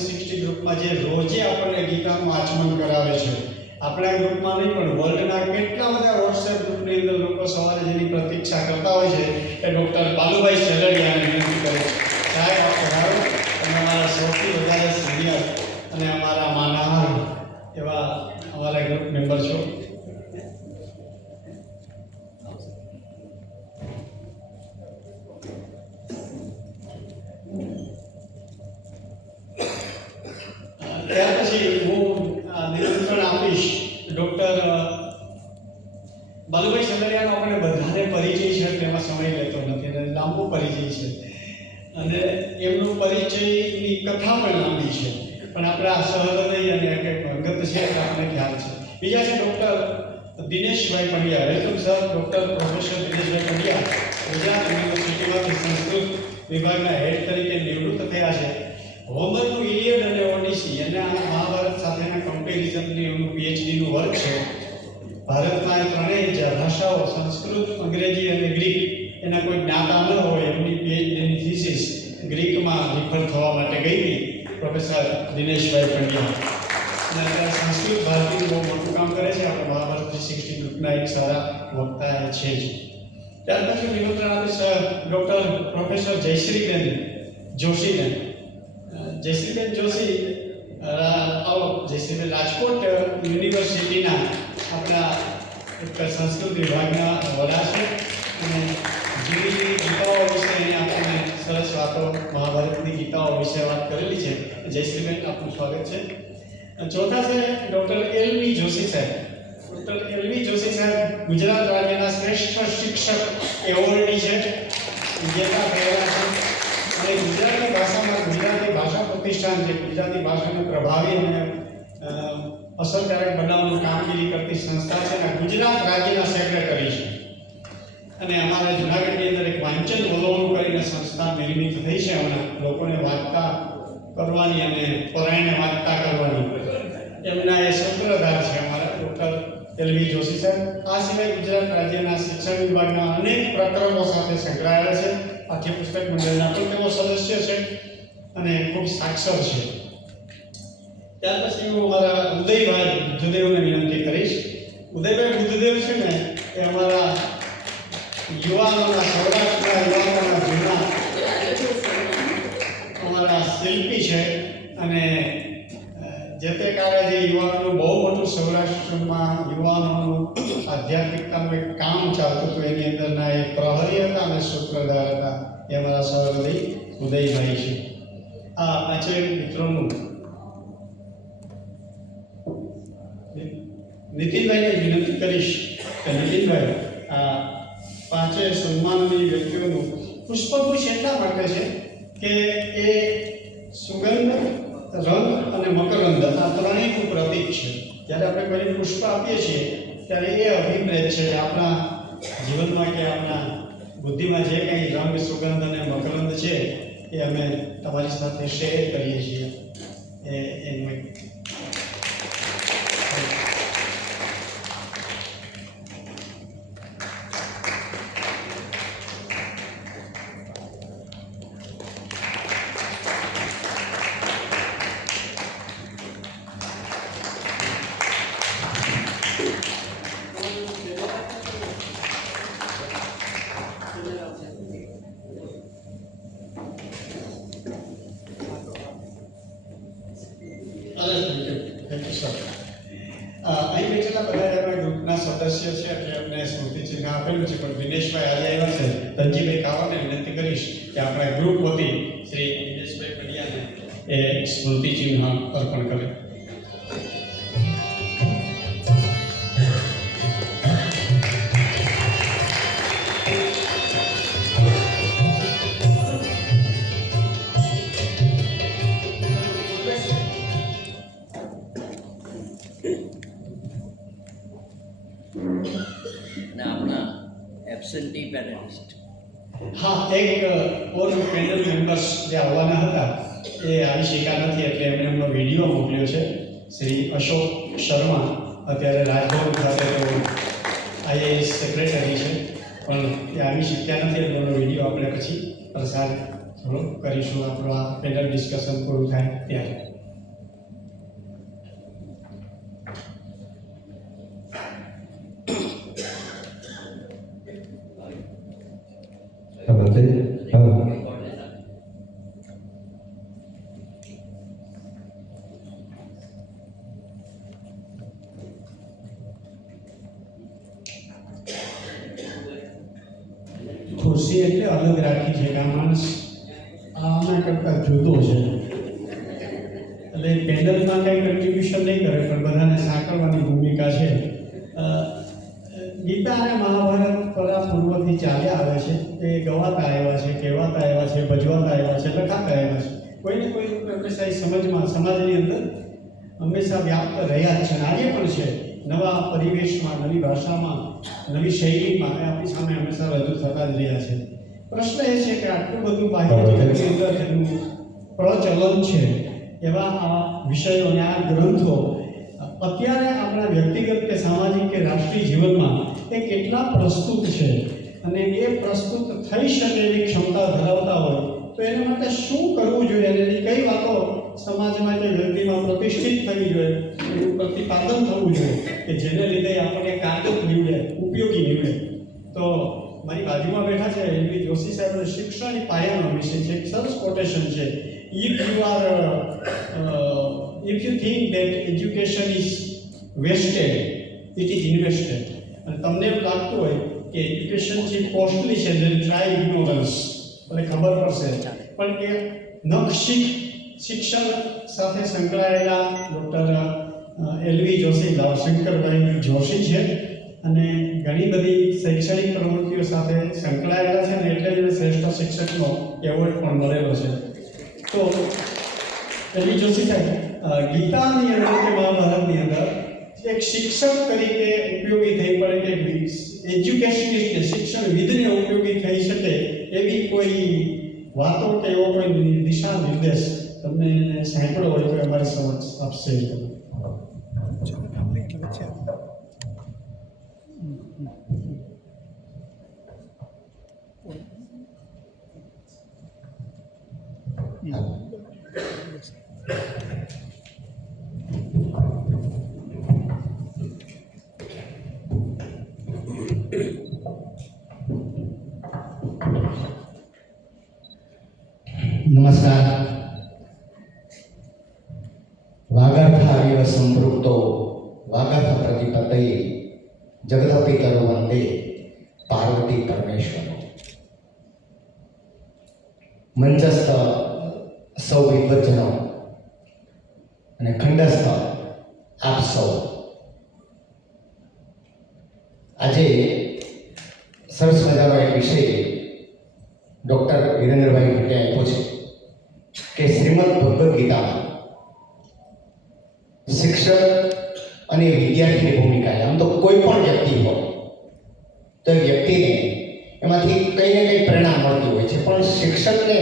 360 ગ્રુપમાં જે રોજે આપણને ગીતાનું આચમન કરાવે છે, આપણા ગ્રુપમાં નહીં પણ વર્લ્ડના કેટલા બધા વોટ્સએપ ગ્રુપની અંદર લોકો સવારે જેની પ્રતીક્ષા કરતા હોય છે એ ડૉક્ટર પાલુભાઈ સલડિયાને વિનંતી કરે છે, સાહેબ આપ પધારો. તમે અમારા સૌથી વધારે સિનિયર અને અમારા માનહાર એવા અમારા ગ્રુપ મેમ્બર છો. ત્યાર પછી હું નિમંત્રણ આપીશ ડૉક્ટર બાલુભાઈ સલડિયાનો આપણે બધાને પરિચય છે, તેમાં સમય લેતો નથી અને લાંબો પરિચય છે અને એમનો પરિચયની કથા પણ લાંબી છે, પણ આપણા સહૃદય અને કંઈક અંગત છે એટલે આપણને ખ્યાલ છે. બીજા છે doctor Dineshbhai Pandya. Welcome sir. Doctor professor Dineshbhai Pandya Gujarat યુનિવર્સિટીમાંથી સંસ્કૃત વિભાગના હેડ તરીકે નિવૃત્ત થયા છે. હોમરનું ઇલિયડ અને ઓડિસી અને મહાભારત સાથેના કમ્પેરિઝનની એમનું પીએચડીનું વર્ક છે. ભારતમાં ત્રણેય ભાષાઓ સંસ્કૃત, અંગ્રેજી અને ગ્રીક એના કોઈ જ્ઞાતા ન હોય એમની પીએચડીની થીસીસ ગ્રીકમાં રિફર થવા માટે ગઈ હતી પ્રોફેસર દિનેશભાઈ પંડ્યા. અને અત્યારે સંસ્કૃત ભારતીનું બહુ મોટું કામ કરે છે. આપણે મહાભારત 360 ગ્રુપના એક સારા વક્તા છે જ. ત્યાર પછી નિમંત્રણ આપીશ ડૉક્ટર પ્રોફેસર જયશ્રીબેન જોશીને. જયશ્રીબેન જોશી જયશ્રીબેન રાજકોટ યુનિવર્સિટીના આપણા એક સંસ્કૃત વિભાગના વડા છે અને જૂની ગીતાઓ વિશે અહીંયા આપણને સરસ વાતો મહાભારતની ગીતાઓ વિશે વાત કરેલી છે. જયશ્રીબેન, આપનું સ્વાગત છે. ચોથા છે ડૉક્ટર એલવી જોશી સાહેબ. ડૉક્ટર એલવી જોશી સાહેબ ગુજરાત રાજ્યના શ્રેષ્ઠ શિક્ષક એવોર્ડી છે, વિજેતા થયેલા છે અને ગુજરાતી ભાષામાં ગુજરાતી ભાષા પ્રતિષ્ઠાન છે, ગુજરાતી ભાષાને પ્રભાવી અને અસરકારક બનાવવાની કામગીરી કરતી સંસ્થા છે અને ગુજરાત રાજ્યના સેક્રેટરી છે. અને અમારા જૂનાગઢની અંદર એક વાંચન વલોણું કરીને સંસ્થા નિર્મિત થઈ છે હમણાં, લોકોને વાંચતા કરવાની અને પરાયણે વાંચતા કરવાની. એમના એ સૂત્રધાર છે અમારા ડૉક્ટર એલવી જોશી સાહેબ. આ સિવાય ગુજરાત રાજ્યના શિક્ષણ વિભાગના અનેક પ્રકરણો સાથે સંકળાયેલા છે. પાઠ્યપુસ્તક મંડળના પણ તેઓ સદસ્ય છે અને ખૂબ સાક્ષર છે. ત્યાર પછી હું અમારા ઉદયભાઈ બુદ્ધદેવને વિનંતી કરીશ. ઉદયભાઈ બુદ્ધદેવ છે ને એ અમારા યુવાનોના, સૌરાષ્ટ્રના યુવાનોના જૂના અમારા શિલ્પી છે અને જે તે કાળે જે યુવાનોનું બહુ મોટું સૌરાષ્ટ્રમાં યુવાનોનું આધ્યાત્મિકતાનું એક કામ ચાલતું હતું, એની અંદરના એક પ્રહરી હતા અને સૂત્રધાર હતા. એ અમારા સહૃદય ઉદયભાઈ છે. આ પાંચેય મિત્રોનું નીતિનભાઈને વિનંતી કરીશ કે નીતિનભાઈ આ પાંચેય સન્માનની વ્યક્તિઓનું પુષ્પગુચ્છ એટલા માટે છે કે એ સુગંધ, રંગ અને મકરંદ આ ત્રણેયનું પ્રતીક છે. જ્યારે આપણે કોઈને પુષ્પ આપીએ છીએ ત્યારે એ અભિપ્રેત છે કે આપણા જીવનમાં કે આપણા બુદ્ધિમાં જે કંઈ રંગ, સુગંધ અને મકરંદ છે એ અમે તમારી સાથે શેર કરીએ છીએ. એનું એક અહીં બેઠેલા બધા એમાં ગ્રુપના સદસ્ય છે એટલે એમને સ્મૃતિ ચિહ્ન આપેલું છે, પણ દિનેશભાઈ આજે આવ્યા છે. ધનજીભાઈ કાવાને વિનંતી કરીશ કે આપણા ગ્રુપ વતી શ્રી દિનેશભાઈ પંડ્યાને એ સ્મૃતિ ચિહ્ન અર્પણ કરે. અને આપણા એબસેન્ટી પેનલિસ્ટ. હા, એક ઓર પેનલ મેમ્બર્સ જે આવવાના હતા એ આવી શક્યા નથી એટલે એમણે એમનો વિડીયો મોકલ્યો છે. શ્રી અશોક શર્મા અત્યારે રાજભવન ખાતે તો આઈએએસ સેક્રેટરી છે, પણ એ આવી શક્યા નથી એટલે એમનો વિડીયો આપણે પછી પ્રસાર થોડો કરીશું આપણું આ પેનલ ડિસ્કશન પૂરું થાય ત્યારે. અલગ રાખી છે કે આ માણસ આના કરતાં જુદો છે, એટલે પેનલમાં કંઈ કન્ટ્રીબ્યુશન નહીં કરે પણ બધાને સાંકળવાની ભૂમિકા છે. ગીતા અને મહાભારત પૂર્વથી ચાલ્યા આવે છે. એ ગવાતા આવ્યા છે, કહેવાતા આવ્યા છે, ભજવાતા આવ્યા છે, લખાતા આવ્યા છે. કોઈને કોઈ હંમેશા એ સમાજની અંદર હંમેશા વ્યાપ્ત રહ્યા જ છે અને આજે પણ છે. નવા પરિવેશમાં, નવી ભાષામાં, નવી શૈલીમાં એ આપણી સામે હંમેશા રજૂ થતા જ રહ્યા છે. પ્રશ્ન એ છે કે આટલું બધું બાહ્ય જગતની અંદર જેનું પ્રચલન છે એવા આ વિષયો અને આ ગ્રંથો અત્યારે આપણા વ્યક્તિગત કે સામાજિક કે રાષ્ટ્રીય જીવનમાં એ કેટલા પ્રસ્તુત છે અને એ પ્રસ્તુત થઈ શકે એવી ક્ષમતા ધરાવતા હોય તો એના માટે શું કરવું જોઈએ અને એની કઈ વાતો સમાજમાં કે વ્યક્તિમાં પ્રતિષ્ઠિત થવી જોઈએ, એનું પ્રતિપાદન થવું જોઈએ કે જેને લીધે આપણને કારગત નીવડે, ઉપયોગી નીવડે. તો મારી બાજુમાં બેઠા છે એલવી જોશી સાહેબ, શિક્ષણની પાયાનો વિષય છે. એક સરસ કોટેશન છે, if you think that education is wasted, it is invested. અને તમને એવું લાગતું હોય કે એજ્યુકેશન છે કોસ્ટલી છે, then try ignorance, મને ખબર પડશે. પણ કે નખશિક શિક્ષણ સાથે સંકળાયેલા ડૉક્ટર એલવી જોશી, શંકરભાઈ જોશી છે અને ઘણી બધી શૈક્ષણિક પ્રવૃત્તિઓ સાથે સંકળાયેલા છે અને એટલે જ શ્રેષ્ઠ શિક્ષકનો એવોર્ડ પણ મળેલો છે. તો એલવી જોશી સાહેબ, ગીતાની અંદર કે મહાભારતની અંદર એક શિક્ષક તરીકે ઉપયોગી થઈ પડે કે એજ્યુકેશનિસ્ટ કે શિક્ષણવિદને ઉપયોગી થઈ શકે એવી કોઈ વાતો કે એવો કોઈ દિશા નિર્દેશ તમને સાંભળ્યો હોય તો અમારી સમક્ષ આપશે. નમસ્કાર. વાગર્થાવિવ સંપૃક્તો વાગર્થ પ્રતિપતયે જગદપિતરો વંદે પાર્વતી પરમેશ્વર. મંચસ્થ સૌ વિદ્વજનો અને ખંડસ્થ આપ સૌ, આજે સરસ મજાનો એક વિષય ડૉક્ટર વિરેન્દ્રભાઈ ભટ્ટે આપ્યો છે કે શ્રીમદ ભગવદ્ ગીતામાં શિક્ષક અને વિદ્યાર્થીની ભૂમિકા. આમ તો કોઈ પણ વ્યક્તિ હોય તો એ વ્યક્તિને એમાંથી કંઈ ને કંઈ પ્રેરણા મળતી હોય છે, પણ શિક્ષકને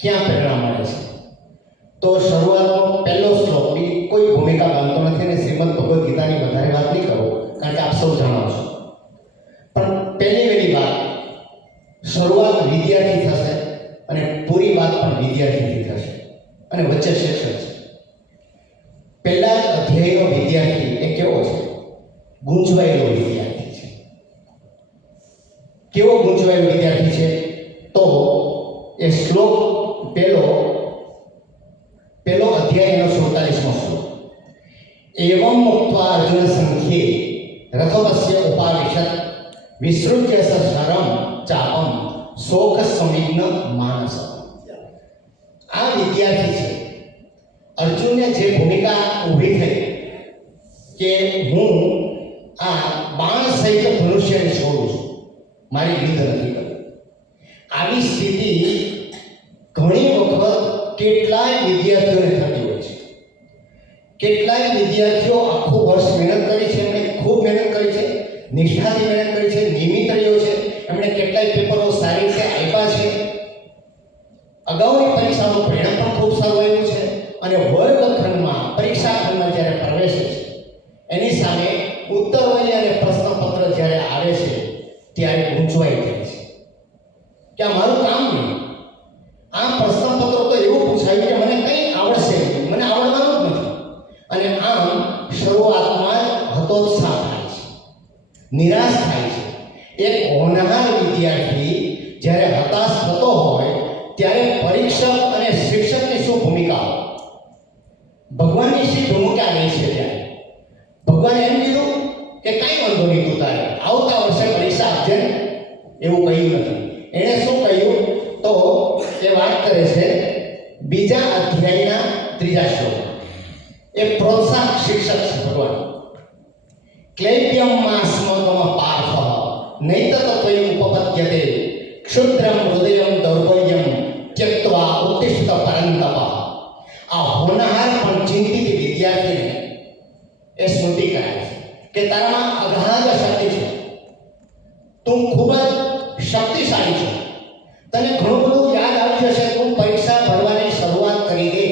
ક્યાં પ્રેરણા મળે છે? તો શરૂઆતનો પહેલો શ્લોક કોઈ ભૂમિકા બાંધતો નથી અને શ્રીમદ ભગવદ્ ગીતાની વધારે વાત નહીં કરું કારણ કે આપ સૌ જાણો છો. પણ પહેલી વહેલી વાત, શરૂઆત વિદ્યાર્થી થશે અને પૂરી વાત પણ વિદ્યાર્થીથી થશે અને વચ્ચે શિક્ષક છે. પહેલા જ અધ્યાયનો વિદ્યાર્થી એ કેવો છે? ગૂંચવાયેલો વિદ્યાર્થી છે. કેવો ગૂંચવાયેલો વિદ્યાર્થી છે? તો એ શ્લોક પહેલો અધ્યાયનો 47મો શ્લોક. એવં મુક્ત્વા અર્જુન સંખ્યે રથોપસ્ય ઉપાવિશત વિસૃજ્ય શરમ ચાપમ શોક સંવિઘ્ન માનસ. આ વિદ્યાર્થી છે. અર્જુનને જે ભૂમિકા ઊભી થઈ કે હું આ બાણ સહિત ધનુષ્યને છોડું છું, મારી યુદ્ધ નથી કરવું, આવી સ્થિતિ ઘણી વખત કેટલાય વિદ્યાર્થીઓને થતી હોય છે. કેટલાય વિદ્યાર્થીઓ આખું વર્ષ મહેનત કરી છે, એમણે ખૂબ મહેનત કરી છે, નિષ્ઠાથી મહેનત કરી છે, નિયમિત રહ્યો છે, એમણે કેટલાય પેપરો સારી રીતે આપ્યા છે, અગાઉની પરીક્ષાનું પરિણામ પણ ખૂબ સારું આવ્યું છે અને વર્ગખંડમાં પરીક્ષા ખંડમાં જ્યારે પ્રવેશે છે એની સામે ઉત્તરવહી અને પ્રશ્નપત્ર જ્યારે આવે છે ત્યારે ગૂંચવાઈ જાય છે કે આ મારું કામ નહીં. આ પ્રશ્નપત્ર તો એવું પૂછાયું કે મને કંઈ આવડશે નહીં, મને આવડવાનું જ નથી. અને આમ શરૂઆતમાં હતોત્સાહ થાય છે, નિરાશ થાય છે. એક હોનહાર વિદ્યાર્થી બીજા અધ્યાયના 3જા શ્લોક. એ પ્રોત્સાહક શિક્ષક છે ભગવાન. ક્લૈપ્યમ માસ્મગમ પાર્થ નૈતત ત્વયિ ઉપપદ્યતે ક્ષુદ્રમ હૃદયમ દૌર્બલ્યમ ત્યક્ત્વા ઉત્તિષ્ઠ પરંતપ. આ હોનહાર પણ ચિંતિત વિદ્યાર્થીને એ સ્મૃતિ કરાવે છે કે તારામાં અગાધ શક્તિ છે, તું ખૂબ જ શક્તિશાળી છે, તને ઘણું બધું યાદ આવી જશે, તું પરીક્ષા ભરવાની શરૂઆત કરી દે.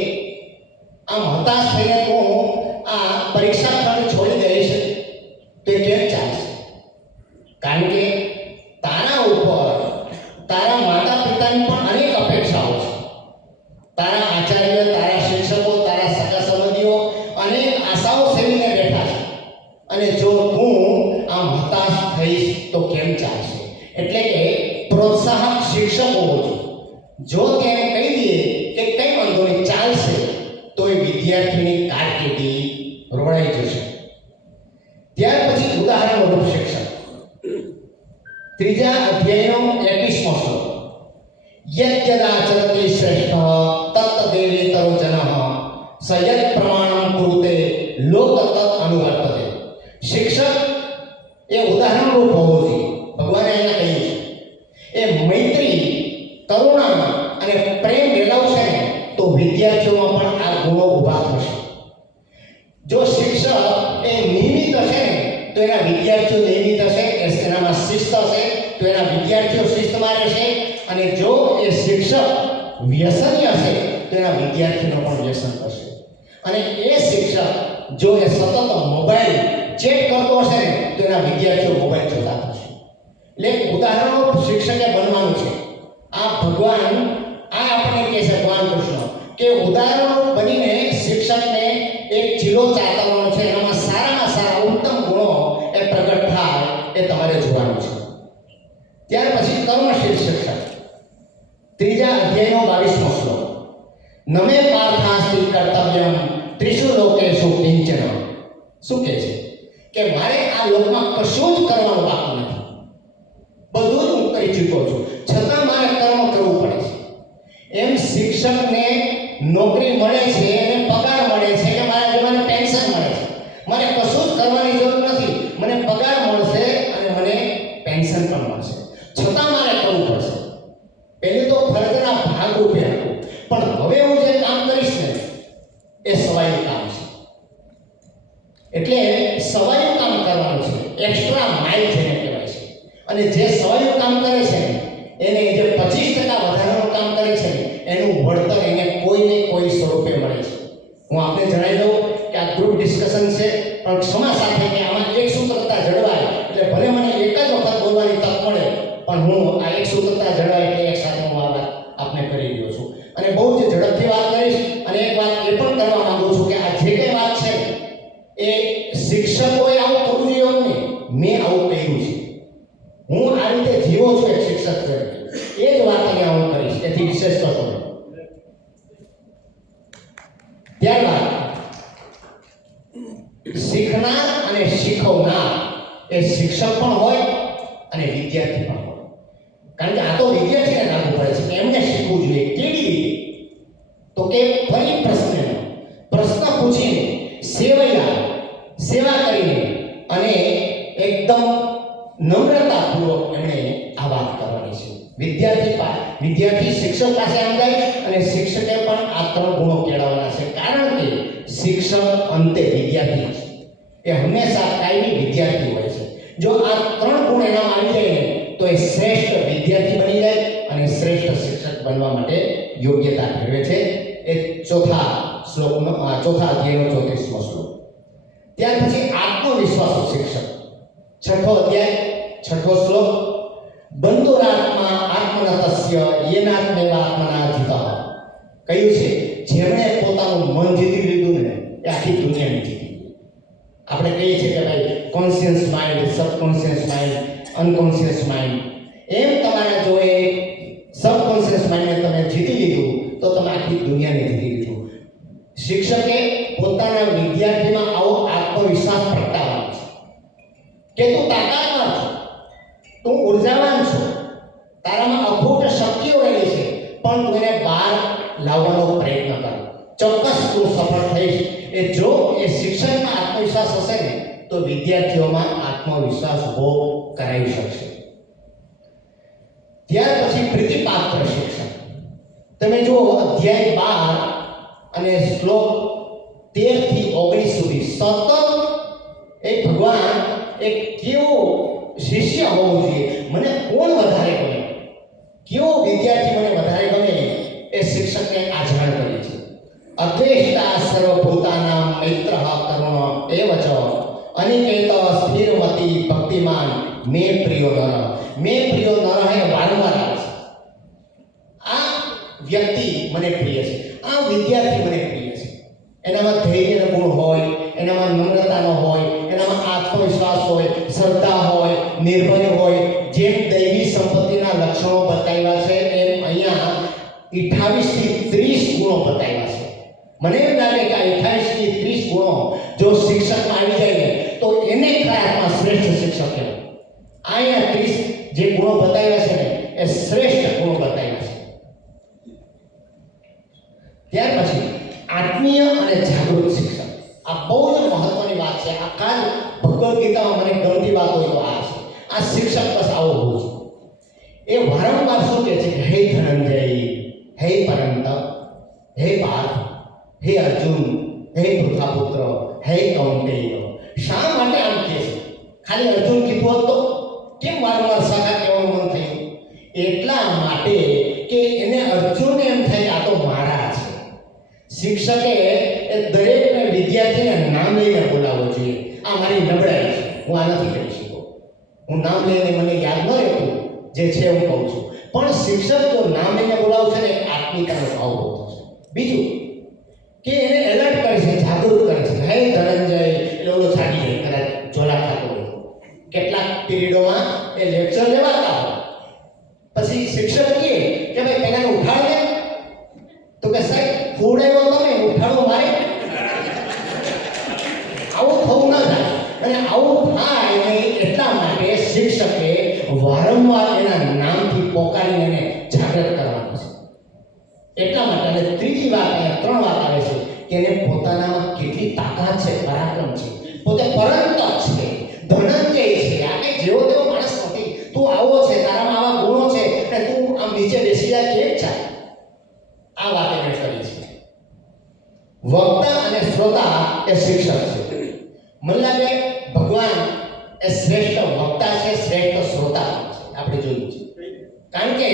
આમ હતાશ થઈને તું આ પરીક્ષા ખંડ છોડી દઈશ તો એ કેમ ચાલશે? કારણ કે તારા ઉપર તારા માતા પિતાની પણ અનેક અપેક્ષાઓ છે. તારા આચાર્ય, તારા શિક્ષકો, તારા સગા સંબંધીઓ અનેક આશાઓ સેવીને બેઠા છે, અને જો તું આમ હતાશ થઈશ તો કેમ ચાલશે? એટલે કે પ્રોત્સાહક શિક્ષક હોવો જોઈએ. જો તેને કહી દઈએ કે કંઈ વાંધો નહીં, ચાલશે, તો એ વિદ્યાર્થીની કારકિર્દી રોડાઈ જશે. ત્યાર પછી ઉદાહરણ રૂપ શિક્ષક. 3જા અધ્યાયનો 21મો શ્લોક. યદ્યદાચરતે શ્રેષ્ઠ તત્ત દેવેતરો જનઃ સ યદ પ્રમાણમ કુરુતે લોક તત્ અનુવર્તતે. શિક્ષક એ ઉદાહરણ રૂપ હોવો જોઈએ. ભગવાને અહીંયા કહ્યું છે એ મૈત્રી, કરુણા અને પ્રેમ મેળવશે ને તો વિદ્યાર્થીઓમાં પણ આ ગુણો ઊભા થશે. જો શિક્ષક એ નિયમિત હશે ને તો એના વિદ્યાર્થીઓ નિયમિત હશે, એનામાં શિસ્ત હશે તો એના વિદ્યાર્થીઓ શિસ્તમાં રહેશે, અને જો એ શિક્ષક વ્યસની હશે તો એના વિદ્યાર્થીઓનો પણ વ્યસન થશે. અને એ શિક્ષક જો એ સતત મોબાઈલ ચેક કરતો હશે ને તો એના વિદ્યાર્થીઓ મોબાઈલ જોતા થશે. એટલે ઉદાહરણો શિક્ષકે બનવાનું છે. આ ભગવાન આ આપણને કહે છે ભગવાન કૃષ્ણ કે ઉદાહરણો બનીને શિક્ષકને એક ચીલો ચાતરવાનો છે, એનામાં સારામાં સારા ઉત્તમ ગુણો એ પ્રગટ થાય એ તમારે જોવાનું છે. ત્યાર પછી કર્મશીલ શિક્ષક. 3જા અધ્યાયનો 22મો શ્લોક. નમે પાર્થાસ્તિ કર્તવ્યમ ત્રિષુ લોકેષુ કિંચન. શું કહે છે કે મારે આ લોકમાં કશું જ કરવાનું બાકી નથી, બધું જ હું કરી ચૂક્યો છું, છતાં મારે કર્મ કરવું પડે છે. એમ શિક્ષકને નોકરી મળે છે અને પગાર મળે છે કે મારા મને પેન્શન મળે છે, મારે કશું જ કરવાની જરૂર નથી, મને પગાર મળશે અને મને પેન્શન પણ મળશે, છતાં મારે કરવું પડશે. પહેલે તો ફરજના ભાગરૂપે હતું, પણ હવે હું જે કામ કરીશ ને એ સવાયું કામ છે. એટલે સવાયું કામ કરવાનું છે, એક્સ્ટ્રા માઇલ જેને કહેવાય છે. અને જે સવાયું કામ કરે છે એને જે 25% વધારાનું કામ કરે છે એનું વળતર એને કોઈને કોઈ સ્વરૂપે મળે છે. હું આપને જણાવી દઉં કે આ ગ્રુપ ડિસ્કશન છે, પણ ક્ષમા સાથે કે આમાં એક સૂત્રતા જળવાય, એટલે ભલે મને એક જ વખત બોલવાની તક મળે, પણ હું આ એક સૂત્રતા જળવાય એટલે એક સાથે હું આ વાત આપને કરી રહ્યો છું. અને બહુ જ ઝડપથી વાત કરીશ. અને એક વાત એ પણ કરવા માંગુ છું કે આ જે કંઈ વાત છે એ શિક્ષકોએ આવું કરવું જોઈએ એવું નહીં, મેં આવું કર્યું છે. હું આ રીતે જીવો છું એક શિક્ષક તરીકે, એ જ વાત અહીંયા હું કરીશ, એથી વિશેષ કશો નહીં. ત્યારબાદ શીખનાર અને શીખવનાર એ શિક્ષક પણ હોય અને વિદ્યાર્થી પણ હોય. કારણ કે આ તો વિદ્યાર્થીને લાગુ પડે છે કે એમને શીખવું જોઈએ. કેવી રીતે? તો કે ફરી પ્રશ્ન પૂછીને, સેવા કરીને અને એકદમ નમ્રતાપૂર્વક એમણે આ વાત કરવાની છે. વિદ્યાર્થી શિક્ષક પાસે આમ જાય અને શિક્ષકે પણ આ 3 ગુણો કેળવવાના છે. કારણ કે શિક્ષક અંતે વિદ્યાર્થી છે, એ હંમેશા કાયમી વિદ્યાર્થી હોય છે. જો આ 3 ગુણ એનામાં આવી જાય તો એ શ્રેષ્ઠ વિદ્યાર્થી બની જાય અને શ્રેષ્ઠ શિક્ષક બનવા માટે યોગ્યતા મેળવે છે. એ ચોથા અધ્યાયનો 34મો શ્લોક. ત્યાર પછી આત્મવિશ્વાસુ શિક્ષક. 6થો અધ્યાય 6થો શ્લોક. બંધુરાત્મા આત્મનતસ્ય યેનાત્મેવાત્મના જીતઃ. કહ્યું છે જેમણે પોતાનું મન જીતી લીધું ને એ આખી દુનિયાને જીતી લીધી. આપણે કહીએ છીએ કે ભાઈ conscious mind, subconscious mind, unconscious mind. એમ તમારે જો એ સબકોન્શિયસ માઇન્ડને તમે જીતી લીધું તો તમે આખી દુનિયાને જીતી લીધું. શિક્ષકે પોતાના વિદ્યાર્થીમાં આવો આત્મવિશ્વાસ પ્રગટાવવાનો છે કે તું તાકાતવાન છો, તું ઉર્જાવાન છો, તારામાં અખૂટ શક્તિઓ રહેલી છે, પણ તું એને બહાર લાવવાનો પ્રયત્ન પ્રયત્ન કર, ચોક્કસ તું સફળ થઈશ. એ જો એ શિક્ષણમાં આત્મવિશ્વાસ હશે ને તો વિદ્યાર્થીઓમાં આત્મવિશ્વાસ ઊભો કરાવી શકશે. ત્યાર પછી પ્રીતિપાત્ર શિક્ષણ. તમે જુઓ અધ્યાય 12 અને શ્લોક 13 થી 19 સુધી સતત એ ભગવાન એક કેવો શિષ્ય હોવો જોઈએ, મને કોણ વધારે ગમે, કેવો વિદ્યાર્થી મને વધારે ગમે, એ શિક્ષકને આ જાણ કરી છે. અદ્વેષ્ટા સર્વભૂતાનાં મૈત્રઃ કરુણો એવ ચ અનિકેત સ્થિરમતી ભક્તિમાન મે પ્રિયો નરઃ. મે પ્રિયો નરઃ એ વારંવાર આવે છે. આ વ્યક્તિ મને પ્રિય છે, આ વિદ્યાર્થી મને પ્રિય છે. એનામાં ધૈર્યનો ગુણ હોય, એનામાં નમ્રતાનો હોય, એનામાં આત્મવિશ્વાસ હોય, શ્રદ્ધા હોય, નિર્ભય હોય. જેમ દૈવી સંપત્તિના લક્ષણો બતાવ્યા છે એમ અહીંયા 28 થી 30 ગુણો બતાવ્યા છે. મને એમ લાગે કે આ 28 થી 30 ગુણો જો શિક્ષકમાં આવી જાય ને તો એને ક્લાસમાં શ્રેષ્ઠ શિક્ષક કહેવાય. અહીંયા 30 જે ગુણો બતાવ્યા છે ને એ શ્રેષ્ઠ ગુણો બતાવ્યા છે. ત્યાર પછી આત્મીય અને જાગૃત શિક્ષણ. આ બહુ જ મહત્વની વાત છે. આખા ભગવદ્ ગીતામાં મને ગમતી વાત હોય તો આ છે. આ શિક્ષક બસ આવો હોવો જોઈએ. એ વારંવાર શું કહે છે કે હે ધનંજય, હે પરંત, હે પાર્થ, હે અર્જુન, હે વૃથાપુત્ર, હે કૌંતેય. શા માટે આમ કહે છે? ખાલી અર્જુન કીધું હોત તો કેમ વારંવાર સખા કહેવાનું મન થયું? એટલા માટે કે એને અર્જુનને એમ થાય આ તો મારા છે. શિક્ષકે એ દરેકને વિદ્યાર્થીને નામ લઈને બોલાવવો જોઈએ. આ મારી નબળાઈ છે, હું આ નથી કરી શકતો. હું નામ લઈને મને યાદ ન રહેતું જે છે હું કહું છું. પણ શિક્ષક જો નામ લઈને બોલાવશે ને એક આત્મિકતાનો ભાવ ઉભો થશે. બીજું કે એને એલર્ટ કરે છે, જાગૃત કરે છે. હે ધનંજય એટલે ઓલો જાગી જાય, કદાચ ઝોલા ખાતો હોય. કેટલાક પીરિયડોમાં એ લેક્ચર લેવાતા હોય, પછી શિક્ષક કહે કે ભાઈ પહેલાં ઉઠાડ દે, તો કે સાહેબ ફોડાયો તમે, ઉઠાડો મારે. આવું થવું ન થાય. અને આવું થાય નહીં એટલા માટે શિક્ષકે વારંવાર એના નામથી પોકારીને એને જાગૃત કરવાનું છે. એટલા માટે અને ત્રીજી વાત, અહીંયા 3 વાત આવે છે કે એને પોતાનામાં કેટલી તાકાત છે, પરાક્રમ છે, પોતે પરંત છે, ધનંજય છે. આ કંઈ જેવો તેવો માણસ નથી. તું આવો છે, તારામાં આવા ગુણો છે અને તું આમ નીચે બેસી જાય કેમ ચાલે? આ વાત એને કરી છે. વક્તા અને શ્રોતા એ શિક્ષક છે. મને લાગે ભગવાન એ શ્રેષ્ઠ વક્તા છે, શ્રેષ્ઠ શ્રોતા છે. આપણે જોયું છે. કારણ કે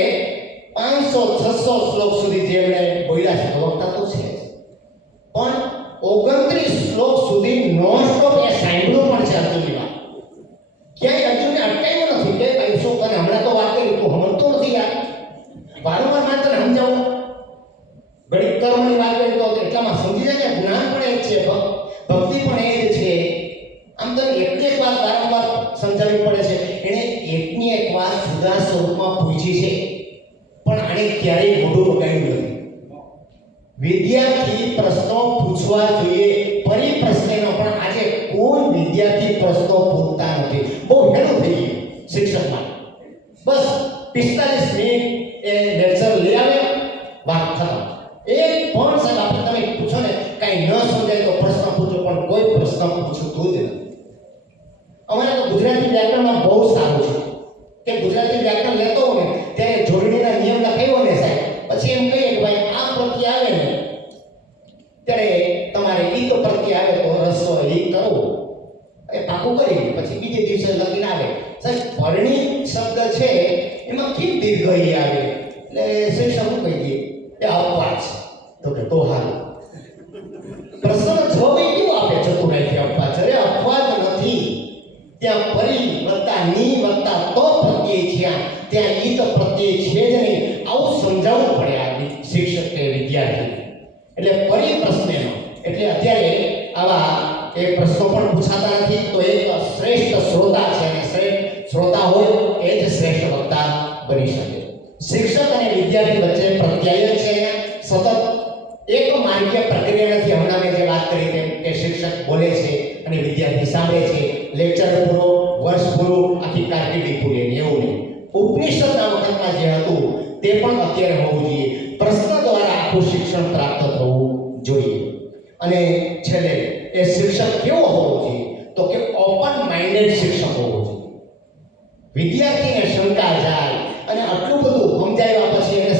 500-600 શ્લોક સુધી જે એમણે બોલ્યા છે તો વક્તા તો છે જ. પણ 29 શ્લોક સુધી નોન સ્ટોપ એ સાંભળ્યું પણ છે અર્જુનની વાત. ક્યાંય અર્જુનને અટકાવ્યો નથી કે ભાઈ શું કરે, હમણાં તો વાત કરી, તું સમજતો નથી યાર, વારંવાર મારે તને સમજાવું. ગણિત કર્મની વાત કરી તો એટલામાં સમજી જાય કે જ્ઞાન પણ એ જ છે, ભક્તિ પણ એ જ છે. આમ તો એક વાત વારંવાર સમજાવવી પડે છે. એણે એકની એક વાત જુદા સ્વરૂપમાં પૂછી છે, પણ આણે ક્યારેય મોઢું બગાડ્યું નથી. વિદ્યાર્થી પ્રશ્નો પૂછવા જોઈએ, પરિપ્રશ્નનો, પણ આજે કોઈ વિદ્યાર્થી પ્રશ્નો પૂછતા નથી. બહુ હેલું થઈ ગયું શિક્ષકમાં. બસ 45 મિનિટ એ લેક્ચર લઈ આવે, વાત ખતમ. એક પણ સાહેબ આપણે તમે પૂછો ને કાંઈ ન સમજાય તો પ્રશ્ન પૂછો, પણ કોઈ પ્રશ્ન પૂછતું જ નથી. અમારે તો ગુજરાતી વ્યાકરણમાં બહુ સારું છે કે ગુજરાતી વ્યાકરણ લેતો હોય ને ત્યારે જોડણીના નિયમ લખાયો ને સાહેબ, પછી એમ કહીએ કે ભાઈ આ પ્રત્યય આવે ને ત્યારે તમારે ઈક પ્રત્યય આવે તો રસ્તો ઈ કરવો, એ પાકું કરી પછી બીજે દિવસે લખીને આવે સાહેબ પરણી શબ્દ છે એમાં કેમ દીર્ઘ ઈ આવે, એટલે શિક્ષક શું કહી દઈએ એ અપવાદ છે. તો કે તો હાલ પ્રશ્ન જવાબ એ કેવું આપે ચતુરાઈથી? અપવાદ છે. અરે અપવાદ નથી. ત્યાં પરી વત્તા ની વત્તા તો પ્રત્યય છે, ત્યાં ઈત પ્રત્યય છે જ નહીં. આવું સમજાવવું પડે આ શિક્ષક કે વિદ્યાર્થી. એટલે પરિપ્રશ્નનો એટલે અત્યારે આવા એ પ્રશ્નો પણ પૂછાતા નથી. તો એક શ્રેષ્ઠ શ્રોતા છે અને શ્રેષ્ઠ શ્રોતા હોય એ જ શ્રેષ્ઠ વક્તા બની શકે. શિક્ષક અને વિદ્યાર્થી વચ્ચે પ્રત્યાયન છે, સતત એક માર્ગીય પ્રક્રિયા નથી. હમણાં મેં જે વાત કરી તેમ કે શિક્ષક બોલે છે અને વિદ્યાર્થી સાંભળે છે, લેક્ચર પૂરો, વર્ષ પૂરું, આખી કારકિર્દી પૂરી, એવું નહીં. ઉપનિષદના વખતમાં જે હતું તે પણ અત્યારે હોવું જોઈએ. પ્રશ્ન દ્વારા આખું શિક્ષણ પ્રાપ્ત થવું જોઈએ. અને છેલ્લે એ શિક્ષક કેવો હોવો જોઈએ? તો કે ઓપન માઇન્ડેડ શિક્ષક હોવો જોઈએ. વિદ્યાર્થીને શંકા જાય અને આટલું બધું સમજાવ્યા પછી એને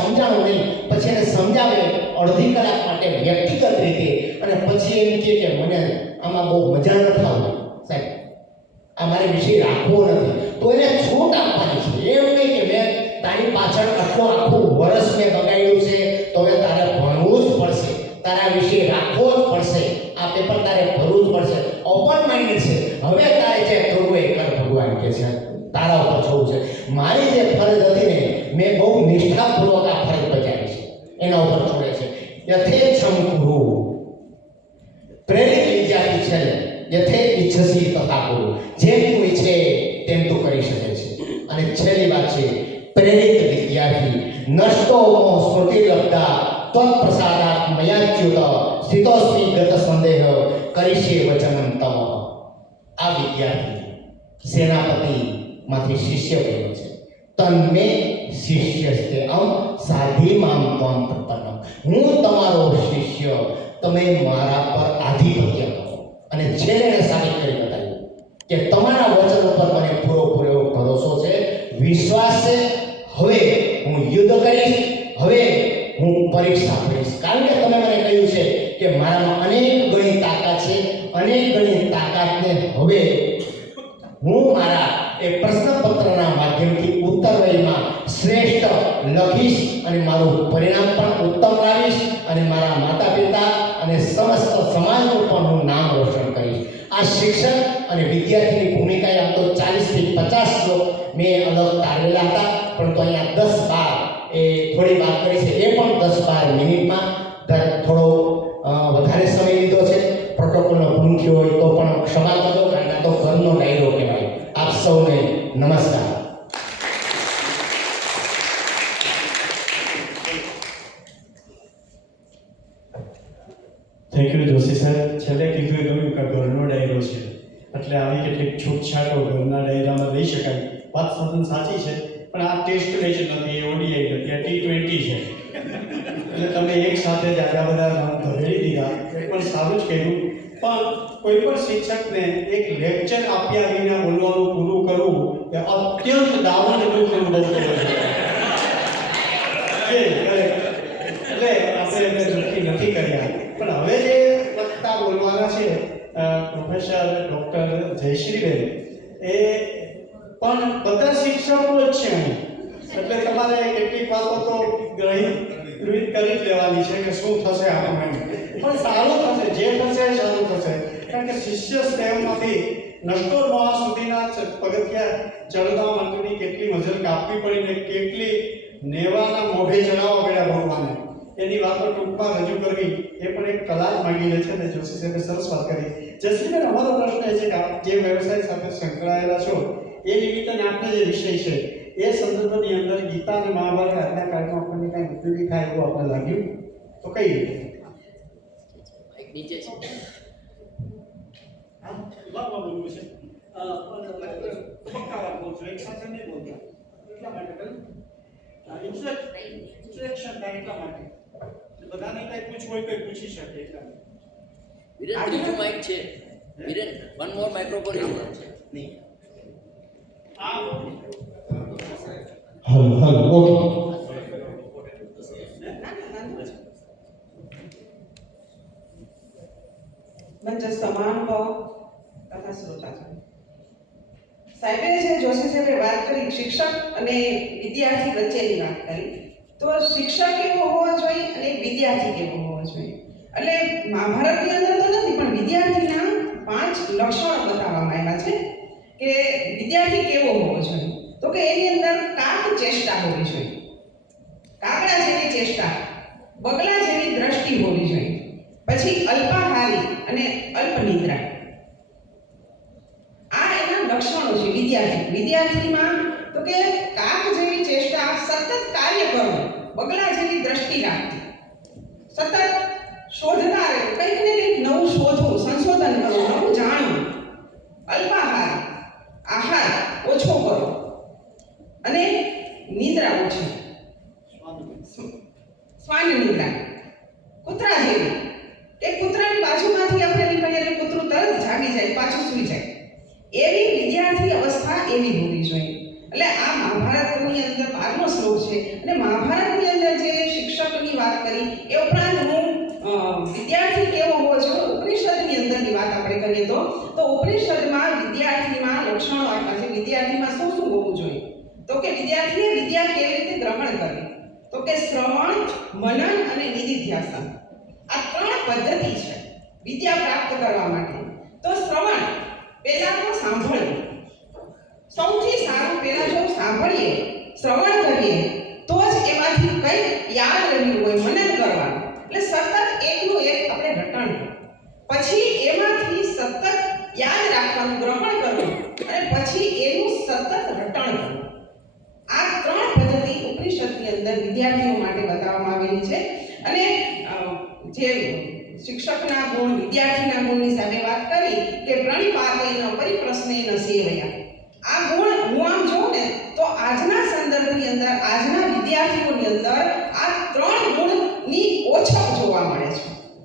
સમજાણું નહીં, પછી એને સમજાવે અડધી કલાક માટે વ્યક્તિગત રીતે, અને પછી એમ કહે કે મને આમાં બહુ મજા નથી આવતી સાહેબ, આ મારે વિષય રાખવો નથી, તો એને છૂટ આપવાની છે. એમ નહીં કે મેં તારી પાછળ આખું વર્ષ મેં બગાડ્યું છે તો હવે તારે ભણવું જ પડશે, તારા વિષય રાખવો જ પડશે, આ પેપર તારે ભરવું જ પડશે. ઓપન માઇન્ડેડ છે. હવે તારે જે કરવું એ કર, ભગવાન કે છે, તારા ઉપર છોડવું છે. મારી જે ફરજ હતી ને મેં બહુ નિષ્ઠાપૂર્વક આ ફરજ બજાવી છે, એના ઉપર છોડે છે. યથેચ્છમ કુરુ, પ્રેરિત વિદ્યાર્થી છે યથે ઈચ્છસી તથા કુરુ, જેમ તું ઈચ્છે તેમ તું કરી શકે છે. અને છેલ્લી વાત છે પ્રેરિત વિદ્યાર્થી નષ્ટો મોહ સ્મૃતિ લબ્ધા ત્વત્પ્રસાદાત મયાચ્યુત સ્થિતોસ્મિ ગત સંદેહ કરીષ્યે વચનં તવ. આ વિદ્યાર્થી સેનાપતિમાંથી શિષ્ય બન્યો છે. તન્મે શિષ્યસ્તે અમ સાધી મામ ત્વં પ્રપન્નમ, હું તમારો શિષ્ય, તમે મારા પર આધિપત્ય કરો. અને છેલ્લે એને સાબિત કરી બતાવ્યું કે તમારા વચન ઉપર મને પૂરેપૂરો ભરોસો છે, વિશ્વાસ છે. હવે હું યુદ્ધ કરીશ, હવે હું પરીક્ષા કરીશ, કારણ કે તમે મને કહ્યું છે કે મારામાં અનેક ગણી તાકાત છે, અનેક ગણી તાકાતને હવે હું મારા એ પ્રશ્નપત્રના માધ્યમથી ઉત્તરવયમાં શ્રેષ્ઠ લખીશ અને મારું પરિણામ પણ ઉત્તમ લાવીશ અને મારા માતા પિતા અને સમસ્ત સમાજનું પણ હું નામ રોશન કરીશ. આ શિક્ષક અને વિદ્યાર્થીની ભૂમિકાએ આમ તો 40 થી 50 શ્લોક મેં અલગ તારવેલા હતા, પરંતુ અહીંયા 10-12 એ થોડી વાત કરી છે, એ પણ 10-12 મિનિટમાં થોડો વધારે સમય લીધો છે. પ્રોટોકોલનો ભંગ થયો હોય તો પણ ક્ષમા કરજો, કારણ કે આ તો ઘરનો ડાયરો કહેવાય. આપ સૌને નમસ્કાર. થેન્ક યુ જોશી સાહેબ. છેલ્લે કીધું એ ગમ્યું કે ઘરનો ડાયરો છે, એટલે આવી કેટલીક છૂટછાટો ઘરના ડાયરામાં લઈ શકાય. વાત તદ્દન સાચી છે, પણ આ ટેસ્ટ મેચ નથી, એ ઓડીઆઈ નથી, આ T20 છે. એટલે તમે એક સાથે જ આટલા બધા નામ ધરેડી દીધા, એ પણ સારું જ કર્યું. પણ કોઈ પણ શિક્ષકને એક લેક્ચર આપ્યા વિના બોલવાનું પૂરું કરવું એ અત્યંત દારૂણ દુઃખ અનુભવ કરે છે. એટલે આપણે એમને દુઃખી નથી કર્યા. પણ હવે જે વક્તા બોલવાના છે પ્રોફેસર ડૉક્ટર જયશ્રીબેન, એ પણ બધા શિક્ષકો જ છે અહીં, એટલે તમારે કેટલીક બાબતો ગૃહિત કરી જ લેવાની છે કે શું થશે આપણને. પણ સારું થશે, જે થશે એ સારું થશે, કારણ કે શિષ્ય સ્નેહમાંથી નષ્ટો મોહ સુધીના પગથિયા ચડવા માટેની કેટલી મજલ કાપવી પડી ને કેટલી નેવાના મોઢે ચડાવવા પડ્યા ભગવાને, એની વાતો ટૂંકમાં રજૂ કરવી એ પણ એક કલા જ માંગી લે છે. અને જોશી સાહેબે સરસ વાત કરી. જયશ્રીબેન, અમારો પ્રશ્ન એ છે કે આપ જે વ્યવસાય સાથે સંકળાયેલા છો એ નિમિત્તે આપણે જે વિષય છે એ સંદર્ભની અંદર ગીતા અને મહાભારત આજના કાળમાં આપણને કાંઈ ઉપયોગી થાય એવું આપણે લાગ્યું તો કઈ રીતે? નીચે છે. વાહ બોલવું છે, પક્કા વાત બોલજો, એક સાથે નહીં બોલતા, એટલા માટે કહ્યું ઇન્સ્ટ્રક્શન થાય, એટલા માટે બધાને કંઈ પૂછવું હોય તો પૂછી શકે. એટલા વિરેન, ત્રીજું માઇક છે. વિરેન, વન મોર માઇક્રોફોન છે. મંચ સમાન ભાવ તથા શ્રોતા સાહેબે જે જોશી સાહેબે વાત કરી શિક્ષક અને વિદ્યાર્થી વચ્ચેની વાત કરી, તો શિક્ષક કેવો હોવો જોઈએ અને વિદ્યાર્થી કેવો હોવો જોઈએ. એટલે મહાભારતની અંદર તો નથી, પણ વિદ્યાર્થીના 5 લક્ષણો બતાવવામાં આવ્યા છે કે વિદ્યાર્થી કેવો હોવો જોઈએ. તો કે એની અંદર કાક ચેષ્ટા હોવી જોઈએ, કાગડા જેવી ચેષ્ટા, બગલા જેવી દ્રષ્ટિ હોવી જોઈએ. પછી અલ્પાહારી અને અલ્પનિદ્રા, આ એના લક્ષણો છે વિદ્યાર્થીમાં. તો કે કાક જેવી ચેષ્ટા, સતત કાર્ય કરવું, બગલા જેવી દ્રષ્ટિ રાખવી, સતત શોધતા રહેવું, કંઈક ને કંઈક નવું શોધવું, સંશોધન કરવું, નવું જાણવું. અલ્પાહાર, આહાર ઓછો કરો અને નિદ્રા ઓછી. એવી હોવી જોઈએ. એટલે આ મહાભારતની અંદર 12મો શ્લોક છે અને મહાભારતની અંદર જે શિક્ષકની વાત કરી એ ઉપરાંત હું વિદ્યાર્થી કેવો હોવો જોઈએ ઉપનિષદની અંદરની વાત આપણે કરીએ તો ઉપનિષદમાં વિદ્યાર્થીમાં લક્ષણો આપ્યા છે. વિદ્યાર્થીમાં શું શું હોવું જોઈએ? તો કે વિદ્યાર્થીએ વિદ્યા કેવી રીતે ગ્રહણ કરવી? તો કે શ્રવણ, મનન અને નિધિધ્યાસન આ 3 પદ્ધતિ છે વિદ્યા પ્રાપ્ત કરવા માટે. તો શ્રવણ પહેલા તો સાંભળવું. સૌથી સારું પહેલા જો સાંભળીએ, શ્રવણ કરીએ તો જ એમાંથી કંઈક યાદ રહ્યું હોય, મનન કરવાનું. એટલે સતત એકનું એક આપણે રટણ કરવું, પછી એમાંથી સતત યાદ રાખવાનું, ગ્રહણ કરવું અને પછી એનું સતત રટણ કરવું. આ 3 પદ્ધતિ ઉપનિષદની અંદર વિદ્યાર્થીઓ માટે બતાવવામાં આવેલી છે. અને જે શિક્ષકના ગુણ, વિદ્યાર્થીના ગુણની સાથે વાત કરી કે પ્રણિપાતેન પરિપ્રશ્નેન સેવયા. આ ગુણ હું આમ જોઉં ને તો આજના સંદર્ભની અંદર, આજના વિદ્યાર્થીઓની અંદર આ 3 ગુણની ઓછપ જોવા મળે છે.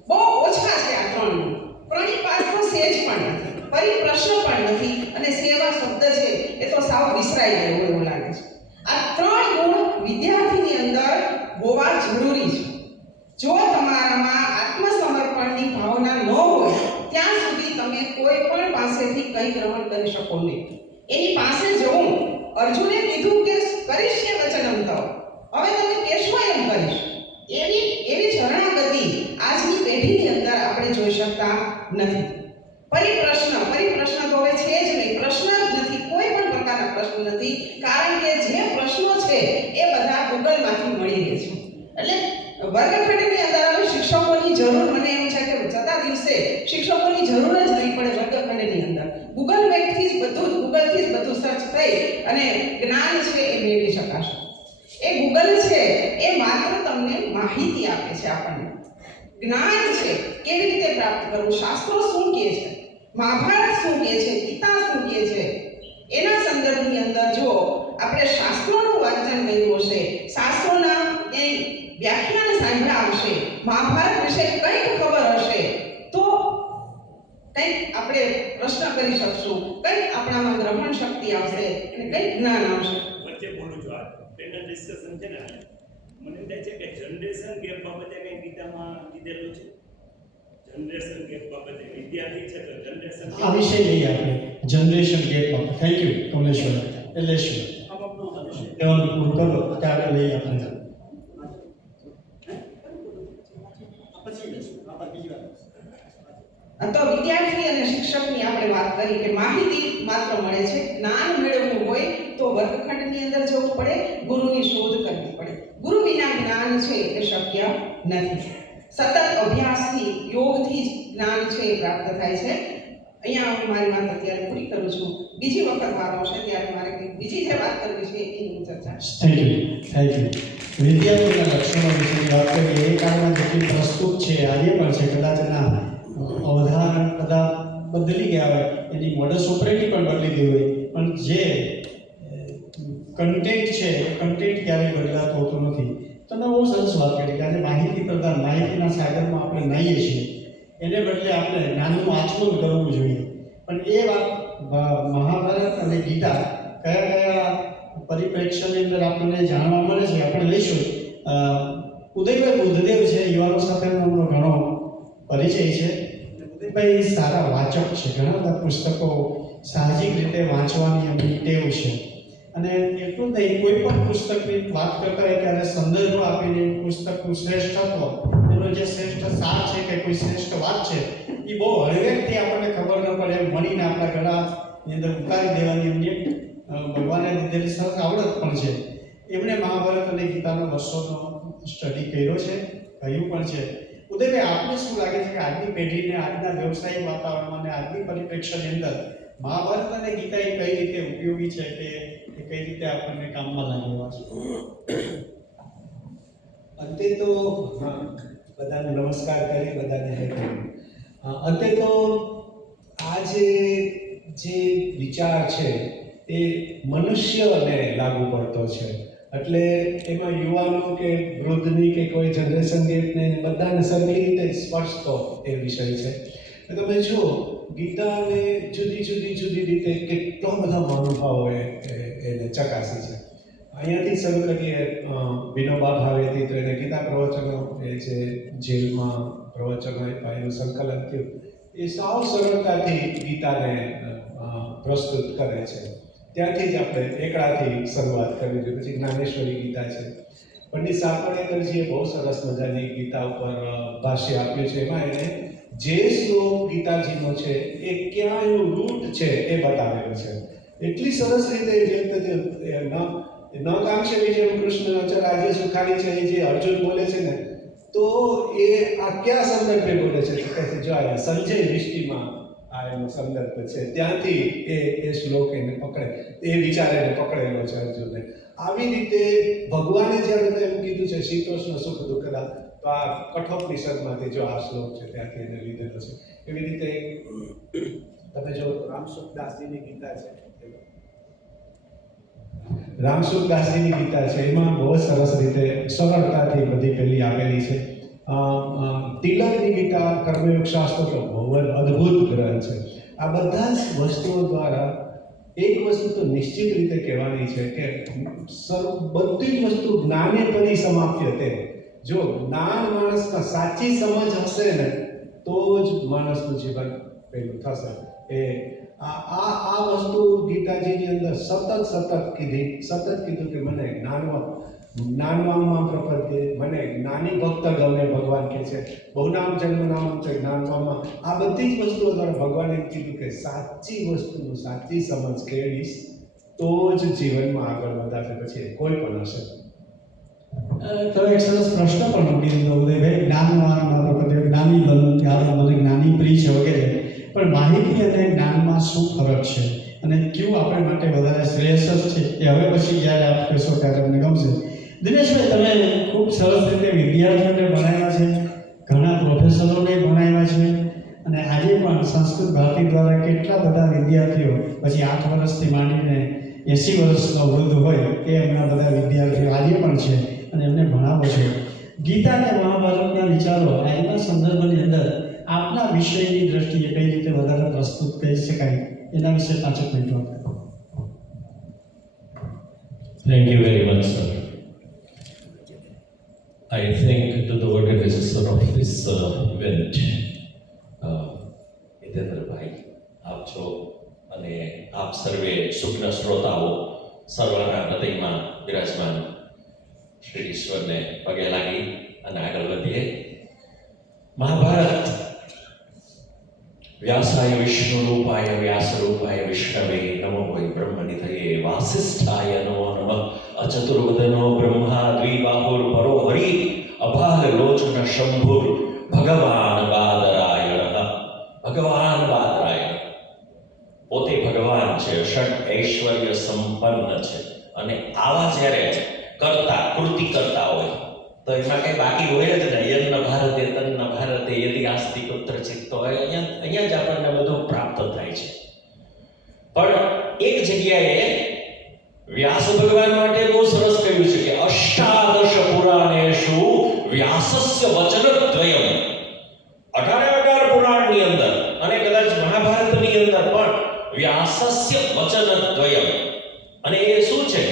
બહુ ઓછા છે આ 3 ગુણ. પ્રણિપાત તો સેજ પણ નથી, પરિપ્રશ્ન પણ નથી અને સેવા શબ્દ છે એ તો સાવ વિસરાઈ ગયો એવું લાગે છે. આ 3 ગુણ વિદ્યાર્થીની અંદર હોવા જરૂરી છે. જો તમારામાં આત્મસમર્પણની ભાવના ન હોય ત્યાં સુધી તમે કોઈ પણ પાસેથી કંઈ ગ્રહણ કરી શકો નહીં. એની પાસે જવું, અર્જુને કીધું કે કરીશ્ય વચનમ તવ, હવે તમે કહેશો એમ કરીશ. એવી શરણાગતિ આજની પેઢીની અંદર આપણે જોઈ શકતા નથી. પરિપ્રશ્ન તો હવે છે જ નહીં, પ્રશ્ન જ નથી, કોઈ પણ પ્રકારના પ્રશ્ન નથી. કારણ કે જે પ્રશ્નો છે એ બધા ગૂગલમાંથી મળી રહે છે. એટલે વર્ગખંડની અંદર હવે શિક્ષકોની જરૂર, મને એમ છે કે જતા દિવસે શિક્ષકોની જરૂર જ નહીં પડે વર્ગખંડની અંદર. ગૂગલથી જ બધું સર્ચ થઈ અને જ્ઞાન છે એ મેળવી શકાશે. એ ગૂગલ છે એ માત્ર તમને માહિતી આપે છે, આપણને જ્ઞાન છે કેવી રીતે પ્રાપ્ત કરવું, શાસ્ત્રો શું કહે છે, મહાભારત શું કહે છે, ગીતા શું કહે છે, એના સંદર્ભની અંદર જો આપણે શાસ્ત્રોનું વાંચન કર્યું હશે, શાસ્ત્રોના એ વ્યાખ્યાન સાંભળ્યા હશે, મહાભારત વિશે કંઈક ખબર હશે તો કંઈક આપણે પ્રશ્ન કરી શકશું, કંઈક આપણામાં ગ્રહણ શક્તિ આવશે અને કંઈક જ્ઞાન આવશે. વચ્ચે બોલું છું, આ પેનલ ડિસ્કશન છે ને, મને એમ થાય છે કે જનરેશન ગેપ બાબતે કંઈ ગીતામાં કીધેલું છે. જનરેશન ગેપ બાબતે વિદ્યાર્થી છે તો જનરેશન આ વિષય લઈએ આપણે generation gap. Thank you Kamleshwar. એટલે શું કહેવાનું પૂરું કરો ત્યારે લઈએ આપણે. તો વિદ્યાર્થી અને શિક્ષકની આપણે વાત કરી કે માહિતી માત્ર મળે છે, જ્ઞાન મેળવવું હોય તો વર્ગખંડની અંદર જવું પડે, ગુરુની શોધ કરવી પડે. ગુરુ વિના જ્ઞાન છે એ શક્ય નથી. સતત અભ્યાસથી, યોગથી જ જ્ઞાન છે એ પ્રાપ્ત થાય છે. અહીંયા હું મારી વાત અત્યારે પૂરી કરું છું. બીજી વખત વારો આવશે ત્યારે મારે કંઈક બીજી જે વાત કરવી છે એની હું ચર્ચા. Thank you. વિદ્યાર્થીના લક્ષણો વિશે વાત કરીએ. એ કાળમાં જેટલી પ્રસ્તુત છે આજે પણ છે, કદાચ એના અવધારણ કદાચ બદલી ગયા હોય, એની મોડસ ઓપરેટી પણ બદલી ગઈ હોય, પણ જે કન્ટેન્ટ છે એ કન્ટેન્ટ ક્યારેય બદલાતો હોતો નથી. તમે બહુ સરસ વાત કરી કે આજે માહિતી પ્રધાન, માહિતીના સાગરમાં આપણે નાહીએ છીએ, એને બદલે આપણે જ્ઞાનનું આચમન કરવું જોઈએ. પણ એ વાત મહાભારત અને ગીતા કયા પરિપ્રેક્ષ્યની અંદર આપણને જાણવા મળે છે આપણે લઈશું. ઉદયભાઈ બુદ્ધદેવ છે, યુવાનો સાથેનો એમનો ઘણો પરિચય છે. ઉદયભાઈ સારા વાચક છે, ઘણા બધા પુસ્તકો સાહજિક રીતે વાંચવાની એમની ટેવ છે. અને એટલું નહીં, કોઈ પણ પુસ્તકની વાત કરતા હોય ત્યારે સંદર્ભ આપીને પુસ્તકનું શ્રેષ્ઠત્વ, એનો જે શ્રેષ્ઠ સાર છે કે કોઈ શ્રેષ્ઠ વાત છે એ બહુ હળવેકથી આપણને ખબર ન પડે એમ મળીને આપણા ગળાની અંદર ઉતારી દેવાની એમની ભગવાને દીધેલી સરસ આવડત પણ છે. એમણે મહાભારત અને ગીતાનો વર્ષોનો સ્ટડી કર્યો છે, કહ્યું પણ છે. ઉદયભાઈ, આપને શું લાગે છે કે આજની પેઢીને, આજના વ્યવસાયિક વાતાવરણમાં અને આજની પરિપ્રેક્ષ્યની અંદર મહાભારત અને ગીતા એ કઈ રીતે ઉપયોગી છે કે કઈ રીતે આપણને કામમાં લાગેલા છે? અંતે તો બધાને નમસ્કાર કરી, બધાને હે કરી. અંતે તો આ જે વિચાર છે તે મનુષ્યને લાગુ પડતો છે. એટલે એમાં યુવાનો કે વૃદ્ધની કે કોઈ જનરેશન ગેપને બધાને સરખી રીતે સ્પર્શતો એ વિષય છે. તમે જુઓ ગીતાને જુદી રીતે કેટલા બધા મહાનુભાવોએ એને ચકાસી છે. અહીંયાથી શરૂ કરીએ, વિનોબા ભાવેથી, તો એને ગીતા પ્રવચનો, એ જે જેલમાં પ્રવચનો આપ્યા એનું સંકલન થયું, એ સાવ સરળતાથી ગીતાને પ્રસ્તુત કરે છે. ત્યાંથી જ આપણે એકડાથી શરૂઆત કરવી જોઈએ. પછી જ્ઞાનેશ્વરી ગીતા છે. પંડિત સાપણેકરજીએ બહુ સરસ મજાની ગીતા ઉપર ભાષ્ય આપ્યું છે. એમાં એને જે શ્લોક ગીતાજીનો છે એ ક્યાં એનું રૂટ છે એ બતાવેલું છે. એટલી સરસ રીતે વ્યક્ત થયું. ન કાંક્ષે વિજયમ કૃષ્ણ રાજ્ય સુખાની છે, એ જે અર્જુન બોલે છે ને, તો એ આ કયા સંદર્ભે બોલે છે? જો આ સંજય દૃષ્ટિમાં આ એનો સંદર્ભ છે. ત્યાંથી એ શ્લોક એને પકડે, એ વિચાર એને પકડેલો છે અર્જુનને. આવી રીતે ભગવાને જ્યારે એમ કીધું છે શીતોષ્ણ સુખ દુઃખદા, તો આ કઠોપનિષદમાંથી જો આ શ્લોક છે ત્યાંથી એને લીધેલો છે. એવી રીતે તમે જો રામસુખદાસજીની ગીતા છે, રામસુખદાસજીની ગીતા છે, એમાં બહુ સરસ રીતે સરળતાથી બધી પેલી આપેલી છે. તિલકની ગીતા કર્મયોગ શાસ્ત્ર તો બહુ જ અદ્ભુત ગ્રંથ છે. આ બધા જ વસ્તુઓ દ્વારા એક વસ્તુ તો નિશ્ચિત રીતે કહેવાની છે કે બધી જ વસ્તુ જ્ઞાને પરિસમાપ્ય તે. જો જ્ઞાન માણસમાં સાચી સમજ હશે ને, તો જ માણસનું જીવન પેલું થશે. આ વસ્તુ ગીતાજીની અંદર સતત કીધું કે મને જ્ઞાનવામાં પ્રપદ્ય, મને જ્ઞાની ભક્ત ગમે, ભગવાન કહે છે. બહુનામ જન્મનામ છે જ્ઞાનવામાં. આ બધી જ વસ્તુઓ દ્વારા ભગવાને કીધું કે સાચી વસ્તુનું સાચી સમજ કેળવીશ તો જ જીવનમાં આગળ વધાશે, પછી કોઈ પણ હશે. તો એક સરસ પ્રશ્ન પણ મૂકી દીધો ઉદયભાઈ, જ્ઞાનવાન પ્રપદ્ય, જ્ઞાની બનવું, ત્યારે મને જ્ઞાની પ્રિય છે વગેરે. પણ માહિતી અને જ્ઞાનમાં શું ફરક છે અને કયું આપણે માટે વધારે શ્રેયસ્કર છે, એ હવે પછી જ્યારે આપ કહેશો ત્યારે અમને ગમશે. દિનેશભાઈ, તમે ખૂબ સરસ રીતે વિદ્યાર્થીઓને ભણાવ્યા છે, ઘણા પ્રોફેસરોને ભણાવ્યા છે, અને આજે પણ સંસ્કૃત ભારતી દ્વારા કેટલા બધા વિદ્યાર્થીઓ, પછી 8 વર્ષથી માંડીને 80 વર્ષનો વૃદ્ધ હોય એ એમના બધા વિદ્યાર્થીઓ આજે પણ છે અને એમને ભણાવો છો. ગીતા અને મહાભારતના વિચારો આજના સંદર્ભની અંદર આપના વિષયની દ્રષ્ટિએ કઈ રીતે વધારે પ્રસ્તુત કરી શકાય, એના વિશે 5 મિનિટ આપો. Thank you very much, sir. I think to the organizer of this event, Hitendra-bhai, આપ છો અને આપ સર્વે સુખ્ન શ્રોતાઓ સર્વના હૃદયમાં બિરાજમાન શ્રી ઈશ્વરને પગે લાગી અને આગળ વધીએ. મહાભારત વ્યાસાય વિષ્ણુરૂપાય વ્યાસરૂપાય વિષ્ણવે નમો વૈ બ્રહ્મનિધયે વાસિષ્ઠાય નમો નમઃ અચતુર્વદનો બ્રહ્મા દ્વિબાહુર પરો હરિ અભાગ લોચન શંભુર ભગવાન બાદરાયણ. ભગવાન બાદરાયણ પોતે ભગવાન છે, ષડ ઐશ્વર્ય સંપન્ન છે, અને આવા જ્યારે કૃતિ કરતા હોય તો એમાં કઈ બાકી હોય જ નહીં. યજ્ઞ ભારતે તન્ન ભારતે યદિ આસ્તિ કુત્રચિત, તો અહીંયા જ આપણને બધું પ્રાપ્ત થાય છે. પણ એક જગ્યાએ વ્યાસ ભગવાન માટે બહુ સરસ કહ્યું છે કે અષ્ટાદશ પુરાણેષુ વ્યાસસ્ય વચનદ્વયમ. 18 પુરાણની અંદર અને કદાચ મહાભારતની અંદર પણ વ્યાસસ્ય વચનદ્વયમ. અને એ શું છે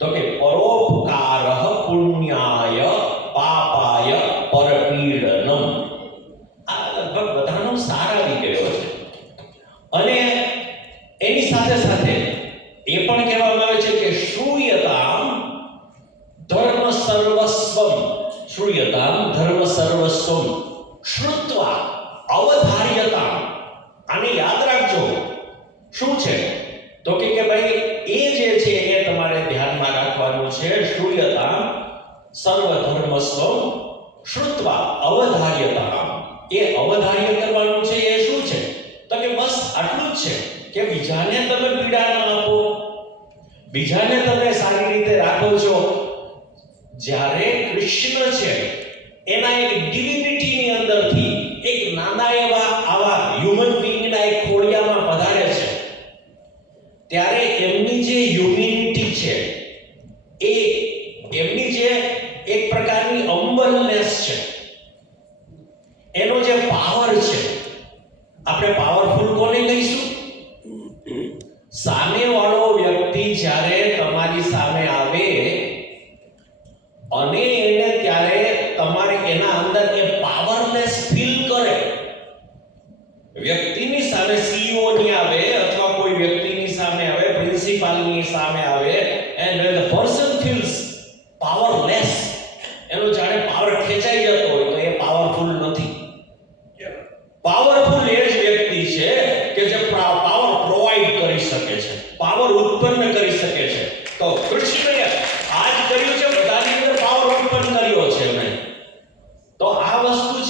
તો કે પરોપકારઃ પુણ્યાય પાપાય પરપીડનમ. આ લગભગ બધાનો સાર આવી ગયો છે. અને એની સાથે સાથે એ પણ કહેવામાં આવે છે કે શ્રૂયતામ ધર્મ સર્વસ્વમ. શ્રૂયતામ ધર્મ સર્વસ્વમ શ્રુત્વા અવધાર્યતામ. આને યાદ રાખજો. શું છે તો કે ભાઈ એ જે છે એ તમારે ધ્યાનમાં રાખવાનું છે. શ્રૂયતામ સર્વધર્મસ્વમ શ્રુત્વા અવધાર્યતામ. એ અવધાર્ય કરવાનું છે એ શું છે તો કે બસ આટલું જ છે કે બીજાને તમે પીડા ન આપો, બીજાને તમે સારી રીતે રાખો છો. જ્યારે કૃષ્ણ છે એના એક ડિવિનિટીની અંદરથી એક નાના એવા આવા હ્યુમન બીંગના એક ખોડિયામાં પધારે છે, ત્યારે એમની જે હ્યુમિનિટી છે, એ એમની જે એક પ્રકારની હમ્બલનેસ છે, એનો જે પાવર છે, આપણે પાવર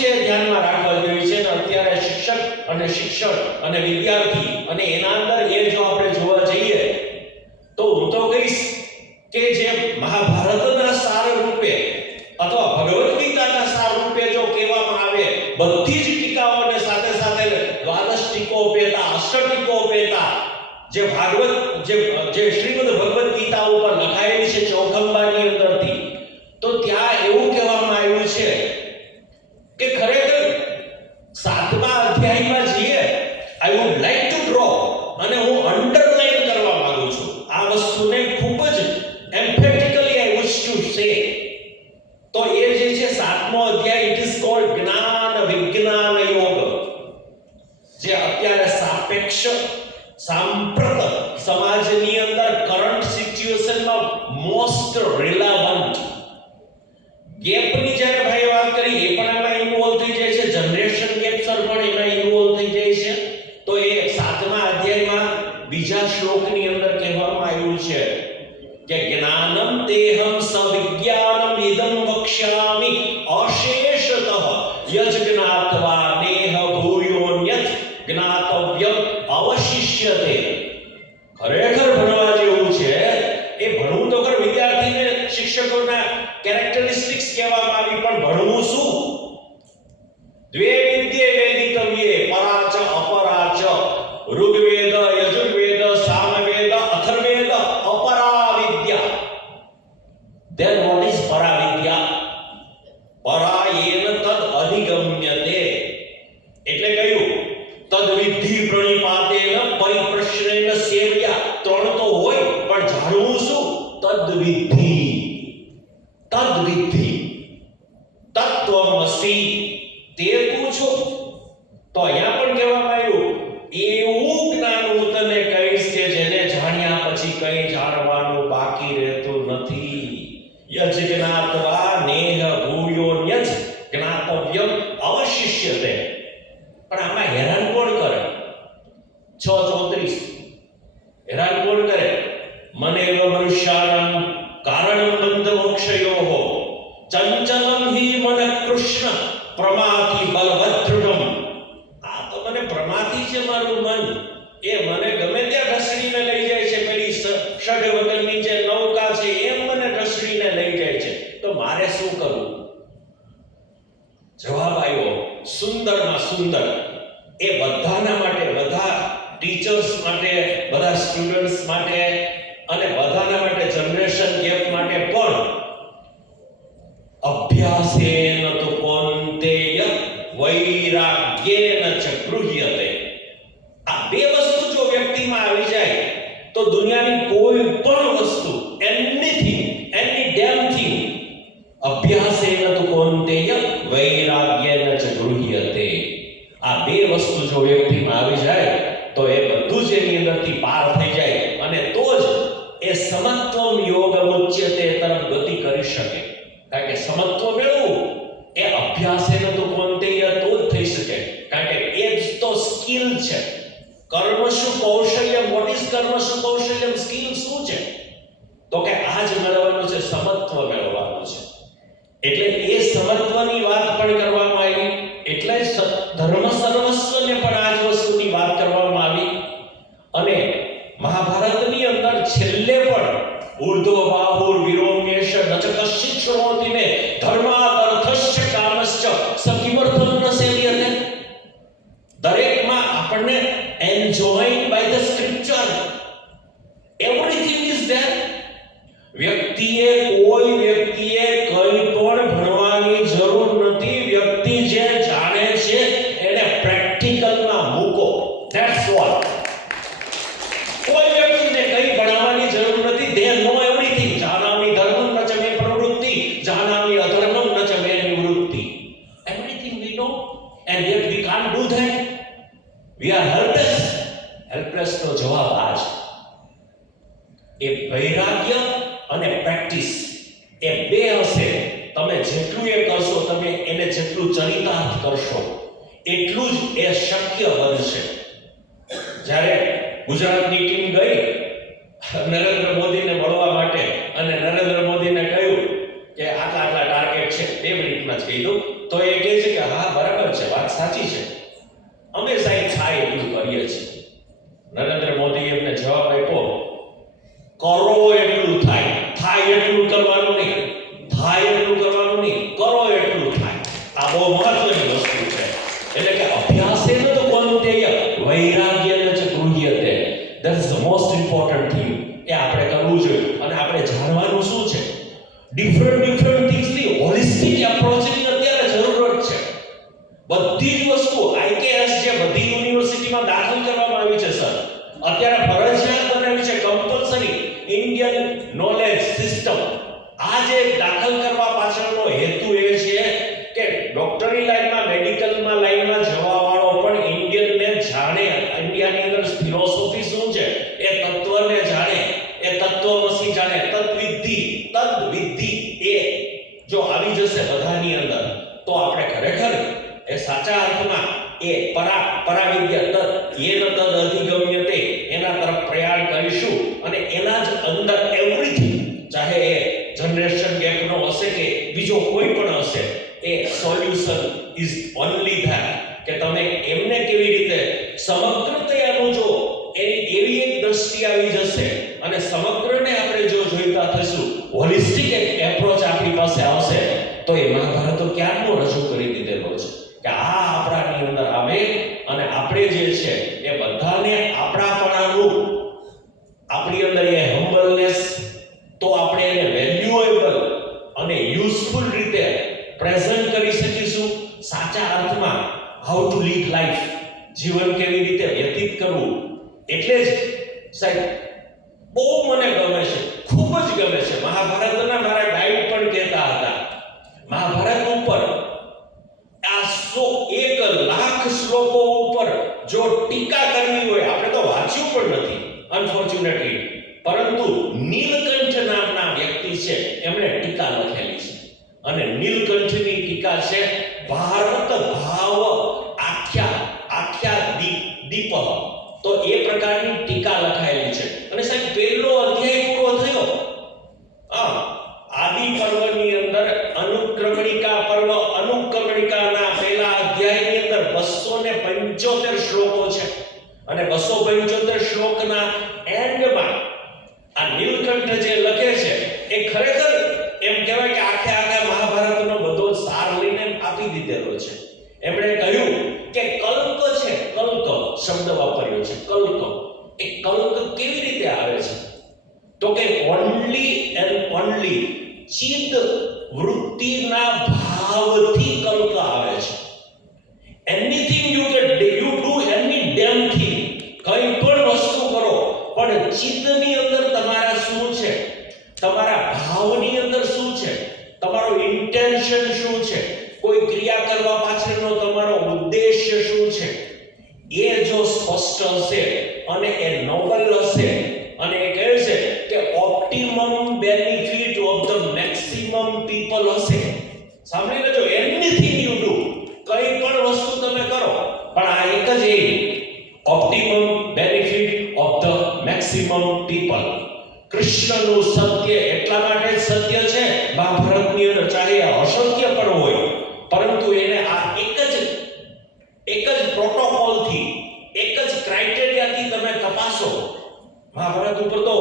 એ ધ્યાનમાં રાખવા જેવી છે. અને અત્યારે શિક્ષક અને શિક્ષણ અને વિદ્યાર્થી અને એના અંદર એ જો આપણે જોવા જઈએ તો હું તો કહીશ કે જે મહાભારતના સાર રૂપે અથવા ભગવદ્ ગીતાના સાર રૂપે જો કહેવામાં આવે, બધી જ ટીકાઓને સાથે સાથે દ્વાદશ ટીકોપેતા, અષ્ટટીકોપેતા જે ભાગવત જે શ્રીમદ ભગવદ્ ગીતા ઉપર લખાયેલી છે ચૌખંબાની અંદરથી, તો ત્યાં એવું કહેવામાં આવ્યું છે કે ખરેખર 7મા અધ્યાયમાં જઈએ, I would like to draw અને હું અંડરલાઈન કરવા માંગુ છું આ વસ્તુને, ખૂબ જ એમ્ફેટિકલી આઈ વિશ ટુ સે. તો એ જે છે 7મો અધ્યાય, ઇટ ઇઝ કોલ્ડ જ્ઞાન વિજ્ઞાન યોગ, જે અત્યારે સાપેક્ષ સાંપ્રત સમાજની અંદર કરંટ સિચ્યુએશનમાં મોસ્ટ રિલેવન્ટ. ગેપની જ્યારે ભાઈ વાત કરી એ પણ એમાં ઇન્વોલ્વ થઈ જાય છે, જનરેશન ગેપ સર પણ એમાં ઇન્વોલ્વ થઈ જાય છે. તો એ 7મા અધ્યાયમાં બીજા શ્લોકની અંદર કહેવામાં આવ્યું છે કે જ્ઞાનમ તેહમ સવિજ્ઞાનમ ઇદમ વક્ષ્યામિ અશેષતઃ યજ્ઞાત્વા નેહ ભૂયોન્યત જ્ઞાતવ્યમ અવશિષ્યતે. ખરેખર ભણવા જેવું છે એ ભણવું તો ખર, વિદ્યાર્થીને શિક્ષકોના કેરેક્ટરિસ્ટિક્સ કહેવામાં આવી, પણ ભણવું શું? દ્વે વિદ્યે વેદિતવ્યે પરાચ અપરાચ, ઋગ્વેદ યજુર્વેદ સામવેદ અથર્વેદ અપરા વિદ્યા. Then what is para vidya? પરાયેન તદ અધિગમ્યતે. એટલે કહ્યું તદ વિદ્ધિ પ્રણિપાતેન પરિપ્રશ્નેન સેવ્યા. ત્રણ તો હોય પણ જાણવું શું? તદ વિદ્ધિ, તદ વિદ્ધિ, તત્વમસી, તે પૂછો. તો અહીંયા પણ કહેવામાં આવ્યું એવું જ્ઞાન હું તને કહીશ કે જેને જાણ્યા પછી કંઈ જાણવાનું બાકી રહેતું નથી. યજ્ઞાત્વા નેહ ભૂયોન્યત જ્ઞાતવ્યમ અવશિષ્યતે. પણ આમાં હેરાન કોણ કરે? 6:34 હેરાન કોણ કરે? મનેવ મનુષ્યાણામ કારણમ બંધ મોક્ષયોઃ ચંચલમ હિ મન કૃષ્ણ પ્રમાથી બલવદ્દૃઢમ. આ તો મને પ્રમાથી છે મારું મન, એ મને ગમે ત્યાં ઢસડીને લઈ જાય છે. પેલી ષડ વગરની જે નૌકા છે એમ મને ઢસડીને લઈ જાય છે. તો મારે શું કરવું? જવાબ આવ્યો સુંદરમાં સુંદર. એ બધાના માટે, બધા ટીચર્સ માટે, બધા સ્ટુડન્ટ્સ માટે અને બધાના માટે, જનરેશન ગેપ માટે પણ અભ્યાસેન તો કોંતેય વૈરાગ્યેન ચ ગૃહ્યતે. આ બે વસ્તુ જો વ્યક્તિમાં આવી જાય તો દુનિયાની કોઈ પણ વસ્તુ, એનીથિંગ, એની ડેમ થિંગ, અભ્યાસેન તો કોંતેય વૈરાગ્યેન ચ ગૃહ્યતે. આ બે વસ્તુ જો વ્યક્તિમાં આવી જાય તો એ બધું જ એની અંદરથી પાર થઈ જાય અને તો જ એ સમત્વમ યોગમુચ્યતે તરફ ગતિ કરી શકે. કારણ કે સમત્વ મેળવવું એ અભ્યાસેન તો કોંતેય તો જ થઈ શકે, કારણ કે એ જ તો સ્કિલ છે. કર્મશુ કૌશલ્યમ. વોટ ઇઝ કર્મશુ કૌશલ્યમ? સ્કિલ શું છે? તો કે આ જ મેળવવાનું છે, સમત્વ મેળવવાનું છે. એટલે એ સમત્વની વાત પણ કરવામાં આવી. એટલે જ ધર્મ સર્વસ્વને પણ આ જ વસ્તુની વાત કરવામાં આવી. અને મહાભારતની અંદર છેલ્લે પણ ઉર્ધ્વ બાહુર વિરોમ્યેશ ન ચ કશ્ચિત શૃણોતિ મે ધર્માદ અર્થશ્ચ કામશ્ચ સ કિમર્થં ન સેવ્યતે. દરેકમાં આપણને enjoined by the scripture, everything is there. વ્યક્તિએ કોઈ વ્યક્તિએ કંઈ પણ ભણવાની જરૂર નથી. વ્યક્તિ જે જાણે છે એને પ્રેક્ટિકલમાં મૂકો. That's all. કોઈ વ્યક્તિને કંઈ ભણાવવાની જરૂર નથી. they know everything. જાનામિ ધર્મં ન ચ મે પ્રવૃત્તિ, જાનામિ અધર્મં ન ચ મે નિવૃત્તિ. Everything we know and yet we can't do that. We are helpless. Helpless નો જવાબ આ છે. એ વૈરાગ્ય અને પ્રેક્ટિસ એ બે હશે. તમે જેટલું એ કરશો, તમે એને જેટલું ચરિતાર્થ કરશો એટલું જ એ શક્ય બનશે. જ્યારે ગુજરાતની ટીમ ગઈ નરેન્દ્ર મોદીને મળવા માટે અને નરેન્દ્ર મોદીને કહ્યું કે આટલા ટાર્ગેટ છે, 2 મિનિટમાં જ કહી દઉં, તો એ કહે છે કે હા બરાબર છે, વાત સાચી છે, અમે સાહેબ થાય એટલું કરીએ છીએ. નરેન્દ્ર મોદીએ એમને જવાબ આપ્યો, કરો એટલું થાય, થાય એટલું કરવાનું નહીં, થાય એટલું કરવાનું નહીં, કરો એટલું થાય. આ બહુ મહત્વની વસ્તુ છે. એટલે કે અભ્યાસેન તો કોંતેય વૈરાગ્યેન ચ ગૃહ્યતે. That is the most important thing. એ આપણે કરવું જોઈએ. અને આપણે જાણવાનું શું છે, ડિફરન્ટ થિંગ્સની હોલિસ્ટિક એપ્રોચની અત્યારે જરૂરત છે. બધી જ વસ્તુ IKS જે બધી યુનિવર્સિટીમાં દાખલ કરવામાં આવી છે સર, અત્યારે ફરજિયાત બનાવી છે, કમ્પલસરી ઇન્ડિયન નોલેજ સિસ્ટમ. આ જે દાખલ કરવા પાછળનો હેતુ એ છે કે ડોક્ટરી લાઈનમાં, મેડિકલમાં લાઈનમાં જવા વાળો પણ ઇન્ડિયનને જાણે, ઇન્ડિયાની અંદર ફિલોસોફી શું છે એ તત્વને જાણે, એ તત્વમસી જાણે, તદ્વિધિ એ જો આવી જશે બધાની અંદર, તો આપણે ખરેખર એ સાચા અર્થમાં એ પરાવિદ્યા યેન તદ અધિગમ્યતે એના તરફ પ્રયાણ કરીશું. અને એના જ અંદર એવરીથિંગ, ચાહે એ જનરેશન ગેપનો હશે કે બીજો કોઈ પણ હશે, એ સોલ્યુશન ઇઝ ઓનલી ધેટ કે તમે એમને કેવી રીતે સમગ્રતાનું જો એવી એક દ્રષ્ટિ આવી જશે અને સમગ્રને આપણે જો જોઈતા થશું, હોલિસ્ટિક એક એપ્રોચ આપણી પાસે આવશે, તો એ મહાભારત ક્યારનો રજૂ કરી દીધેલો છે કે આ આપણાની અંદર આવે અને આપણે જે છે એ બધાને આપણાપણાનું, આપણી અંદર એ હમ્બલનેસ, તો આપણે એને વેલ્યુએબલ અને યુઝફુલ રીતે પ્રેઝન્ટ કરી શકીશું. સાચા અર્થમાં હાઉ ટુ લીડ લાઈફ, જીવન કેવી રીતે વ્યતીત કરવું. એટલે જ સાહેબ બહુ મને ગમે છે, ખૂબ જ ગમે છે. મહાભારતના મારા ગાઈડ પણ કહેતા હતા, મહાભારત ઉપર આ 1,00,000 શ્લોકો ઉપર જો ટીકા કરવી હોય, આપણે તો વાંચ્યું પણ નથી અનફોર્ચ્યુનેટલી, પરંતુ નીલકંઠ નામના વ્યક્તિ છે, એમણે ટીકા લખેલી છે. અને નીલકંઠની ટીકા છે ભારત ભાવ આખ્યા દીપ. તો એ પ્રકારની ટીકા લખાયેલી છે. અને સાહેબ પહેલો અધ્યાય પૂરો થયો, આદિ પર્વની અંદર અનુક્રમણિકા પર્વ, અનુક્રમણિકાના પહેલા અધ્યાયની અંદર 275 શ્લોકો છે. અને 275 શ્લોકના એન્ડમાં આ નીલકંઠ જે લખે છે એ ખરેખર એમ કહેવાય કે આખે મહાભારતનો બધો સાર લઈને આપી દીધેલો છે. એમણે કહ્યું કે કલ્ક છે, કલ્ક શબ્દ વાપર્યો છે, કલ્ક. એ કલ્ક કેવી રીતે આવે છે, તો કે ઓન્લી એન્ડ ઓન્લી ચિત્ત વૃત્તિના ભાવથી કલ્ક આવે છે. Anything you do any dam thing, કંઈ પણ વસ્તુ કરો, પણ ચિત્તની અંદર તમારા શું છે, તમારા ભાવની અંદર શું છે, તમારો ઇન્ટેન્શન શું છે, કોઈ ક્રિયા કરવા પાછળનો તમારો ઉદ્દેશ્ય શું છે, એ જો સ્પષ્ટ હશે અને એ નોબલ હશે અને એ કહે છે કે optimum benefit of the maximum people હશે. સાંભળી લેજો, એનીથિંગ યુ ડુ, કંઈ પણ વસ્તુ તમે કરો, પણ આ એક જ એ optimum benefit of the maximum people. કૃષ્ણનું સત્ય એટલા માટે જ સત્ય છે મહાભારતની અંદર, ચાહે અસત્ય પણ હોય, પરંતુ એને આ એક જ પ્રોટોકોલથી, એક જ ક્રાઇટેરિયાથી તમે તપાસો. મહાભારત ઉપર તો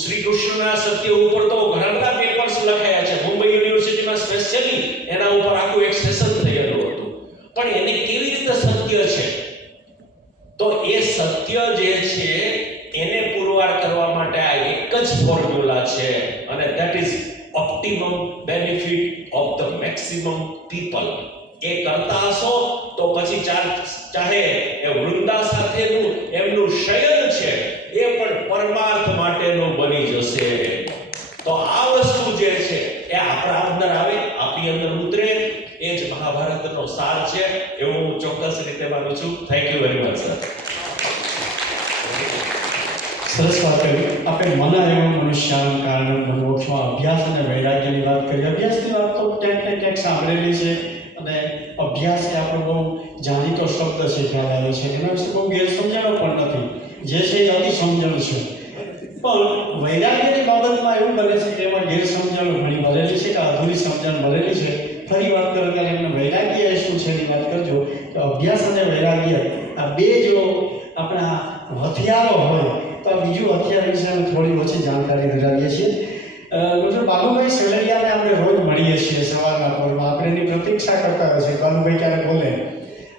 શ્રી કૃષ્ણના સત્ય ઉપર તો ઘણા બધા પેપર્સ લખાયા છે. મુંબઈ યુનિવર્સિટીમાં સ્પેશિયલી એના ઉપર આખું એક સેશન થયેલું હતું. પણ એને કેવી રીતે સત્ય છે, તો એ સત્ય જે છે એને પુરવાર કરવા માટે આ એક જ ફોર્મ્યુલા છે, અને that is optimum benefit of the maximum people. એ કરતા હશો તો પછી ચાહે એ વૃંદા સાથેનું એમનું શયન છે એ પણ પરમાર્થ માટેનું બની જશે. તો આ વસ્તુ જે છે એ આપણા અંદર આવે, આપણી અંદર ઉતરે, એ જ મહાભારતનો સાર છે એવું હું ચોક્કસ રીતે માનું છું. Thank you very much sir. સરસ વાત કરી આપણે. મના એવો મનુષ્યાન કારણ મનોક્ષમાં અભ્યાસ અને વૈરાગ્યની વાત કરી. અભ્યાસની વાત તો ક્યાંક ને ક્યાંક સાંભળેલી છે, અને અભ્યાસ એ આપણો બહુ જાણીતો શબ્દ છે, ખ્યાલ આવે છે. એના વિશે બહુ ગેરસમજણો પણ નથી, જે છે એ અતિ સમજણ છે. પણ વૈરાગ્યની બાબતમાં એવું બને છે કે એમાં ગેરસમજણ ઘણી ભરેલી છે કે અધૂરી સમજણ ભરેલી છે. ફરી વાત કરો ત્યારે એમને વૈરાગ્ય શું છે એની વાત કરજો. તો અભ્યાસ અને વૈરાગ્ય આ બે જો આપણા હથિયારો હોય તો આ બીજું હથિયાર વિશે અમે થોડી ઓછી જાણકારી ધરાવીએ છીએ. ડૉક્ટર બાલુભાઈ સલડિયાને આપણે રોજ મળીએ છીએ સવારના પોરમાં. આપણે એની પ્રતીક્ષા કરતા હોય છે બાલુભાઈ ક્યારે બોલે,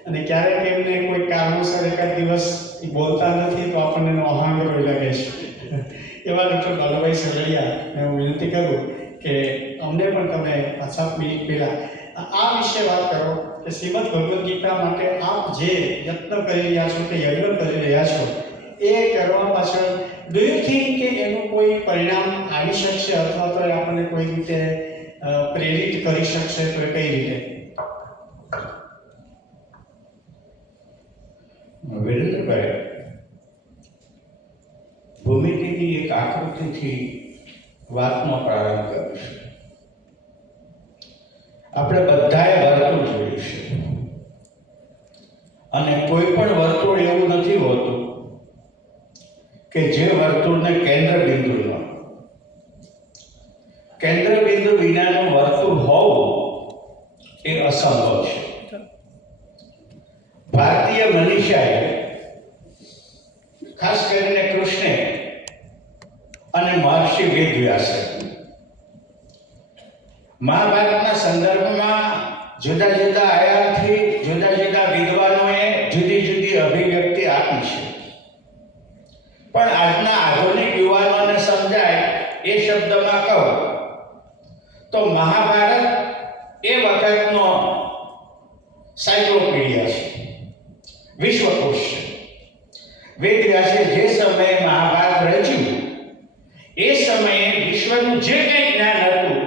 અને ક્યારેક એમને કોઈ કારણોસર એકાદ દિવસ એ બોલતા નથી તો આપણને એનો અહાંગરો લાગે છે. એવા ડૉક્ટર બાલુભાઈ સલડિયા હું વિનંતી કરું કે અમને પણ તમે 5-7 મિનિટ પહેલાં આ વિશે વાત કરો કે શ્રીમદ ભગવદ્ ગીતા માટે આપ જે યત્ન કરી રહ્યા છો કે યજ્ઞ કરી રહ્યા છો એ કરવા પાછળ ડુ યુ થિંક કે એનું કોઈ પરિણામ આવી શકશે અથવા તો એ આપણને કોઈ રીતે પ્રેરિત કરી શકશે તો એ કઈ રીતે? વિરેન્દ્રભાઈ, ભૂમિતિની એક આકૃતિથી વાતનો પ્રારંભ કરીશું. આપણે બધાએ વર્તુળ જોયું છે, અને કોઈ પણ વર્તુળ એવું નથી હોતું કે જે વર્તુળને કેન્દ્ર બિંદુ વિનાનું વર્તુળ હોવું એ અસંભવ છે. ભારતીય મનીષાએ, ખાસ કરીને કૃષ્ણે અને મહર્ષિ વેદવ્યાસે મહાભારતના સંદર્ભમાં જુદા જુદા આયામથી જુદા જુદા વિદ્વાનોએ જુદી જુદી અભિવ્યક્તિ આપી છે. પણ આજના આધુનિક યુવાનોને સમજાય એ શબ્દમાં કહું તો મહાભારત એ વખતનો સાયક્લોપીડિયા છે, વિશ્વકોશ છે. વેદવ્યાસે જે સમયે મહાભારત રચ્યું એ સમયે વિશ્વનું જે કંઈ જ્ઞાન હતું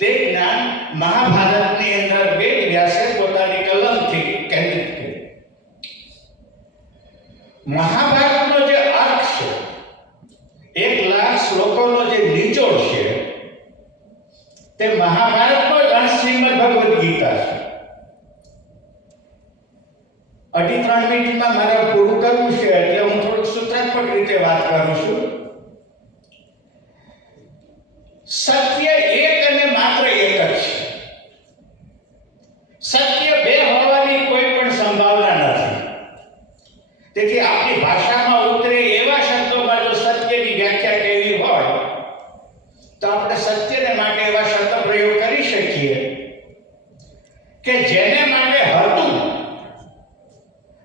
તે જ્ઞાન મહાભારતની અંદર વેદવ્યાસે પોતાની કલમથી કેન્દ્રિત કર્યું. મહાભારતનો જે અર્થ છે, 1,00,000 શ્લોકોનો જે નિચોડ છે, તે મહાભારતનો જ અંશ શ્રીમદ ભગવદ્ ગીતા છે. 2.5-3 મિનિટમાં મારે પૂરું કરવું છે એટલે હું થોડુંક સૂત્રાત્મક રીતે વાત કરું છું. સત્ય એક અને માત્ર એક જ છે. સત્ય બે હોવાની કોઈ પણ સંભાવના નથી. તેથી આપણી ભાષામાં ઉતરે એવા શબ્દોમાં જો સત્યની વ્યાખ્યા કેવી હોય તો આપણે સત્યને માટે એવા શબ્દ પ્રયોગ કરી શકીએ કે જેને માટે હતું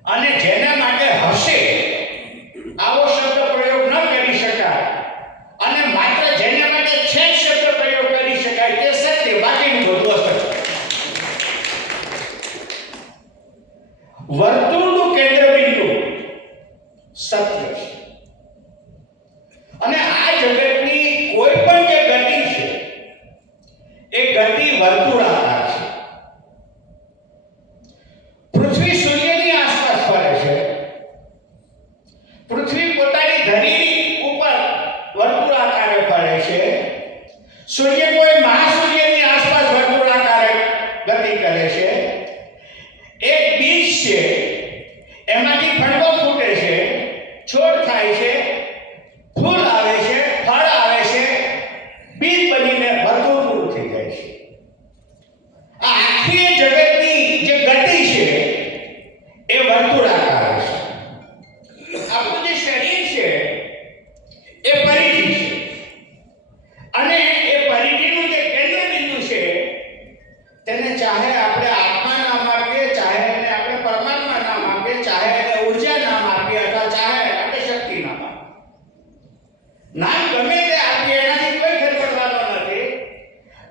અને જેના માટે હશે આવો શબ્દ પ્રયોગ ન કરી શકાય, અને માત્ર જેના માટે છે શબ્દ પ્રયોગ કરી શકાય તે સત્ય, બાકીનું બધું અસત્ય. વર્તુળનું કેન્દ્રબિંદુ સત્ય છે, અને આ જગતની કોઈ પણ જે ગતિ છે એ ગતિ વર્તુળાકાર છે. પૃથ્વી સૂર્યની આસપાસ ફરે છે, પૃથ્વી પોતાની ધરી ઉપર વર્તુળાકારે ફરે છે, સૂર્ય કોઈ મહાસૂર્યની આસપાસ વર્તુળાકારે ગતિ કરે છે. એક બીજ છે, એમાંથી ફળો ફૂટે છે, છોડ થાય છે, ફૂલ આવે છે, ફળ આવે છે, બીજ બનીને વર્તુળ પૂરું થઈ જાય છે. આ આખી જગતની જે ગતિ છે એ વર્તુળાકાર છે. આપણું જે શરીર છે એ પરિધિ છે, અને એ પરિધિનું જે કેન્દ્ર બિંદુ છે તેને ચાહે આપણે આત્મા નામ આપીએ, ચાહે એને આપણે પરમાત્મા નામ આપીએ, ચાહે એને ઉર્જા નામ આપીએ, અથવા ચાહે આપણે શક્તિ નામ આપીએ. નામ ગમે તે આપીએ એનાથી કોઈ ફેર પડવાનો નથી.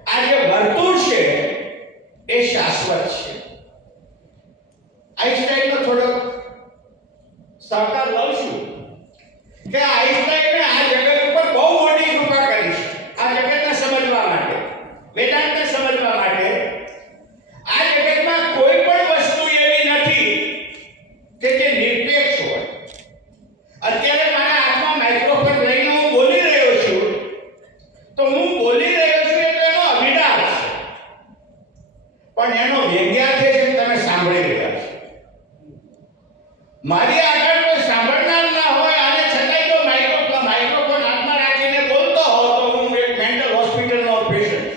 આ જે વર્તુળ છે એ શાશ્વત છે. આઈન્સ્ટાઈનનો થોડો સહકાર લઉં છું કે આઈન્સ્ટાઈને આ જગત ઉપર બહુ મોટી કૃપા કરી છે. આ જગતને સમજવા માટે, વેદાંતને સમજવા માટે. આ જગતમાં કોઈ પણ વસ્તુ એવી નથી કે જે નિરપેક્ષ હોય. અત્યારે મારા હાથમાં માઇક્રોફોન લઈને હું બોલી રહ્યો છું, તો હું બોલી રહ્યો છું એટલે એનો અભિલાષ છે, પણ એનો વ્યંગ્યાર્થ છે કે તમે સાંભળી રહ્યા છો. મારી આગળ કોઈ સાંભળનાર ના હોય અને છતાંય જો માઇક્રોફોન હાથમાં રાખીને બોલતો હો તો હું એક મેન્ટલ હોસ્પિટલનો પેશન્ટ.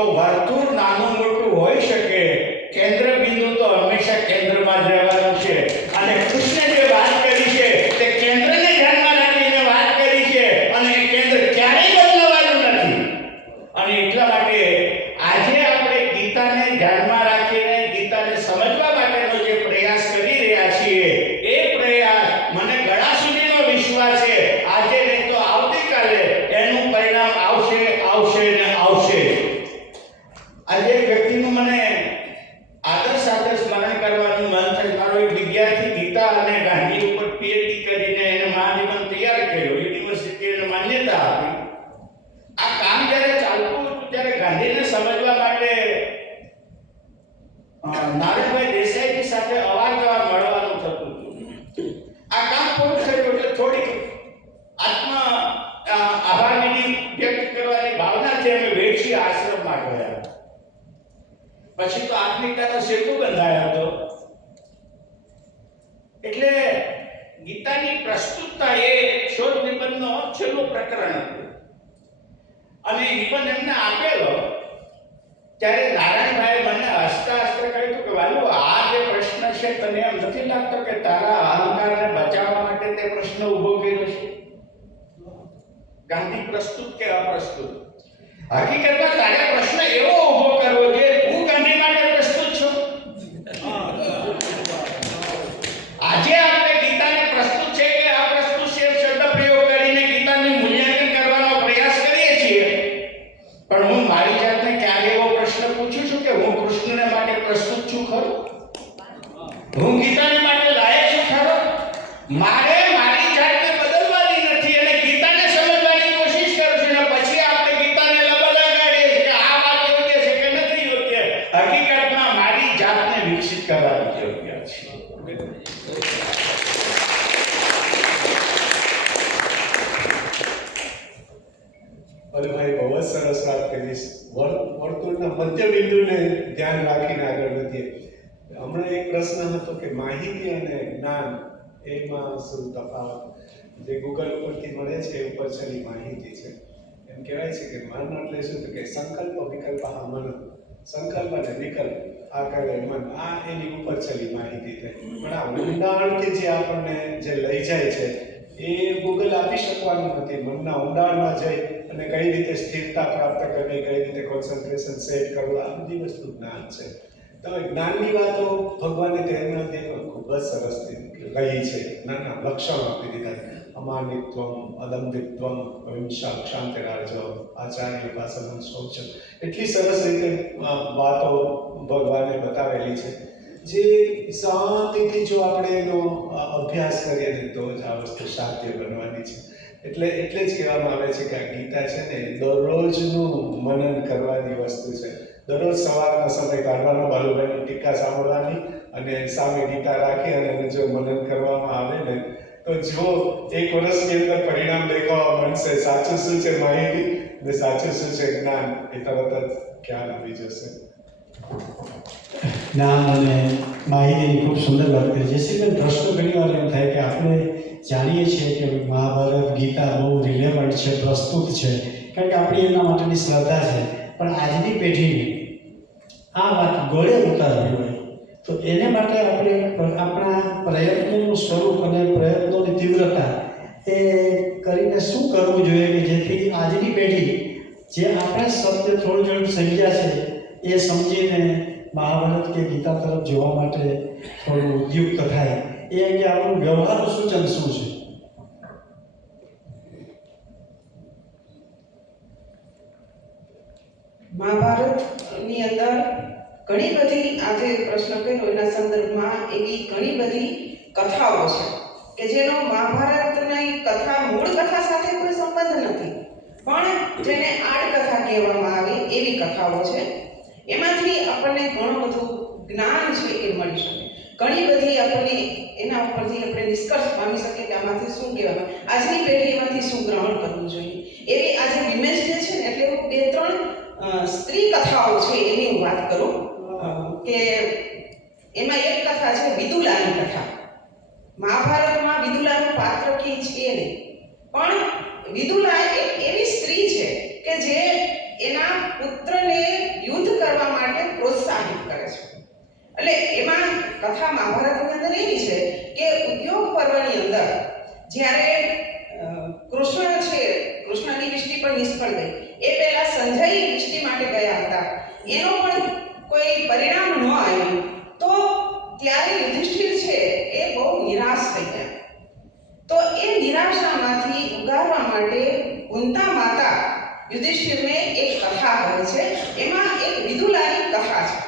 તો વર્તુળ નાનું મોટું હોઈ શકે, કેન્દ્ર બિંદુ તો હંમેશા કેન્દ્રમાં જ રહેવાનું છે. અને કૃષ્ણે જે વાત કરી છે તે કેન્દ્રને ધ્યાનમાં રાખીને વાત કરી છે અને એ કેન્દ્ર ક્યારેય બદલવાનું નથી. અને એટલા માટે આજે આપણે ગીતાને ધ્યાનમાં રાખીને ગીતાને સમજવા માટેનો જે પ્રયાસ કરી રહ્યા છીએ એ પ્રયાસ મને ઘણા સુધીનો વિશ્વાસ છે આજે નહીં તો આવતીકાલે એનું પરિણામ આવશે આવશે ને આવશે. આજે એક વ્યક્તિનું મને આદર સાથે સ્મરણ કરવાનું મન થાય. મારો એક વિદ્યાર્થી ગીતા અને ગાંધી ઉપર પીએચડી કરીને એને મહાનિબંધ તૈયાર કર્યો, યુનિવર્સિટી એને માન્યતા આપી. આ કામ જ્યારે ચાલતું હતું ત્યારે ગાંધીને સમજવા માટે નારાયણભાઈ દેસાઈજી સાથે અવારનવાર મળવાનું થતું હતું. આ કામ પૂરું થયું એટલે થોડીક આભાર વિધિ વ્યક્ત કરવાની ભાવનાથી અમે વેડશી આશ્રમમાં ગયા. પછી તો આત્મિકતાનો સેતુ બંધાયો હતો. એટલે ગીતાની પ્રસ્તુતતા એ શોધ નિબંધનો છેલ્લું પ્રકરણ હતું અને નિબંધ એમને આપેલો ત્યારે નારાયણભાઈ મને હસતા હસતા કહ્યું કે વાલુ આ જે પ્રશ્ન છે તને એમ નથી લાગતો કે તારા અહંકારને બચાવવા માટે તે પ્રશ્ન ઊભો કર્યો છે? ગાંધી પ્રસ્તુત કે અપ્રસ્તુત? હકીકતમાં તારે પ્રશ્ન એવો ઊભો કરવો જે હું ગાંધી માટે પ્રસ્તુત છું. આજે આપણે ગીતાને પ્રસ્તુત છે કે અપ્રસ્તુત છે શબ્દ પ્રયોગ કરીને ગીતાનું મૂલ્યાંકન કરવાનો પ્રયાસ કરીએ છીએ. પણ હું મારી જાતને ક્યારે એવો પ્રશ્ન પૂછું છું કે હું કૃષ્ણને માટે પ્રસ્તુત છું ખરો? હું ગીતાને માટે લાયક છું ખરો? મારે મારી જાતને બદલવાની નથી અને ગીતાને સમજવાની કોશિશ કરું છું અને પછી આપણે ગીતાને લગાડીએ છીએ કે આ વાત યોગ્ય છે કે નથી યોગ્ય. હકીકતમાં મારી જાતને વિકસિત કરવાની યોગ્ય છે. અરે ભાઈ બહુ જ સરસ વાત કરી. વર્તુળના મધ્ય બિંદુને ધ્યાન રાખીને આગળ વધીએ. હમણાં એક પ્રશ્ન હતો કે માહિતી અને જ્ઞાન એમાં શું તફાવત? જે ગૂગલ ઉપરથી મળે છે એ ઉપર છેલ્લી માહિતી છે. એમ કહેવાય છે કે મન એટલે શું? તો કે સંકલ્પ વિકલ્પ હા મન. સંકલ્પ અને વિકલ્પ આ કરે મન. આ એની ઉપર છેલ્લી માહિતી થઈ. પણ આ ઊંડાણથી જે આપણને જે લઈ જાય છે એ ગૂગલ આપી શકવાનું નથી. મનના ઊંડાણમાં જઈ અને કઈ રીતે સ્થિરતા પ્રાપ્ત કરવી, કઈ રીતે કોન્સન્ટ્રેશન સેટ કરવું, આ બધી વસ્તુ જ્ઞાન છે. તો જ્ઞાનની વાતો ભગવાને તેમના દેવમાં ખૂબ જ સરસ કહી છે. જ્ઞાનના લક્ષણ આપી દીધા. અમાનિત્વમ, અદંભિત્વમ, અહિંસા, ક્ષાંતિરાર્જવ, આચાર્ય ભાષણ, શૌચમ. એટલી સરસ રીતે વાતો ભગવાને બતાવેલી છે જે શાંતિથી જો આપણે એનો અભ્યાસ કરીએ ને તો જ આ વસ્તુ સાધ્ય બનવાની છે. એટલે જ કહેવામાં આવે છે કે આ ગીતા છે ને દરરોજનું મનન કરવાની વસ્તુ છે. દરરોજ સવારના સમય કાઢવાનો, બાલુભાઈની ટીકા સાંભળવાની અને સામે ગીતા રાખી અને એને જો મનન કરવામાં આવે ને તો જો એક વર્ષની અંદર પરિણામ દેખાવા મળશે. સાચું શું છે માહિતી અને સાચું શું છે જ્ઞાન એ તરત જ ખ્યાલ આવી જશે. જ્ઞાન અને માહિતીની ખૂબ સુંદર વાત કરી. જયશ્રીબેન, પ્રશ્ન ઘણી વાર એમ થાય કે આપણે જાણીએ છીએ કે મહાભારત ગીતા બહુ રિલેવન્ટ છે, પ્રસ્તુત છે, કારણ કે આપણી એના માટેની શ્રદ્ધા છે. પણ આજની પેઢીને આ વાત ગળે ઉતારવી હોય તો એને માટે આપણે આપણા પ્રયત્નોનું સ્વરૂપ અને પ્રયત્નોની તીવ્રતા એ કરીને શું કરવું જોઈએ કે જેથી આજની પેઢી જે આપણે શબ્દ થોડું થોડું સમજ્યા છે એ સમજીને મહાભારત કે ગીતા તરફ જોવા માટે થોડું ઉદ્યુક્ત થાય. એ અંગે આપણું વ્યવહારનું સૂચન શું છે? મહાભારતની અંદર ઘણી બધી આજે પ્રશ્ન કર્યો એના સંદર્ભમાં એવી ઘણી બધી કથાઓ છે કે જેનો મહાભારતની કથા મૂળ કથા સાથે કોઈ સંબંધ નથી, પણ જેને આડકથા કહેવામાં આવે એવી કથાઓ છે. એમાંથી આપણને ઘણું બધું જ્ઞાન છે એ મળી શકે. ઘણી બધી આપણને એના ઉપરથી આપણે નિષ્કર્ષ પામી શકીએ કે આમાંથી શું કહેવામાં, આજની પેઢી એમાંથી શું ગ્રહણ કરવું જોઈએ. એવી આજે વિમેજ ડે છે ને એટલે બે ત્રણ સ્ત્રી કથાઓ છે એની હું વાત કરું કે એમાં એક કથા છે વિદુલાની કથા. મહાભારતમાં વિદુલાનું પાત્ર કે છે નહીં, પણ વિદુલા એક એવી સ્ત્રી છે કે જે એના પુત્રને જ્યારે કૃષ્ણ છે, કૃષ્ણની વિષ્ટિ પણ નિષ્ફળ ગઈ. એ પહેલા સંજય વિષ્ટિ માટે ગયા હતા, એનો પણ કોઈ પરિણામ ન આવ્યું. તો ત્યારે યુધિષ્ઠિર છે એ બહુ નિરાશ થઈ ગયા. તો એ નિરાશામાંથી ઉગારવા માટે કુંતા માતા યુધિષ્ઠિરને એક કથા કહે છે. એમાં એક વિદુલાની કથા છે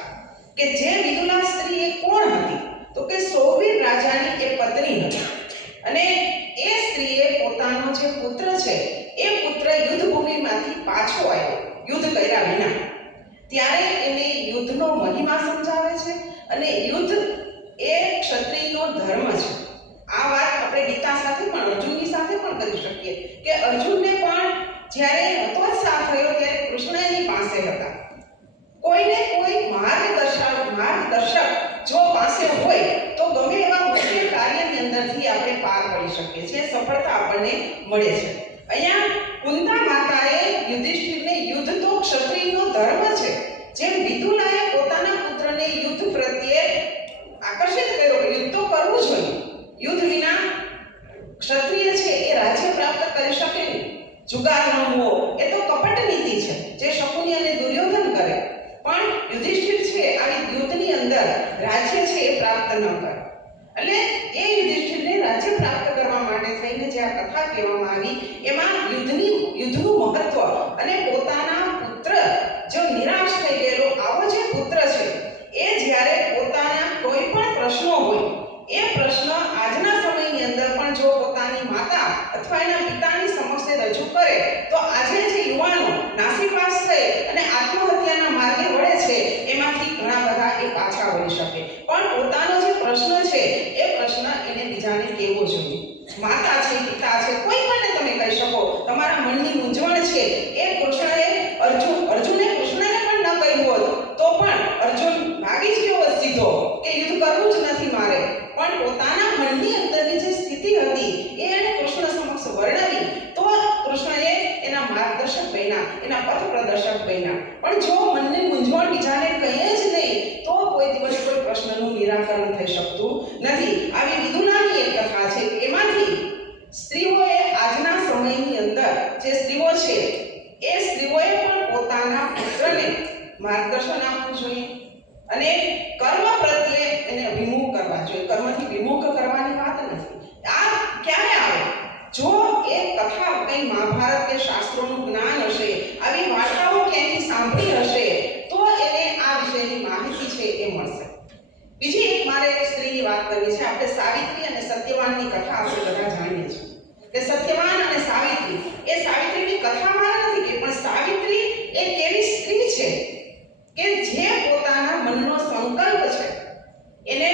કે જે વિદુલા સ્ત્રી એ કોણ હતી? તો કે સૌવીર રાજાની એ પત્ની હતી. અને એ સ્ત્રીએ પોતાનો જે પુત્ર છે એ પુત્ર યુદ્ધભૂમિમાંથી પાછો આવ્યો યુદ્ધ કર્યા વિના. ત્યારે એને યુદ્ધનો મહિમા સમજાવે છે અને યુદ્ધ એ ક્ષત્રિયનો ધર્મ છે. આ વાત આપણે ગીતા સાથે પણ, અર્જુનની સાથે પણ કરી શકીએ કે અર્જુનને પણ જ્યારે હતોત્સાહ થયો ત્યારે કૃષ્ણ એની પાસે હતા. કોઈને કોઈ માર્ગદર્શક જો પાસે હોય તો ગમે એવા મુશ્કેલ કાર્યની અંદરથી આપણે પાર પડી શકીએ છીએ, સફળતા આપણને મળે છે. અહીંયા કુંતા માતાએ યુધિષ્ઠિરને યુદ્ધ તો ક્ષત્રિયનો ધર્મ છે, જેમ વિદુલાએ પોતાના પુત્રને યુદ્ધ પ્રત્યે આકર્ષિત કર્યો કે યુદ્ધ તો કરવું જોઈએ, યુદ્ધ વિના ક્ષત્રિય છે એ રાજ્ય પ્રાપ્ત કરી શકે નહીં. જુગાર રમવો એ તો કપટ નીતિ છે જે શકુની અને દુર્યોધન કરે, પણ યુધિષ્ઠિર છે આવી યુદ્ધની અંદર રાજ્ય છે એ પ્રાપ્ત ન કરે. એટલે એ યુધિષ્ઠિરને રાજ્ય પ્રાપ્ત કરવા માટે થઈને જે આ કથા કહેવામાં આવી એમાં યુદ્ધનું મહત્વ અને પોતાના પુત્ર જો નિરાશ થઈ ગયેલો આવો જે પુત્ર છે એ જ્યારે પોતાના કોઈ પણ પ્રશ્નો હોય એ પ્રશ્ન આજના સમયની અંદર પણ જો પોતાની માતા અથવા એના પિતાની સમક્ષ રજૂ કરે તો આજે જે યુવાનો નાસીપાસ થઈ અને આત્મહત્યાના માર્ગે વળે છે એમાંથી ઘણા બધા એ પાછા વળી શકે. પણ પોતાનો જે પ્રશ્ન છે એ પ્રશ્ન એને બીજાને કહેવો જોઈએ. માતા છે, પિતા છે, કોઈ પણ તમે કહી શકો તમારા મનની મૂંઝવણ છે એ અર્જુને કૃષ્ણને પણ ન કહ્યું હોત તો પણ અર્જુન ભાગી જ ગયો સીધો કે યુદ્ધ કરવું જ નથી મારે. પણ પોતાના મનની અંદરની જે સ્થિતિ હતી એ એને કૃષ્ણ સમક્ષ વર્ણવી તો કૃષ્ણએ એના માર્ગદર્શક બન્યા, એના પથ પ્રદર્શક બન્યા. પણ જો મનની મૂંઝવણ બીજાને કહીએ જ નહીં તો કોઈ દિવસ કોઈ પ્રશ્નનું નિરાકરણ થઈ શકતું નથી. આવી વિદુલાની એક કથા છે, એમાંથી સ્ત્રીઓએ આજના સમયની અંદર જે સ્ત્રીઓ છે એ સ્ત્રીઓએ પણ પોતાના પુત્રને માર્ગદર્શન આપવું જોઈએ અને કર્મ પ્રત્યે એને વિમુખ કરવા જોઈએ. કર્મથી વિમુખ કરવાની વાત નથી. આ ક્યારે આવે? જો એ કથા કંઈ મહાભારત કે શાસ્ત્રોનું જ્ઞાન હશે, આવી વાર્તાઓ ક્યાંયથી સાંભળી હશે તો એને આ વિષયની માહિતી છે એ મળશે. બીજી એક મારે એક સ્ત્રીની વાત કરવી છે. આપણે સાવિત્રી અને સત્યવાનની કથા આપણે બધા જાણીએ છીએ કે સત્યવાન અને સાવિત્રી એ સાવિત્રીની કથામાં નથી કે પણ સાવિત્રી એક એવી સ્ત્રી છે કે જે પોતાના મનનો સંકલ્પ છે એને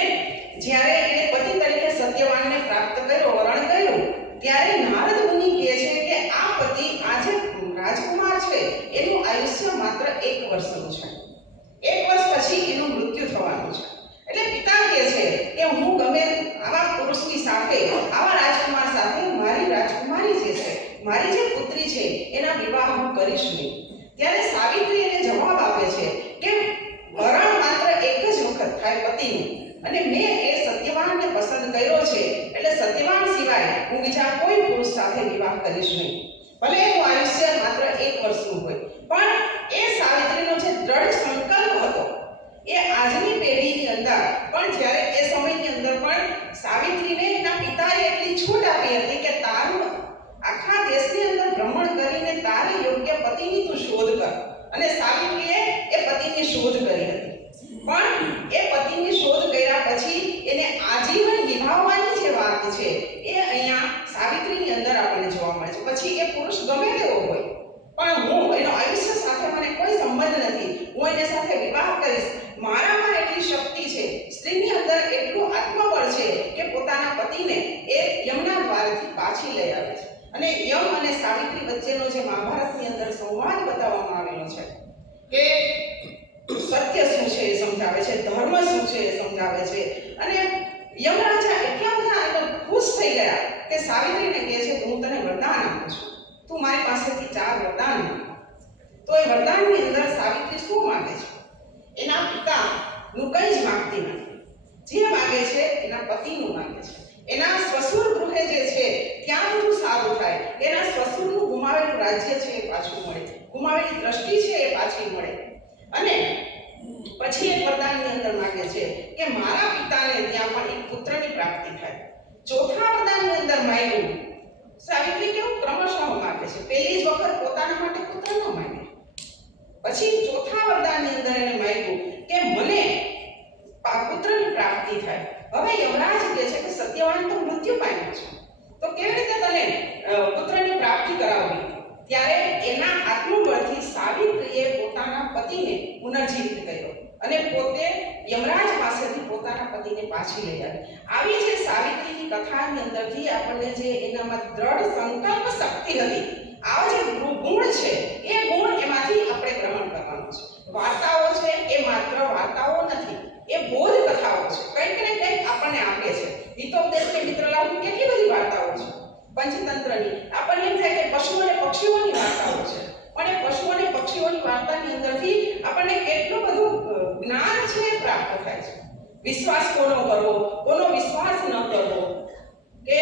જ્યારે એને પતિ તરીકે સત્યવાનને પ્રાપ્ત કર્યો, વરણ કર્યું, ત્યારે નારદ મુનિ કહે છે કે આ પતિ આ જે રાજકુમાર છે એનું આયુષ્ય માત્ર 1 વર્ષનું છે. 1 વર્ષ પછી એનું મૃત્યુ થવાનું છે. એટલે પિતા કહે છે કે હું ગમે આવા પુરુષની સાથે, આવા રાજકુમાર સાથે મારી રાજકુમારી જે છે, મારી જે પુત્રી છે એના વિવાહ હું કરીશ નહીં. ત્યારે સાવિત્રી એને જવાબ આપે છે કે વરણ માત્ર એક જ વખત થાય પતિનું અને મેં એ સત્યવાનને પસંદ કર્યો છે એટલે સત્યવાન સિવાય હું બીજા કોઈ પુરુષ સાથે વિવાહ કરીશ નહીં. ભલે એનું આયુષ્ય માત્ર 1 વર્ષનું હોય, પણ એ સાવિત્રીનો જે દ્રઢ સંકલ્પ હતો એ આજની પેઢીની અંદર પણ જ્યારે એ સમયની અંદર પણ સાવિત્રીને એના પિતાએ એટલી છૂટ આપી હતી કે તારું આખા દેશની અંદર ભ્રમણ કરીને તારે યોગ્ય પતિની તું શોધ કર. અને સાવિત્રીએ એ પતિની શોધ કરી હતી. પણ એ પતિની શોધ કર્યા પછી એને આજીવન નિભાવવાની જે વાત છે એ અહીંયા સાવિત્રીની અંદર આપણને જોવા મળે છે. પછી એ પુરુષ ગમે તેવો હોય પણ હું એનો આયુષ્ય સાથે મને કોઈ સંબંધ નથી, હું એને સાથે વિવાહ કરીશ. મારામાં એટલી શક્તિ છે, સ્ત્રીની અંદર એટલું આત્મબળ છે કે પોતાના પતિને એ યમના દ્વારથી પાછી લઈ આવે છે. અને યમ અને સાવિત્રી વચ્ચેનો જે મહાભારતની અંદર સંવાદ બતાવવામાં આવેલો છે કે સત્ય શું છે એ સમજાવે છે, ધર્મ શું છે એ સમજાવે છે. અને યમરાજા એટલા બધા ખુશ થઈ ગયા કે સાવિત્રીને કહે છે કે હું તને વરદાન આપું છું, તું મારી પાસેથી 4 વરદાન માંગ. તો એ વરદાનની અંદર સાવિત્રી શું માંગે છે? એના પિતાનું કંઈ જ માંગતી નથી. જે માંગે છે એના પતિનું માંગે છે. એના સસુર ગૃહે જે છે રાજ્ય છે એ પાછું મળે, ગુમાવેલી દ્રષ્ટિ છે એ પાછી મળે. અને પછી એક વરદાનની અંદર માગે છે કે મારા પિતાને ત્યાં પણ એક પુત્રની પ્રાપ્તિ થાય. ચોથા વરદાનની અંદર માગ્યું સાવિત્રી કેવું ક્રમશઃ માગે છે. પહેલી જ વખત પોતાના માટે પુત્ર ન માગે, પછી ચોથા વરદાનની અંદર એને માગ્યું કે મને પુત્રની પ્રાપ્તિ થાય. હવે યમરાજ કહે છે કે સત્યવાન તો મૃત્યુ પામ્યો છે, તો કેવી રીતે તને પુત્રની પ્રાપ્તિ કરાવવી? ત્યારે એના આત્મબળથી સાવિત્રીએ પોતાના પતિને પુનર્જીવિત કર્યો અને પોતે યમરાજ પાસેથી પોતાના પતિને પાછી લઈ આવી. આવી જે સાવિત્રીની કથાની અંદરથી આપણને જે એનામાં દ્રઢ સંકલ્પ શક્તિ હતી, આ જે ગુણ છે એ ગુણ એમાંથી આપણે ગ્રહણ કરવાનો છે. વાર્તાઓ છે એ માત્ર વાર્તાઓ નથી, એ બોધ કથાઓ છે. કંઈક ને કંઈક આપણને આપે છે. હિતોપદેશની મિત્રલાભની કેટલી બધી વાર્તાઓ છે. પંચતંત્રની આપણને એમ થાય કે પશુ અને પક્ષીઓની વાર્તાઓ છે, પણ એ પશુ અને પક્ષીઓની વાર્તાની અંદરથી આપણને કેટલું બધું જ્ઞાન છે એ પ્રાપ્ત થાય છે. વિશ્વાસ કોનો કરવો, કોનો વિશ્વાસ ન કરવો, કે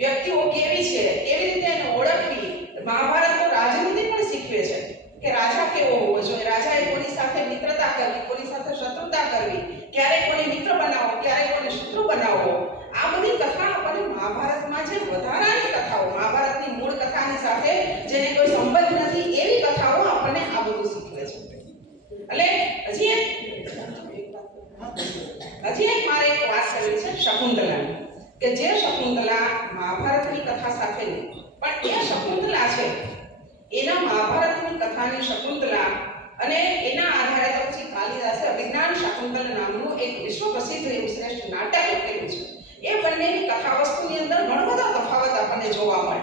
વ્યક્તિઓ કેવી છે, કેવી રીતે એને ઓળખવી. મહાભારત તો રાજનીતિ પણ શીખવે છે કે રાજા કેવો હોવો જોઈએ, રાજાએ કોની સાથે મિત્રતા કરવી, કોની સાથે શત્રુતા કરવી, ક્યારે કોને મિત્ર બનાવવો, ક્યારે કોને શત્રુ બનાવવો. આ બધી કથા આપણને મહાભારતમાં જે વધારાની કથાઓ, મહાભારતની મૂળ કથાની સાથે જેને કોઈ સંબંધ નથી એવી કથાઓ આપણને આ બધું શીખવે છે. એટલે હજી એક મારે એક વાત કરવી છે શકુંતલાની, કે જે શકુંતલા મહાભારતની કથા સાથે નહીં, પણ એ શકુંતલા છે એના મહાભારતની કથાની શકુંતલા અને એના આધારે તો પછી કાલિદાસે અભિજ્ઞાન શાકુંતલ નામનું એક વિશ્વ પ્રસિદ્ધ એવું શ્રેષ્ઠ નાટક લખેલું છે. એ બંનેની કથા વસ્તુની અંદર ઘણો બધો તફાવત આપણને જોવા મળે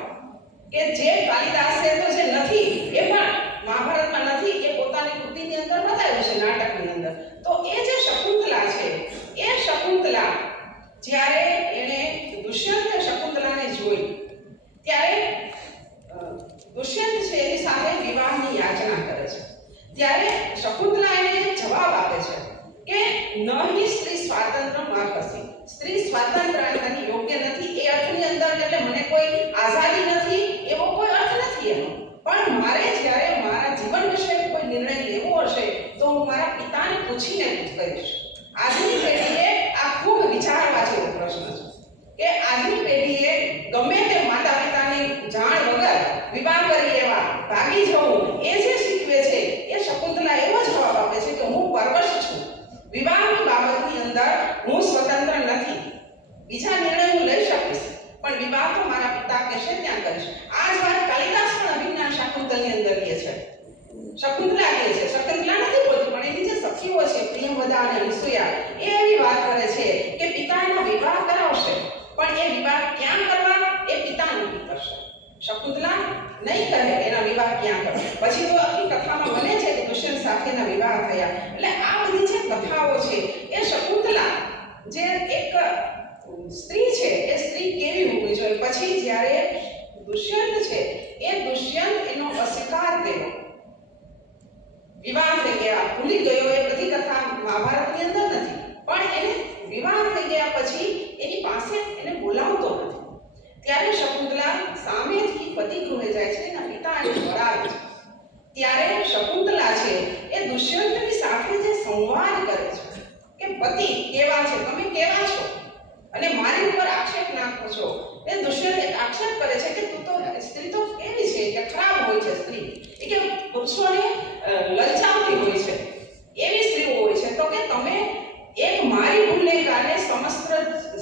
કે જે કાલિદાસે તો જે નથી એ પણ મહાભારતમાં નથી, એ પોતાની કૃતિની અંદર બતાવ્યું છે નાટકની અંદર. તો એ જે શકુંતલા છે એ શકુંતલા જ્યારે એને દુષ્યંતે શકુંતલાને જોઈ ત્યારે દુષ્યંત છે એની સાથે વિવાહની યાચના કરે છે. ત્યારે શકુંતલા એને જવાબ આપે છે કે નહિ સ્ત્રી સ્વાતંત્ર્ય માર્ગસી, સ્ત્રી સ્વાતંત્ર્ય એની યોગ્ય નથી. એ અર્થની અંદર એટલે મને કોઈ આઝાદી નથી એવો કોઈ અર્થ નથી એનો, પણ મારે જ્યારે મારા જીવન વિશે કોઈ નિર્ણય લેવો હશે તો હું મારા પિતાને પૂછીને કરીશ. આજની પેઢીએ આ ખૂબ વિચારવા જેવો પ્રશ્ન છે કે આજની પેઢીએ ગમે તે માતા પિતાની જાણ વગર વિવાહ કરી લેવા, ભાગી જવું, એ જે શીખવે છે એ શકુંતલા એવો જવાબ આપે છે કે હું પરવશ છું, વિવાહની બાબતની અંદર હું સ્વતંત્ર નથી, બીજા નિર્ણય હું લઈ શકીશ પણ વિવાહ તો મારા પિતા કહેશે ત્યાં કરીશ. આ જ વાત કાલિદાસ પણ અભિજ્ઞાન શાકુંતલની અંદર કહે છે. શકુંતલા કહે છે, શકુંતલા નથી બોલતી પણ એની જે સખીઓ છે પ્રિયંવદા અને અનસૂયા એ એવી વાત કરે છે કે પિતાના વિવાહ કરાવશે પણ એ વિવાહ ક્યાં કરવા એ પિતા નક્કી કરશે. શકુંતલા નહીં કહે એના વિવાહ ક્યાં કરે. પછી તો આખી કથામાં બને છે કે દુષ્યંત સાથેના વિવાહ થયા. એટલે આ બધી જે કથાઓ છે એ શકુંતલા જે એક સ્ત્રી છે એ સ્ત્રી કેવી હોવી જોઈએ. પછી જ્યારે દુષ્યંત છે એ દુષ્યંત એનો અસ્વીકાર કર્યો, વિવાહ થઈ ગયા, ભૂલી ગયો, એ બધી કથા મહાભારતની અંદર નથી, પણ એને વિવાહ થઈ ગયા પછી એની પાસે એને બોલાવતો નથી. ત્યારે શકુંતલા સામેથી પતિગૃહે જાય છે, એના પિતા એને વળાવે છે. ત્યારે શકુંતલા છે એ દુષ્યંતની સાથે જે સંવાદ કરે છે કે પતિ કેવા છે, તમે કેવા છો અને મારી ઉપર આક્ષેપ નાખો છો. એ દુષ્યંત આક્ષેપ કરે છે કે તું તો સ્ત્રી તો કેવી છે કે ખરાબ હોય છે સ્ત્રી, એ કે પુરુષોને લલચાવતી હોય છે, એવી સ્ત્રીઓ હોય છે. તો કે તમે એક મારી ભૂલને કારણે સમસ્ત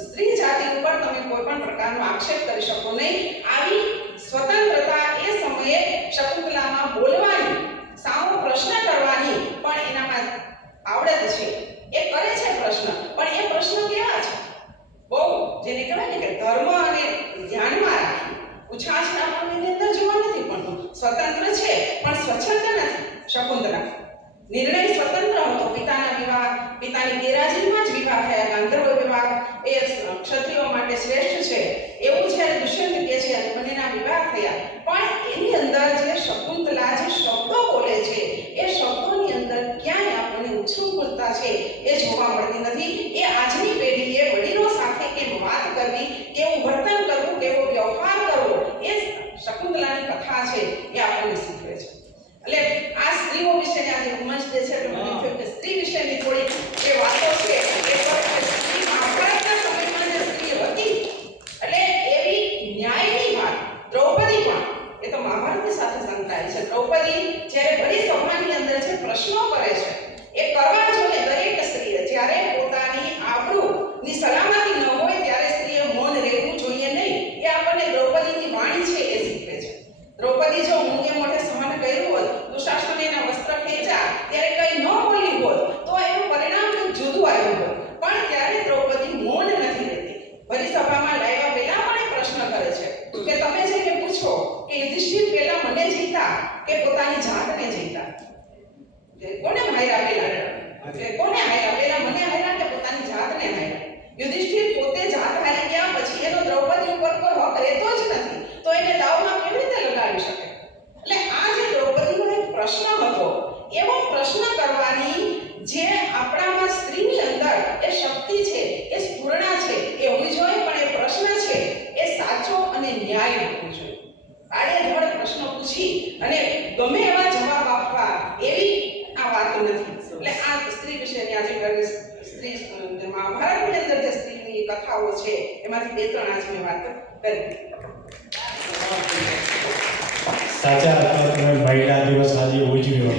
સ્ત્રી જાતિ ઉપર તમે કોઈ પણ પ્રકારનો આક્ષેપ કરી શકો નહીં. આવી સ્વતંત્રતા એ સમયે શકુંતલામાં બોલવાની, સામો પ્રશ્ન કરવાની પણ એનામાં આવડત છે. એ કરે છે પ્રશ્ન, પણ એ પ્રશ્ન કેવા છે બહુ જેને કહેવાય ને કે ધર્મ અને ધ્યાનમાં રાખી ઉછાછના પણ એની અંદર જોવા નથી પડતું. સ્વતંત્ર છે પણ સ્વચ્છંદ નથી. શકુંતલા નિર્ણય સ્વતંત્ર હતો. પિતાના વિવાહ, પિતાની ગેરહાજરીમાં જ વિવાહ થયા. ગાંધર્વ વિવાહ એ ક્ષત્રિયો માટે શ્રેષ્ઠ છે એવું છે દુષ્યંત કહે છે, બંનેના વિવાહ થયા. પણ એની અંદર જે શકુંતલા જે શબ્દો બોલે છે એ શબ્દોની અંદર ક્યાંય આપણને ઉચ્છૃંખલતા છે એ જોવા મળતી નથી. એ આજની પેઢીએ વડીલો સાથે કેમ વાત કરવી, કેવું વર્તન કરવું, કેવો વ્યવહાર કરવો, એ શકુંતલાની કથા છે એ આપણને શીખવે છે. એટલે આ સ્ત્રીઓ વિશેની આજે વુમન્સ ડે છે એટલે મને થયું કે સ્ત્રી વિશેની થોડી એ વાતો છે એ સ્ત્રી મહાભારતના સમયમાં જે સ્ત્રી હતી એટલે એવી ન્યાયની વાત દ્રૌપદી પણ એ તો મહાભારતની સાથે સંકળાય છે. દ્રૌપદી જ્યારે બધી સભાની અંદર જે પ્રશ્નો કરે છે એ કરવા જોઈએ દરેક સ્ત્રીએ. જ્યારે પોતાની આબરૂની સલામતી ન હોય ત્યારે સ્ત્રીએ મૌન રહેવું જોઈએ નહીં. એ આપણને દ્રૌપદીની વાણી છે એ શીખવે છે. દ્રૌપદી જો મૂંગે મોઢે સહન કર્યું હોત, દુશાસને એના વસ્ત્ર ખેંચ્યા ત્યારે કંઈ ન બોલી હોત તો એનું પરિણામ કંઈક જુદું આવ્યું હોત. પણ ત્યારે દ્રૌપદી મૌન નથી રહેતી. બધી સભામાં લાવ્યા પહેલા પણ એક પ્રશ્ન કરે છે કે તમે જઈને પૂછો કે યુધિષ્ઠિર પહેલા મને જીતા કે પોતાની જાતને જીતા? કોને હાર્યા પહેલા? કે કોને હાર્યા પહેલા, મને હાર્યા કે પોતાની જાતને હાર્યા? યુધિષ્ઠિર પોતે જાત હારી ગયા પછી એનો દ્રૌપદી ઉપર કોઈ હક રહેતો જ નથી તો એને દાવમાં કેવી રીતે લગાડી શકે? એટલે આ જે દ્રૌપદીનો એક પ્રશ્ન હતો એવો પ્રશ્ન કરવાની જે આપણામાં સ્ત્રીની અંદર એ શક્તિ છે, એ સ્ફૂર્ણા છે એ હોવી જોઈએ. પણ એ પ્રશ્ન છે એ સાચો અને ન્યાય હોવો જોઈએ. આડેધડ પ્રશ્ન પૂછી અને ગમે એવા જવાબ આપવા એવી આ વાત નથી. એટલે આ સ્ત્રી વિશેની આજે સ્ત્રી મહાભારતની અંદર જે સ્ત્રીની કથાઓ છે એમાંથી બે ત્રણ આજે મેં વાત કરી. સાચા અર્થમાં મહિલા દિવસ આજે ઉજવ્યો.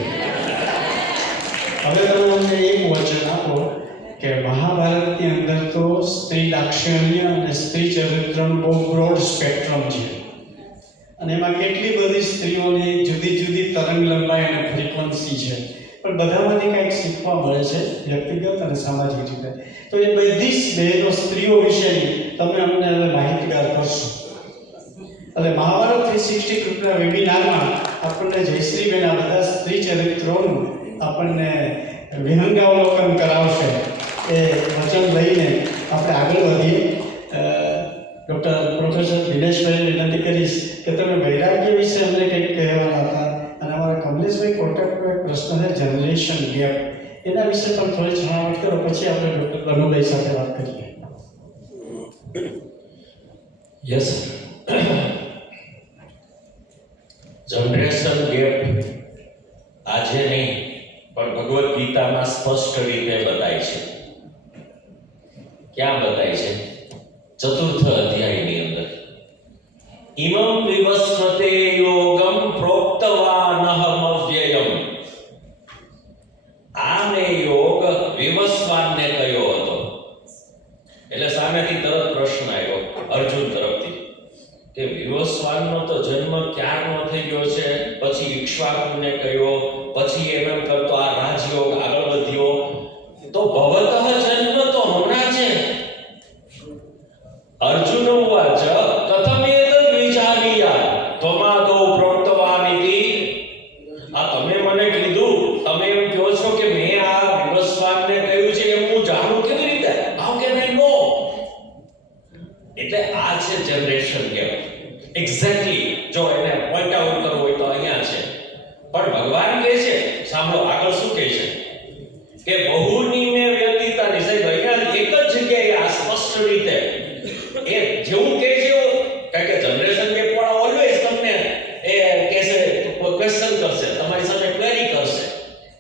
હવે તમે અમને એક વચન આપો કે મહાભારતની અંદર તો સ્ત્રી લાક્ષણ્ય અને સ્ત્રી ચરિત્રનું બહુ બ્રોડ સ્પેક્ટ્રમ છે અને એમાં કેટલી બધી સ્ત્રીઓની જુદી જુદી તરંગ લંબાઈ અને ફ્રીક્વન્સી છે. પણ બધામાંથી કંઈક શીખવા મળે છે વ્યક્તિગત અને સામાજિક રીતે. તો એ બધી જ બહેનો સ્ત્રીઓ વિશેની તમે અમને હવે માહિતગાર કરશો. એટલે મહાભારત 360 ગ્રુપના વેબિનારમાં આપણને જયશ્રીબેન આ બધા સ્ત્રી ચરિત્રોનું આપણને વિહંગાવલોકન કરાવશે. એ વચન લઈને આપણે આગળ વધીએ. ડૉક્ટર પ્રોફેસર દિનેશભાઈને વિનંતી કરીશ કે તમે વૈરાગ્ય વિશે અમને કંઈક કહેવાના હતા અને અમારા કમલેશભાઈ કોટકનો એક પ્રશ્ન છે જનરેશન ગેપ, એના વિશે પણ થોડી જણાવટ કરો, પછી આપણે ડૉક્ટર બનુભાઈ સાથે વાત કરીએ. યસ, જનરેશન ગેપ આજે નહીં પણ ભગવદ્ ગીતામાં સ્પષ્ટ રીતે બતાય છે. ક્યાં બતાય છે? 4th અધ્યાયની અંદર ઇમં વિવસ્વતે યોગમ પ્રોક્તવાનહમ અવ્યયમ. આને યોગ વિવસ્વાનને કયો હતો. એટલે સામેથી તરત પ્રશ્ન આવ્યો અર્જુન તરફથી કે વિવસ્વાનનો તો જન્મ ક્યારનો થઈ ગયો છે, પછી ઈક્ષ્વાકુને કયો, પછી એમ કરતો આ રાજયોગ આગળ વધ્યો, તો ભવતઃ જન્મ તો હમણાં છે. અર્જુન ઉવાચ કથમેતદ્ વિજાનીયા ત્વમાદૌ પ્રોક્તવાનિતિ. આ તમે મને કીધું, તમે એમ કહો છો કે મેં આ વિવસ્વાનને કહ્યું છે એમ હું જાણું કેવી રીતે? હાઉ કેન આઈ નો? એટલે આ છે જનરેશન ગેપ. એક્ઝેક્ટલી જો એને પોઈન્ટ આઉટ કરવું હોય તો અહીંયા છે. પણ ભગવાન કહે છે, સાંભળો આગળ શું કહે છે કે બહુની મે વ્યતીતાની. સાહેબ અહીંયા એક જ જગ્યાએ આ સ્પષ્ટ રીતે એ જેવું કહે છે કારણ કે જનરેશન ગેપ વાળા ઓલવેઝ તમને એ કહેશે, ક્વેશ્ચન કરશે, તમારી સામે ક્વેરી કરશે.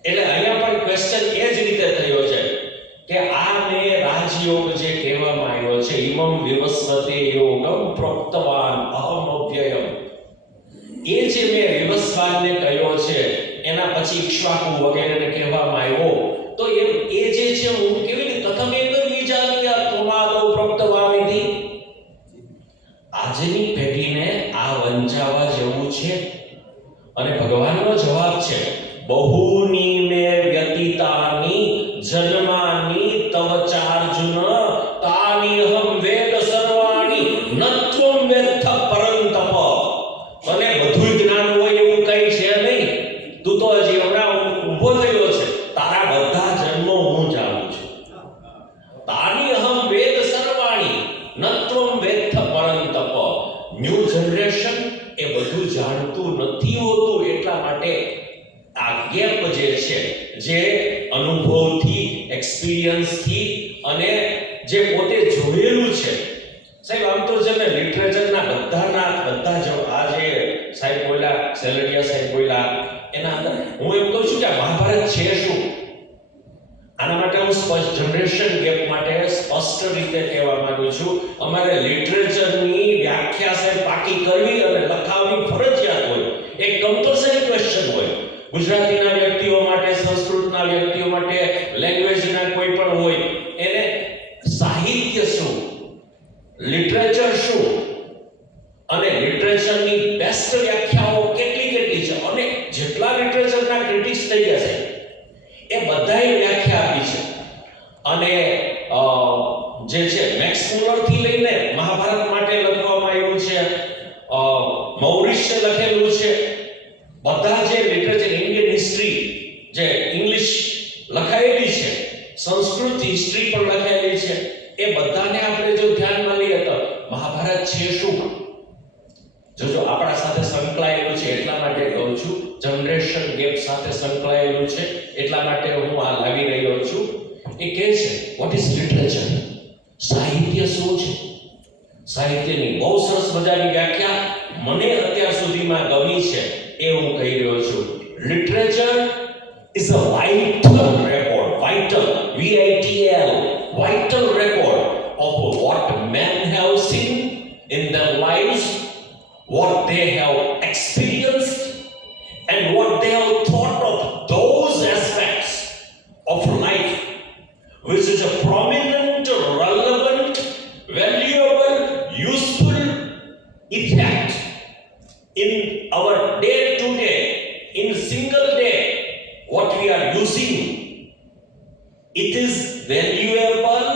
એટલે અહીંયા પણ ક્વેશ્ચન એ જ રીતે થયો છે કે આ મે રાજયોગ જે કહેવામાં આવ્યો છે ઇમં વિવસ્વતે યોગમ પ્રોક્તવાન અહમ અવ્યયમ, એ જે મેં વિવસ્વાનને કહ્યો છે એના પછી ઈક્ષ્વાકુ વગેરેને કહેવામાં આવ્યો, તો એ જે છે હું કેવી રીતે કથમેતદ્ વિજાનીયા ત્વમાદૌ પ્રોક્તવાનિતિ. આજની પેઢીને આ વંચાવા જેવું છે. અને ભગવાનનો જવાબ છે બહુની મે વ્યતીતાની જન્માની તવ ચાર્જુન તાની અહમ વેદ સર્વાણી નત્વમ વેત્થ પરંતપ. તને બધું જ્ઞાન હોય એવું કઈ છે નહીં. તું તો હજી હમણાં ઊભો થયો છે. તારા બધા જન્મો હું જાણું છું. તાની અહમ વેદ સર્વાણી નત્વમ વેત્થ પરંતપ. ન્યૂ જનરેશન એ બધું જાણતું નથી હોતું. એટલા માટે આ ગેપ જે છે, જે અનુભવથી, એક્સપિરિયન્સથી અને જે પોતે જોયેલું છે. સાહેબ આમ તો છે ને લિટરેચરના બધા જ આ જે સાહેબ સેલડિયા સાહેબ બોલ્યા એના અંદર હું એમ કહું છું કે આ મહાભારત છે શું? આના માટે હું સ્પષ્ટ જનરેશન ગેપ માટે સ્પષ્ટ રીતે કહેવા માંગુ છું, અમારે લિટરેચરની વ્યાખ્યા સાહેબ પાકી કરવી અને લખાવવી ફરજિયાત હોય, એક કમ્પલસરી ક્વેશ્ચન હોય. ગુજરાતીના વ્યક્તિઓ માટે, સંસ્કૃતના વ્યક્તિઓ માટે, લેંગ્વેજના કોઈ પણ હોય, એને સાહિત્ય શું, લિટરેચર શું અને લિટરેચરની બેસ્ટ વ્યાખ્યાઓ કેટલી છે અને જેટલા લિટરેચરના ક્રિટિક્સ થઈ ગયા છે એ બધાએ વ્યાખ્યા આપી છે. અને જે છે મેક્સ મુલરથી લઈને મહાભારત માટે લખવામાં આવ્યું છે, મૌરિશે લખેલું છે, બધા જે લિટરેચર ઇન્ડિયન હિસ્ટ્રી જે ઇંગ્લિશ લખાયેલી છે, સંસ્કૃત હિસ્ટ્રી પણ લખાયેલી છે, એ બધાને આપણે જો ધ્યાનમાં લઈએ તો મહાભારત છે શું? જો આપણા સાથે સંકળાયેલું છે એટલા માટે કહું છું, જનરેશન ગેપ સાથે સંકળાયેલું છે એટલા માટે હું આ લાવી રહ્યો છું. એ કહે છે વોટ ઇઝ લિટરેચર, સાહિત્ય શું છે? સાહિત્યની બહુ સરસ મજાની વ્યાખ્યા મને અત્યાર સુધીમાં ગમી છે એ હું કહી રહ્યો છું. Literature is a vital record, vital, VITAL, vital record of what men have seen in their lives, what they have experienced, and what they have thought of those aspects of life which is a prominent, relevant, valuable, useful effect in our day to day, in single day, what we are using. It is valuable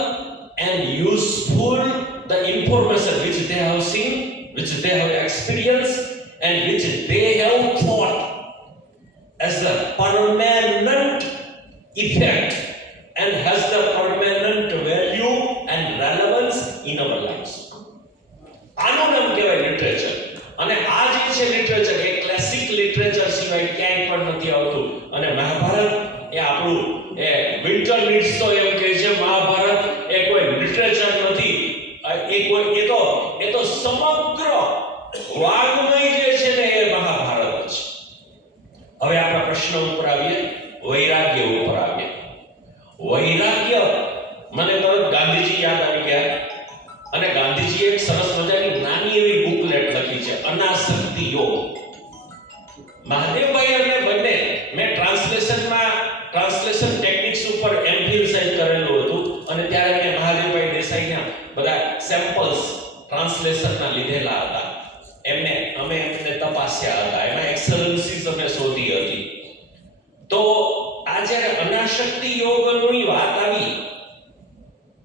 and useful, the information which they have seen, which they have experienced, and which they have thought as the permanent effect and has the permanent value and relevance in our lives. આનું નામ કહેવાય literature. અને આ જે છે literature એ classic literature સિવાય ક્યાંય પણ નથી આવતું. અને મહાભારત એ આપણું એ વિન્ટર નીડ્સ તો એમ કહે છે મહાભારત એ કોઈ લિટરેચર નથી, એ તો સમગ્ર વાગ્મય જે છે ને એ મહાભારત છે. હવે આપણા પ્રશ્ન ઉપર આવીએ, વૈરાગ્ય ઉપર આવીએ. વૈરાગ્ય, મને તરત ગાંધીજી યાદ આવી ગયા અને ગાંધીજીએ એક સરસ મજાની નાની એવી બુકલેટ લખી છે, અનાસક્તિ યોગ. મહાદેવભાઈ અને બંને મેં ટ્રાન્સલેશન ટેકનિક્સ ઉપર એમફિલ સાઇન કરેલું હતું અને ત્યારે મેં મહાદેવભાઈ દેસાઈના બધા સેમ્પલ્સ ટ્રાન્સલેશનના લીધેલા હતા. અમે એમને તપાસ્યા હતા, એમાં એક્સલન્સીસ અમે શોધી હતી. તો આ જ્યારે અનાશક્તિ યોગની વાત આવી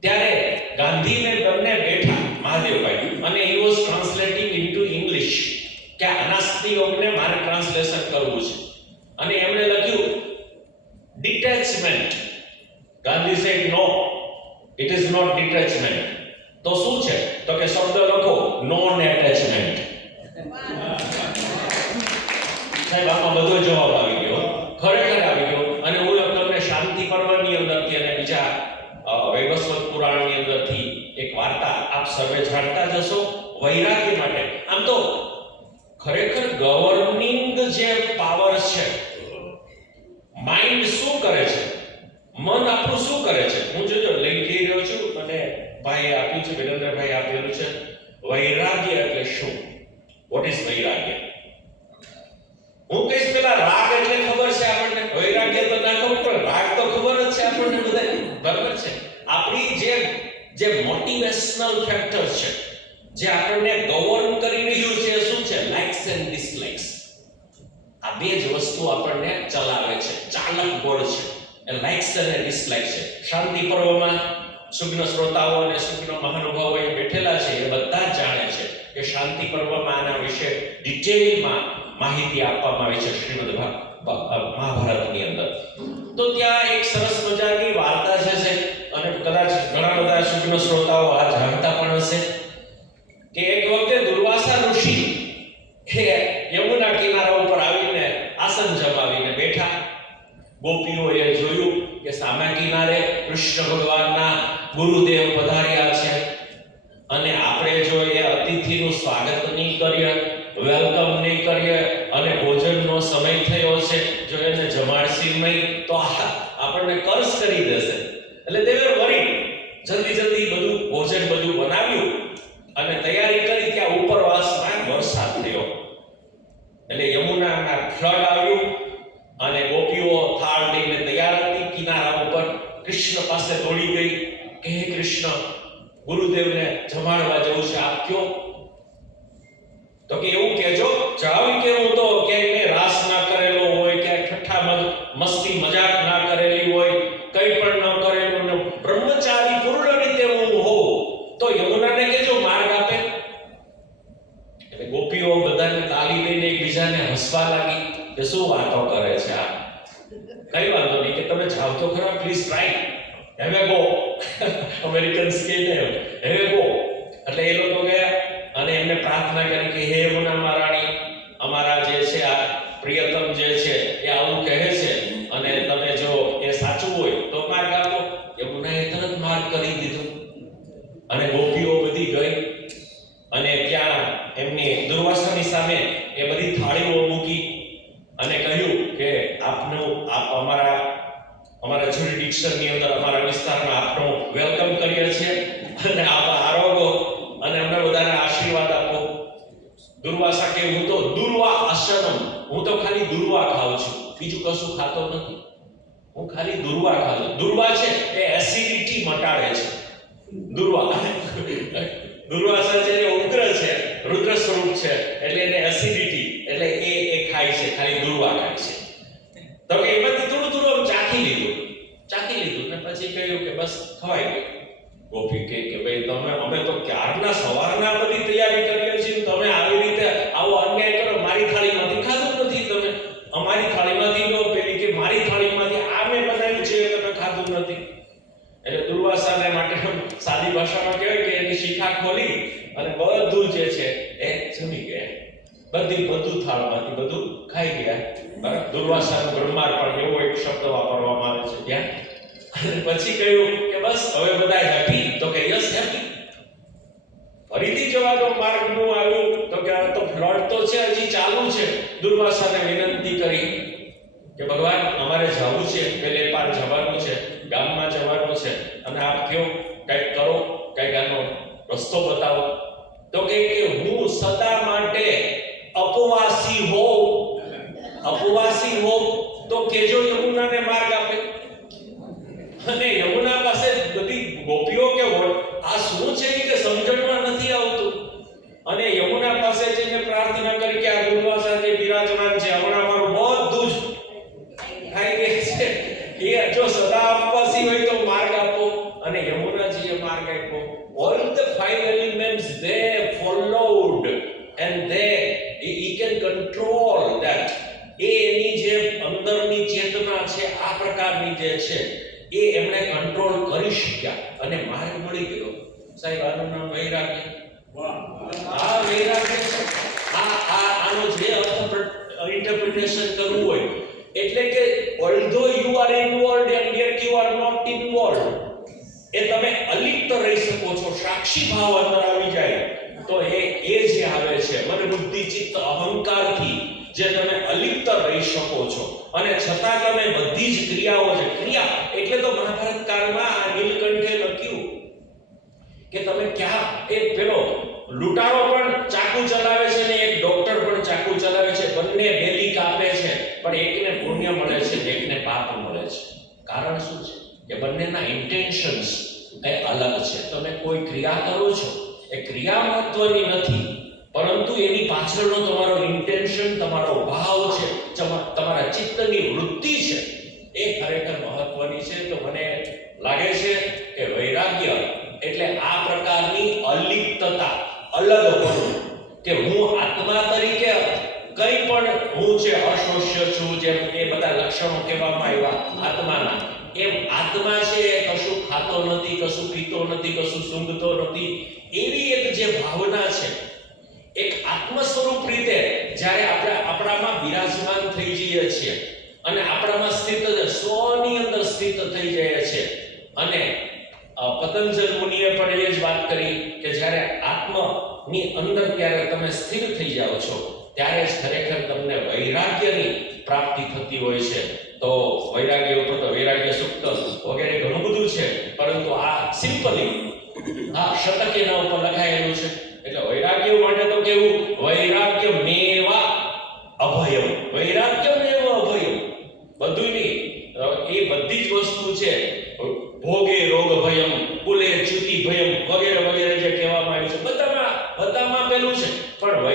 ત્યારે ગાંધીને બંને બેઠા મહાદેવભાઈ અને he was translating into English કે અનાશક્તિ યોગને મારે ટ્રાન્સલેશન કરવું છે અને એમણે લખ્યું detachment. Gandhi said no, it is not detachment. તો શું છે? તો કે શબ્દ લખો non attachment. સાહેબ આમાં બધો જવાબ આવી ગયો, ખરેખર આવી ગયો. અને હું તમને શાંતિ પર્વની અંદરથી અને બીજા વૈવસ્વત પુરાણની અંદરથી એક વાર્તા આપ સર્વે જાણતા જશો વૈરાગ્ય માટે. આમ તો ખરેખર ગવર્નિંગ જે પાવર છે, માઇન્ડ શું કરે છે, મન આપણું શું કરે છે, હું જોજો લઈ જઈ રહ્યો છું અને ભાઈ આપ્યું છે, વિરેન્દ્રભાઈ આપેલું છે વૈરાગ્ય એટલે શું? વોટ ઇઝ વૈરાગ્ય? હું કહીશ પેલા રાગ એટલે ખબર છે આપણને, વૈરાગ્ય તો ના ખબર પણ રાગ તો ખબર જ છે આપણને બધાને, બરાબર છે? આપણી જે મોટિવેશનલ ફેક્ટર છે, જે આપણને ગવર્ન કરી રહ્યું છે, શું છે? Likes and dislikes. આ બે જ વસ્તુ આપણને ચલાવે છે, ચાલક બળ છે. એ લાઇક્સ અને ડિસલાઇક્સ છે. શાંતિ પર્વમાં સુગ્ન શ્રોતાઓ અને સુગ્ન મહાનુભાવો એ બેઠેલા છે, એ બધા જ જાણે છે કે શાંતિ પર્વમાં આના વિશે ડિટેલમાં માહિતી આપવામાં આવી છે શ્રીમદ મહાભારતની અંદર. તો ત્યાં એક સરસ મજાની વાર્તા છે અને કદાચ ઘણા બધા સુગ્ન શ્રોતાઓ આ જાણતા પણ હશે કે એક વખતે દુર્વાસા ઋષિ એ યમુના કિનારા ઉપર આવીને આસન જમાવીને બેઠા. ગોપીઓએ જોયું કે સામે કિનારે કૃષ્ણ ભગવાનના ગુરુદેવ પધાર્યા છે અને આપણે જો એ અતિથિનું સ્વાગત નહીં કરીએ, વેલકમ નહીં કરીએ અને ભોજન અને ગોપીઓ થાળ લઈને તૈયાર હતી કિનારા ઉપર. કૃષ્ણ પાસે દોડી ગઈ કે હે કૃષ્ણ, ગુરુદેવને જમાડવા જવું છે, આપ કયો? તો કે એવું કહેજો, જાવી કે હું તો ક્યાંય મેં રાસ ના કરેલો હોય, ક્યાંય ઠઠ્ઠા મસ્તી મજાક ના કરેલી હોય, કંઈ પણ ન કરેલું ને બ્રહ્મચારી પૂર્ણ રીતે હું હોઉં તો યમુનાને કહેજો માર્ગ આપે. એટલે ગોપીઓ બધાને તાલી લઈને એકબીજાને હસવા લાગી કે શું વાતો કરે છે આ, કઈ વાંધો નહીં કે તમે જાઓ તો ખરા, પ્લીઝ ટ્રાય, હેવે ગો. અમેરિકન્સ કહે ને હેવે ગો. એટલે એ લોકો ગયા અને એમને પ્રાર્થના કરી કે હે યમુના મહારાણી, અમારા જે છે આ પ્રિયતમ જે છે એ આવું કહે છે અને તમે જો એ સાચું હોય તો માર્ગ આપો. યમુનાએ તરત માર્ગ કરી દીધો અને ગોપીઓ બધી ગઈ અને ત્યાં એમની દુર્વાસાની સામે એ બધી થાળીઓ મૂકી અને કહ્યું કે આપ અમારા જ્યુરિડિક્શનની અંદર અમારા વિસ્તારમાં આપનું વેલકમ કરીએ છીએ અને આપ આરોગો અને અમને બધાને આશીર્વાદ આપો. દુર્વાસા કે હું તો દુર્વા આસનમ, હું તો ખાલી દુર્વા ખાઉં છું, બીજું કશું ખાતો નથી, હું ખાલી દુર્વા ખાઉં છું. દુર્વા છે એ એસિડિટી મટાડે છે. દુર્વાસા છે એ ઉગ્ર છે, રુદ્ર સ્વરૂપ છે, એટલે એને એસિડિટી, એટલે એ ખાય છે, ખાલી દુર્વા ખાય છે. તો કે એમાંથી થોડું થોડું ચાખી લીધું ને પછી કહ્યું કે બસ ખવાઈ ગયું. ગોપી કે ભાઈ અમે તો ક્યારના સવારના બધી તૈયારી કરીએ છીએ, તમે આવી રીતે આવો અન્યાય કરો, મારી થાળીમાંથી ખાધું નથી તમે, અમારી થાળીમાંથી લો, પેલી કે મારી થાળીમાંથી આ મેં બનાવ્યું છે તમે ખાધું નથી. એટલે દુર્વાસાને માટે સાદી ભાષામાં કહેવાય કે એની શિખા ખોલી અને બધું જે છે એ જમી ગયા, બધું થાળમાંથી બધું ખાઈ ગયા. બરાબર, દુર્વાસાનું બ્રહ્માર્પણ એવો એક શબ્દ વાપરવામાં આવે છે ત્યાં. અને પછી કહ્યું કે બસ હવે બધા હેપી, તો કે યસ હેપી. ફરીથી જવાનો માર્ગનું આવ્યું તો કે આ તો ફ્લડ તો છે, હજી ચાલુ છે. દુર્વાસાને વિનંતી કરી કે ભગવાન અમારે જવું છે, પેલે પાર જવાનું છે, ગામમાં જવાનું છે અને આપ કયો કંઈક કરો, કંઈક આનો રસ્તો બતાવો. તો કે હું સદા માટે અપવાસી હોઉં તો કેજો યમુનાને માર્ગ આપે. અને યમુના પાસે બધી ગોપીઓ કે આ શું છે કે સમજણમાં નથી આવતું અને યમુના પાસે જઈને પ્રાર્થના કરી કે આ દુર્વાસા જે બિરાજમાન છે હમણાં મારું બધું જ ખાઈ ગઈ છે, એ જો સદા અપવાસી હોય તો માર્ગ આપો. અને યમુનાજીએ માર્ગ આપ્યો. all the five elements they followed and he can control that. એની જે અંદરની ચેતના છે આ પ્રકારની જે છે એ એમણે કંટ્રોલ કરી શક્યા અને માર્ગ મળી ગયો. સાહેબ આનું નામ વૈરાગ્ય. આ વૈરાગ્ય છે. આનો જે ઇન્ટરપ્રિટેશન કરવું હોય એટલે કે although you are involved and yet you are not involved, એ તમે અલિપ્ત રહી શકો છો, સાક્ષી ભાવ અંદર આવી જાય તો એ જે આવે છે મન બુદ્ધિ ચિત્ત અહંકારથી જે તમે અલિપ્ત રહી શકો છો અને છતાં તમે બધી જ ક્રિયાઓ છે. ક્રિયા એટલે તો મહાભારત કાળમાં નીલકંઠે લખ્યું કે તમે ક્યાં એક પેલો લૂંટારો પણ ચાકુ ચલાવે છે ને એક ડોક્ટર પણ ચાકુ ચલાવે છે, બંને બેલી કાપે છે પણ એકને પુણ્ય મળે છે ને એકને પાપ મળે છે. કારણ શું છે કે બંનેના ઇન્ટેન્શન્સ એ અલગ છે. તમે કોઈ ક્રિયા કરો છો એ ક્રિયા મહત્વની નથી, પરંતુ એની પાછળનો તમારો ઇન્ટેન્શન, તમારો ભાવ છે, તમારા ચિત્તની વૃત્તિ છે એ ખરેખર મહત્વની છે. તો મને લાગે છે કે વૈરાગ્ય એટલે આ પ્રકારની અલિપ્તતા, અલગ હોવું, કે હું આત્મા તરીકે કંઈ પણ હું છે અશોષ્ય છું, જેમ એ બધા લક્ષણો કહેવામાં આવ્યા આત્માના, એમ આત્મા છે એ કશું ખાતો નથી, કશું પીતો નથી, કશું સૂંઘતો નથી, એવી એક જે ભાવના છે એક આત્મ સ્વરૂપ રીતે જ્યારે આપણે આપણામાં બિરાજમાન થઈ જઈએ છીએ અને આપણામાં સ્થિત સ્વની અંદર સ્થિત થઈ જાય છે. અને પતંજલ મુનિએ પણ એ જ વાત કરી કે જ્યારે આત્મની અંદર ત્યારે તમે સ્થિર થઈ જાઓ છો ત્યારે જ ખરેખર તમને વૈરાગ્યની પ્રાપ્તિ થતી હોય છે. તો વૈરાગ્ય ઉપર તો વૈરાગ્ય સૂક્ત વગેરે ઘણું બધું છે, પરંતુ આ સિમ્પલી આ શતક એના ઉપર લખાયેલું છે. એટલે વૈરાગ્ય માટે તો કેવું, વૈરાગ્ય મેવા અભયમ, વૈરાગ્ય મેવા અભયમ,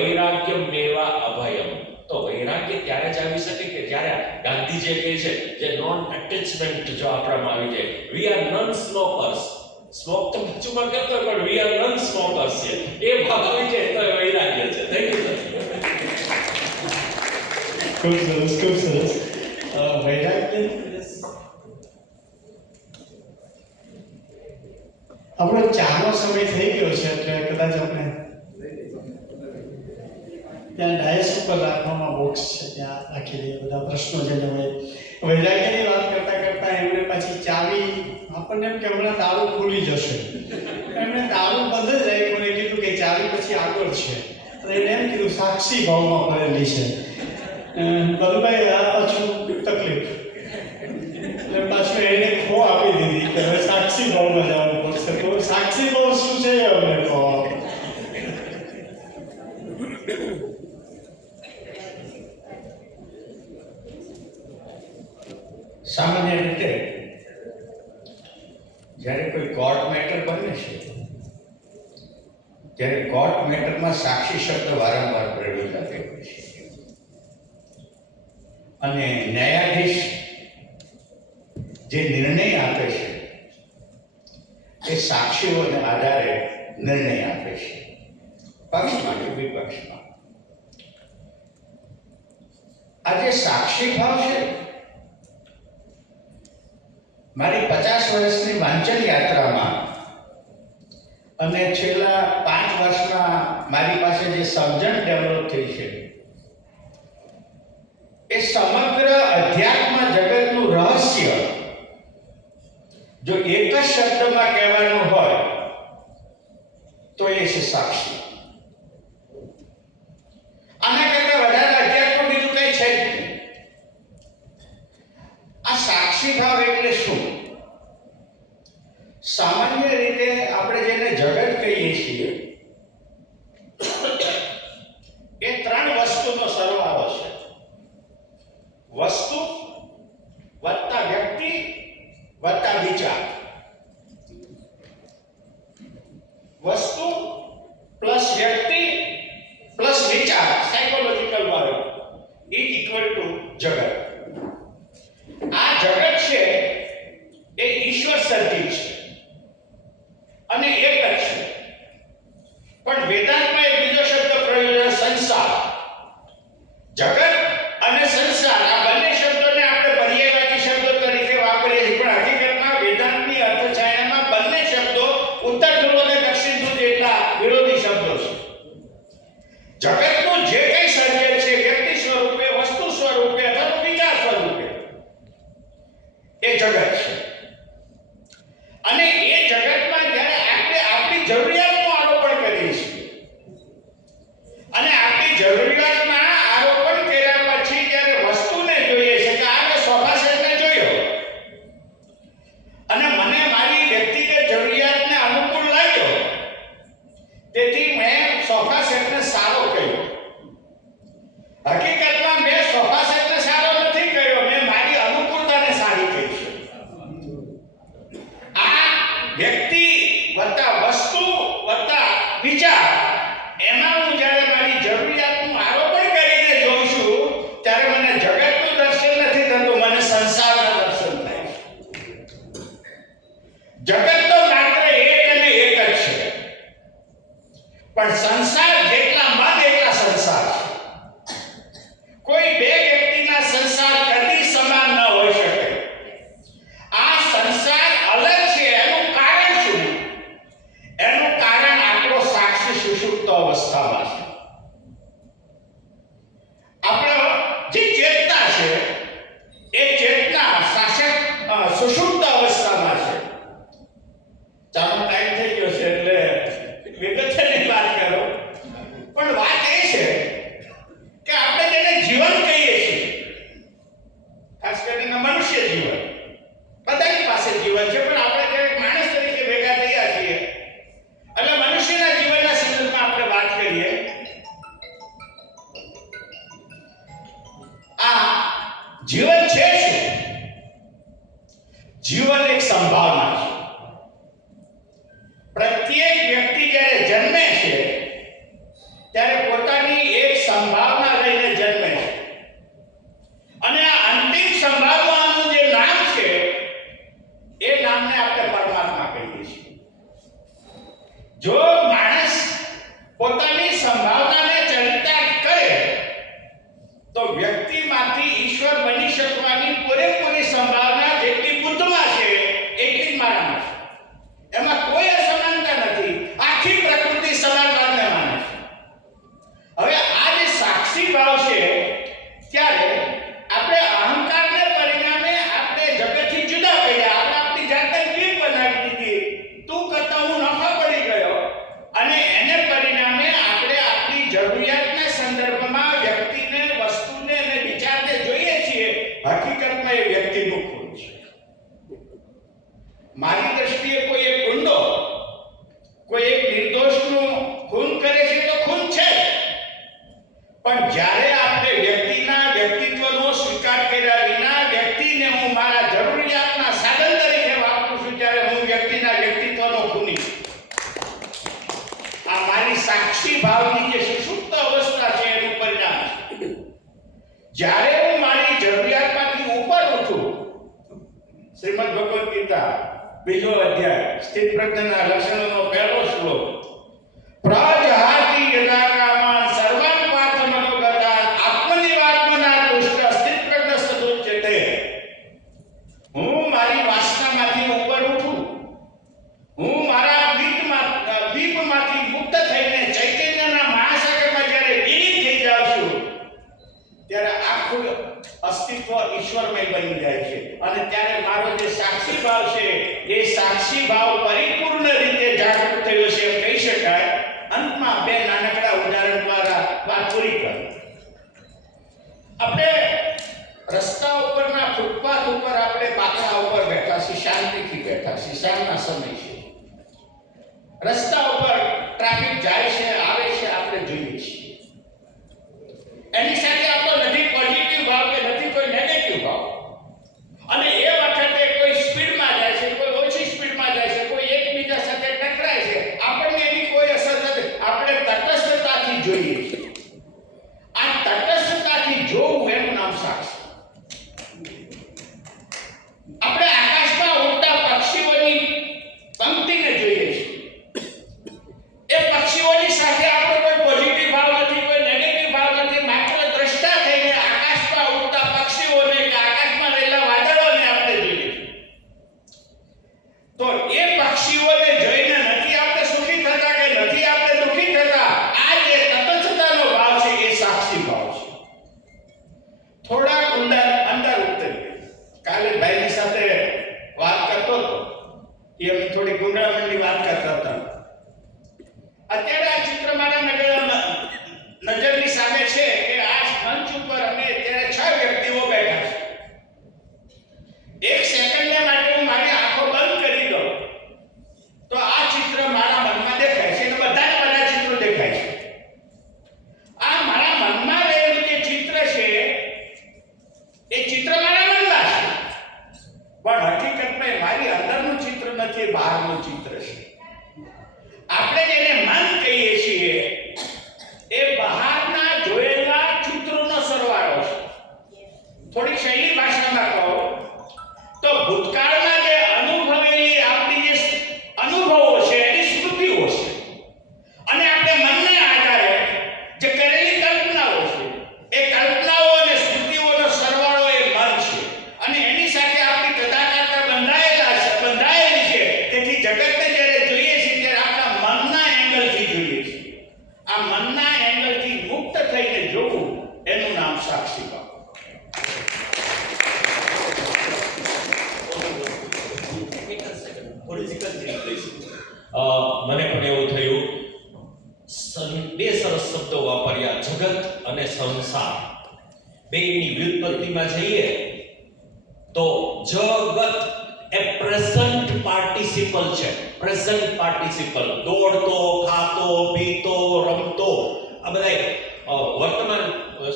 વૈરાગ્યમેવા અભયમ. તો વૈરાગ્ય ત્યારે જ આવી શકે કે જ્યારે ગાંધીજી કહે છે જે નોન અટેચમેન્ટ જો આપણામાં આવી જાય. We are non smokers. Smoke તો બચું પણ કરતો પણ વી આર નોન સ્મોકર્સ છે. એ ભાવ આવી જાય તો વૈરાગ્ય છે. Thank you sir. ખૂબ સરસ, ખૂબ સરસ. વૈરાગ્ય આપણો ચાનો સમય થઈ ગયો છે એટલે કદાચ આપણે ત્યાં ડાયસ ઉપર રાખવામાં બોક્સ છે, ત્યાં રાખી દઈએ બધા પ્રશ્નો જેને હોય. વૈરાગ્યની વાત કરતા કરતા એમણે પાછી ચાવી આપણને એમ કે હમણાં તાળું ખુલી જશે, એમણે તાળું બંધ જ રાખ્યું અને કીધું કે ચાવી પછી આગળ છે. તો એને એમ કીધું સાક્ષી ભાવમાં ભરેલી છે. બલભાઈ આ પાછું તકલીફ એટલે પાછું એને ખો આપી દીધી કે હવે સાક્ષી ભાવમાં જવું પડશે. તો સાક્ષી ભાવ શું છે એ અમને કહો. સામાન્ય રીતે જ્યારે કોઈ કોર્ટ મેટર બને છે ત્યારે કોર્ટ મેટરમાં સાક્ષી શબ્દ વારંવાર પ્રયોગ થતો હોય છે અને ન્યાયાધીશ જે નિર્ણય આપે છે એ સાક્ષીઓના આધારે નિર્ણય આપે છે, પક્ષમાં કે વિપક્ષમાં. આ જે સાક્ષી ભાવ છે, મારી 50 વર્ષની વાંચન યાત્રામાં અને છેલ્લા 5 વર્ષમાં મારી પાસે જે સમજણ ડેવલપ થઈ છે એ સમગ્ર અધ્યાત્મ જગતનું રહસ્ય જો એક જ શબ્દમાં કહેવાનું હોય તો એ છે સાક્ષી. આના કરતા વધારે અધ્યાત્મ બીજું કઈ છે જ નહીં. આ સાક્ષી ભાવ એટલે શું? સામાન્ય રીતે આપણે જેને જગત કહીએ છીએ એ 3 વસ્તુનો સરવાળો છે. વસ્તુ વત્તા વ્યક્તિ વત્તા વિચાર. વસ્તુ પ્લસ વ્યક્તિ પ્લસ વિચાર, સાયકોલોજીકલ વાળું, ઇઝ ઇક્વલ ટુ જગત. આ જગત છે એ ઈશ્વર સર્જિત છે અને એક જ છે. પણ વેદાંતમાં એક બીજો શબ્દ પ્રયોગ સંસાર. જગત અને સંસાર આ બંને શબ્દોને આપણે પર્યાયવાચી શબ્દો તરીકે વાપરીએ છીએ, પણ હકીકતમાં વેદાંતની અર્થછાયામાં બંને શબ્દો ઉત્તર ધ્રુવ અને દક્ષિણ ધ્રુવ જેટલા વિરોધી શબ્દો છે. જગતનું જે કંઈ સર્જન છે વ્યક્તિ સ્વરૂપે, વસ્તુ સ્વરૂપે અથવા વિચાર સ્વરૂપે એ જગત છે. અને એ જગતમાં જ્યારે આપણે આપણી જરૂરિયાતનું આરોપણ કરીએ છીએ અને આપણી જરૂરિયાતના આરોપણ કર્યા પછી જ્યારે વસ્તુને જોઈએ છે કે આ મેં સોફા સેટને જોયો અને મને મારી વ્યક્તિગત જરૂરિયાતને અનુકૂળ લાગ્યો, તેથી મેં સોફા સેટને સારો કહ્યો. હકીકતમાં મેં સોફા સેટને સારો નથી કહ્યો, મેં મારી અનુકૂળતાને સારી કહી છે. આ વ્યક્તિ વત્તા વસ્તુ વત્તા વિચાર, એમાં હું જ્યારે મારી જરૂરિયાતનું આરોપણ કરીને જોઉં છું ત્યારે મને જગતનું દર્શન નથી થતું, મને સંસારના દર્શન થાય છે. જગત તો માત્ર એક અને એક જ છે, પણ સંસાર જેટલા મન એટલા સંસાર છે. કોઈ બે વ્યક્તિના સંસાર કદી સમાન ન હોઈ શકે. આ સંસાર અલગ છે. એનું કારણ શું? એનું કારણ આપણો સાક્ષી સુષુપ્ત અવસ્થામાં છે. આપણો જે ચેતના છે એ ચેતના સુષુપ્ત અવસ્થામાં છે. ચાલો ટાઈમ થઈ ગયો છે એટલે વિગતની વાત કરો, પણ વાત એ છે કે આપણે જેને જીવન કહીએ છીએ, ખાસ કરીને મનુષ્ય જીવન, બધાની પાસે જીવન છે, પણ આપણે જ્યારે માણસ તરીકે ભેગા થયા છીએ એટલે મનુષ્યના જીવનના સંદર્ભમાં આપણે વાત કરીએ. આ જીવન છે શું? જીવન એક સંભાવના છે. પ્રત્યેક વ્યક્તિ જ્યારે જન્મે છે ત્યારે પોતાની પોતાની એક સંભાવના લઈને જન્મે છે અને આ અંતિમ સંભાવનાનું જે નામ છે એ નામને આપણે પરમાત્મા કહીએ છીએ. જો માણસ પોતાની સંભાવનાને ચરિતાર્થ કરે તો વ્યક્તિમાંથી ઈશ્વર બની શકવાની પૂરેપૂરી સંભાવના જેટલી બુદ્ધમાં છે એટલી મારામાં છે. એમાં કોઈ અસમાનતા નથી. આખી પ્રકૃતિ સમાનવાદને માને છે. હવે આ જે સાક્ષી ભાવ છે ત્યારે આપણે અહંકારને પરિણામે આપણે જગતથી જુદા કર્યા. આપણે આપણી જાતને કેમ બનાવી દીધી? તું કરતા હું નફા પડી ગયો અને એને પરિણામે આપણે આપણી જરૂરિયાતના સંદર્ભમાં વ્યક્તિને, વસ્તુને અને વિચારને જોઈએ છીએ. હકીકતમાં એ વ્યક્તિનું ખૂન છે. મારી દ્રષ્ટિએ કોઈ એક ગુંડો કોઈ એક નિર્દોષનું ખૂન કરે છે તો ખૂન છે, પણ જ્યારે આપણે વ્યક્તિના વ્યક્તિત્વનો સ્વીકાર કર્યા વિના વ્યક્તિને હું મારા જરૂરિયાતના સાધન તરીકે વાપરું છું ત્યારે હું વ્યક્તિના વ્યક્તિત્વનો ખૂની છું. આ મારી સાક્ષી ભાવની જે સુષુપ્ત અવસ્થા છે એનું પરિણામ છે. જ્યારે હું મારી જરૂરિયાતમાંથી ઉપર ઉઠું, શ્રીમદ ભગવદ ગીતા 2 અધ્યાય સ્થિતપ્રજ્ઞના લક્ષણોનો પહેલો શ્લોક, પ્રજહાતિ યદા કામાન સર્વાન પાર્થ મનોગતાન આત્મનિવાત્મના તુષ્ટ સ્થિતપ્રજ્ઞ સદુચ્યતે. હું મારી વાસનામાંથી ઉપર ઉઠું, હું મારા દ્વીપમાંથી મુક્ત થઈને ચૈતન્યના મહાસાગરમાં જ્યારે વિલીન થઈ જાઉં છું ત્યારે આખું અસ્તિત્વ ઈશ્વરમય બની જાય છે અને ત્યારે મારો જે સાક્ષી ભાવ છે એ સાક્ષી ભાવ પરિપૂર્ણ રીતે જાગૃત થયો છે એમ કહી શકાય. અંતમાં 2 નાનકડા ઉદાહરણ દ્વારા વાત પૂરી કરું. આપણે રસ્તા ઉપરના ફૂટપાથ ઉપર આપણે બાકડા ઉપર બેઠા છીએ, શાંતિથી બેઠા છીએ, સાંજના સમય છે. રસ્તા ઉપર ટ્રાફિક જાય છે, આવે છે, આપણે જોઈએ છીએ. એની સાથે આપણો નથી પોઝિટિવ ભાવ કે નથી કોઈ નેગેટિવ ભાવ. અને એ વખતે કોઈ સ્પીડમાં જાય છે, કોઈ ઓછી સ્પીડમાં જાય છે, કોઈ એકબીજા સાથે ટકરાય છે, આપણને એની કોઈ અસર નથી. આપણે તટસ્થતાથી જોઈએ છીએ. આ તટસ્થતાથી જોવું એનું નામ સાક્ષી. આપણે આકાશમાં ઉડતા પક્ષીઓની પંક્તિને જોઈએ છીએ. એ પક્ષીઓની સાથે આપણો કોઈ પોઝિટિવ ભાવ નથી, કોઈ નેગેટિવ ભાવ નથી. માત્ર દ્રષ્ટા થઈને આકાશમાં ઉડતા પક્ષીઓને કે આકાશમાં રહેલા વાદળોને આપણે જોઈએ છીએ. તો એ પક્ષીઓને જોઈને નથી આપણે સુખી થતા કે નથી આપણે દુઃખી થતા. આ જે તટસ્થતાનો ભાવ છે એ સાક્ષી ભાવ છે. થોડા અંદર ઉતરીએ. કાલે ભાઈની સાથે વાત કરતો હતો, એ અમે થોડી ગુંગળામણની વાત કરતા હતા. અત્યારે આ ચિત્ર મારા નજરની સામે છે કે આ મંચ ઉપર અમે અત્યારે 6 વ્યક્તિઓ બેઠા છે. એક સેકન્ડને માટે હું મારી આંખો બંધ કરી દઉં તો આ ચિત્ર મારા મનમાં દેખાય છે અને બધા ચિત્રો દેખાય છે. આ મારા મનમાં રહેલું જે ચિત્ર છે એ ચિત્ર મારા મનમાં છે, પણ હકીકતમાં મારી અંદરનું ચિત્ર નથી, બહારનું ચિત્ર છે. આપણે જેને મન કહીએ છીએ એ બહારના જોયેલા ચિત્રોનો સરવાળો છે. થોડી શૈલી ભાષામાં કહો તો ભૂતકાળમાં જે અનુભવેલી આપણી જે અનુભવો છે એની સ્મૃતિઓ છે અને આપણે મનને આધારે જે કરેલી કલ્પનાઓ છે એ કલ્પનાઓ અને સ્મૃતિઓનો સરવાળો એ મન છે અને એની સાથે આપણી તદાકારતા બંધાયેલી છે. તેથી જગતને જ્યારે જોઈએ છીએ ત્યારે આપણા મનના એંગલથી જોઈએ છીએ. આ મનના એંગલથી મુક્ત થઈને જોવું એનું નામ સાક્ષી ભાવ. મને પણ એવું થયું, 2 સરસ શબ્દો વાપર્યા, જગત અને સંસાર. બેની વ્યુત્પત્તિમાં જઈએ તો જગત એ પ્રેઝન્ટ પાર્ટિસિપલ છે. પ્રેઝન્ટ પાર્ટિસિપલ, દોડતો, ખાતો, પીતો, રમતો, આ બધા વર્તમાન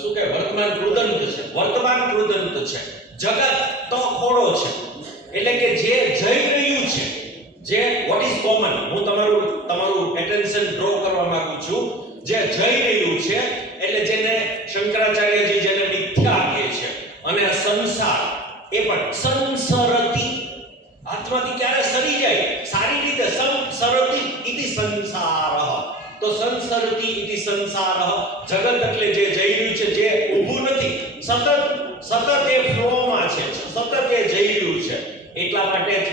શું કે વર્તમાન કૃદંત છે. વર્તમાન કૃદંત છે. જગત તો ખોડો છે, એટલે કે જે જઈ રહ્યું છે, જે વોટ ઇઝ કોમન. હું તમારું એટેન્શન ડ્રો કરવા માંગુ છું. જે જઈ રહ્યું છે સંસારઃ. તો સંસરતિ ઇતિ સંસારઃ. જગત એટલે જે જઈ રહ્યું છે, જે ઊભું નથી, સતત એ ફ્લોમાં છે, સતત એ જઈ રહ્યું છે. એટલા માટે જ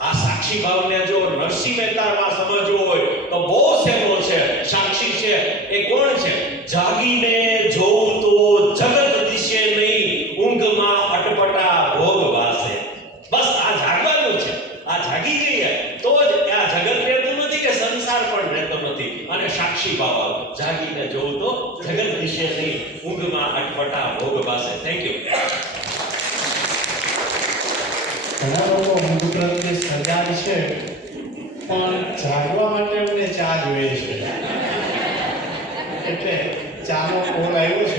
આ સાક્ષી ભાવને જો નરસિંહ મહેતામાં સમજવો હોય તો બહુ સહેલો છે. સાક્ષી છે એ કોણ છે? જાગીને જોઉં તો જગત દિશે નહીં, ઊંઘમાં અટપટા ભોગ વાસે. બસ આ જાગવાનું છે. આ જાગી જઈએ તો જ આ જગત રહેતું નથી કે સંસાર પણ રહેતો નથી. અને સાક્ષી ભાવ જાગીને જોઉં તો જગત દિશે નહીં, ઊંઘમાં અટપટા ભોગ વાસે. Thank you. ઘણા લોકો ઊંઘ પ્રત્યે સજાગ છે, પણ જાગવા માટે એમને ચા જોઈએ છે. એટલે ચાનો કોલ આવ્યો છે.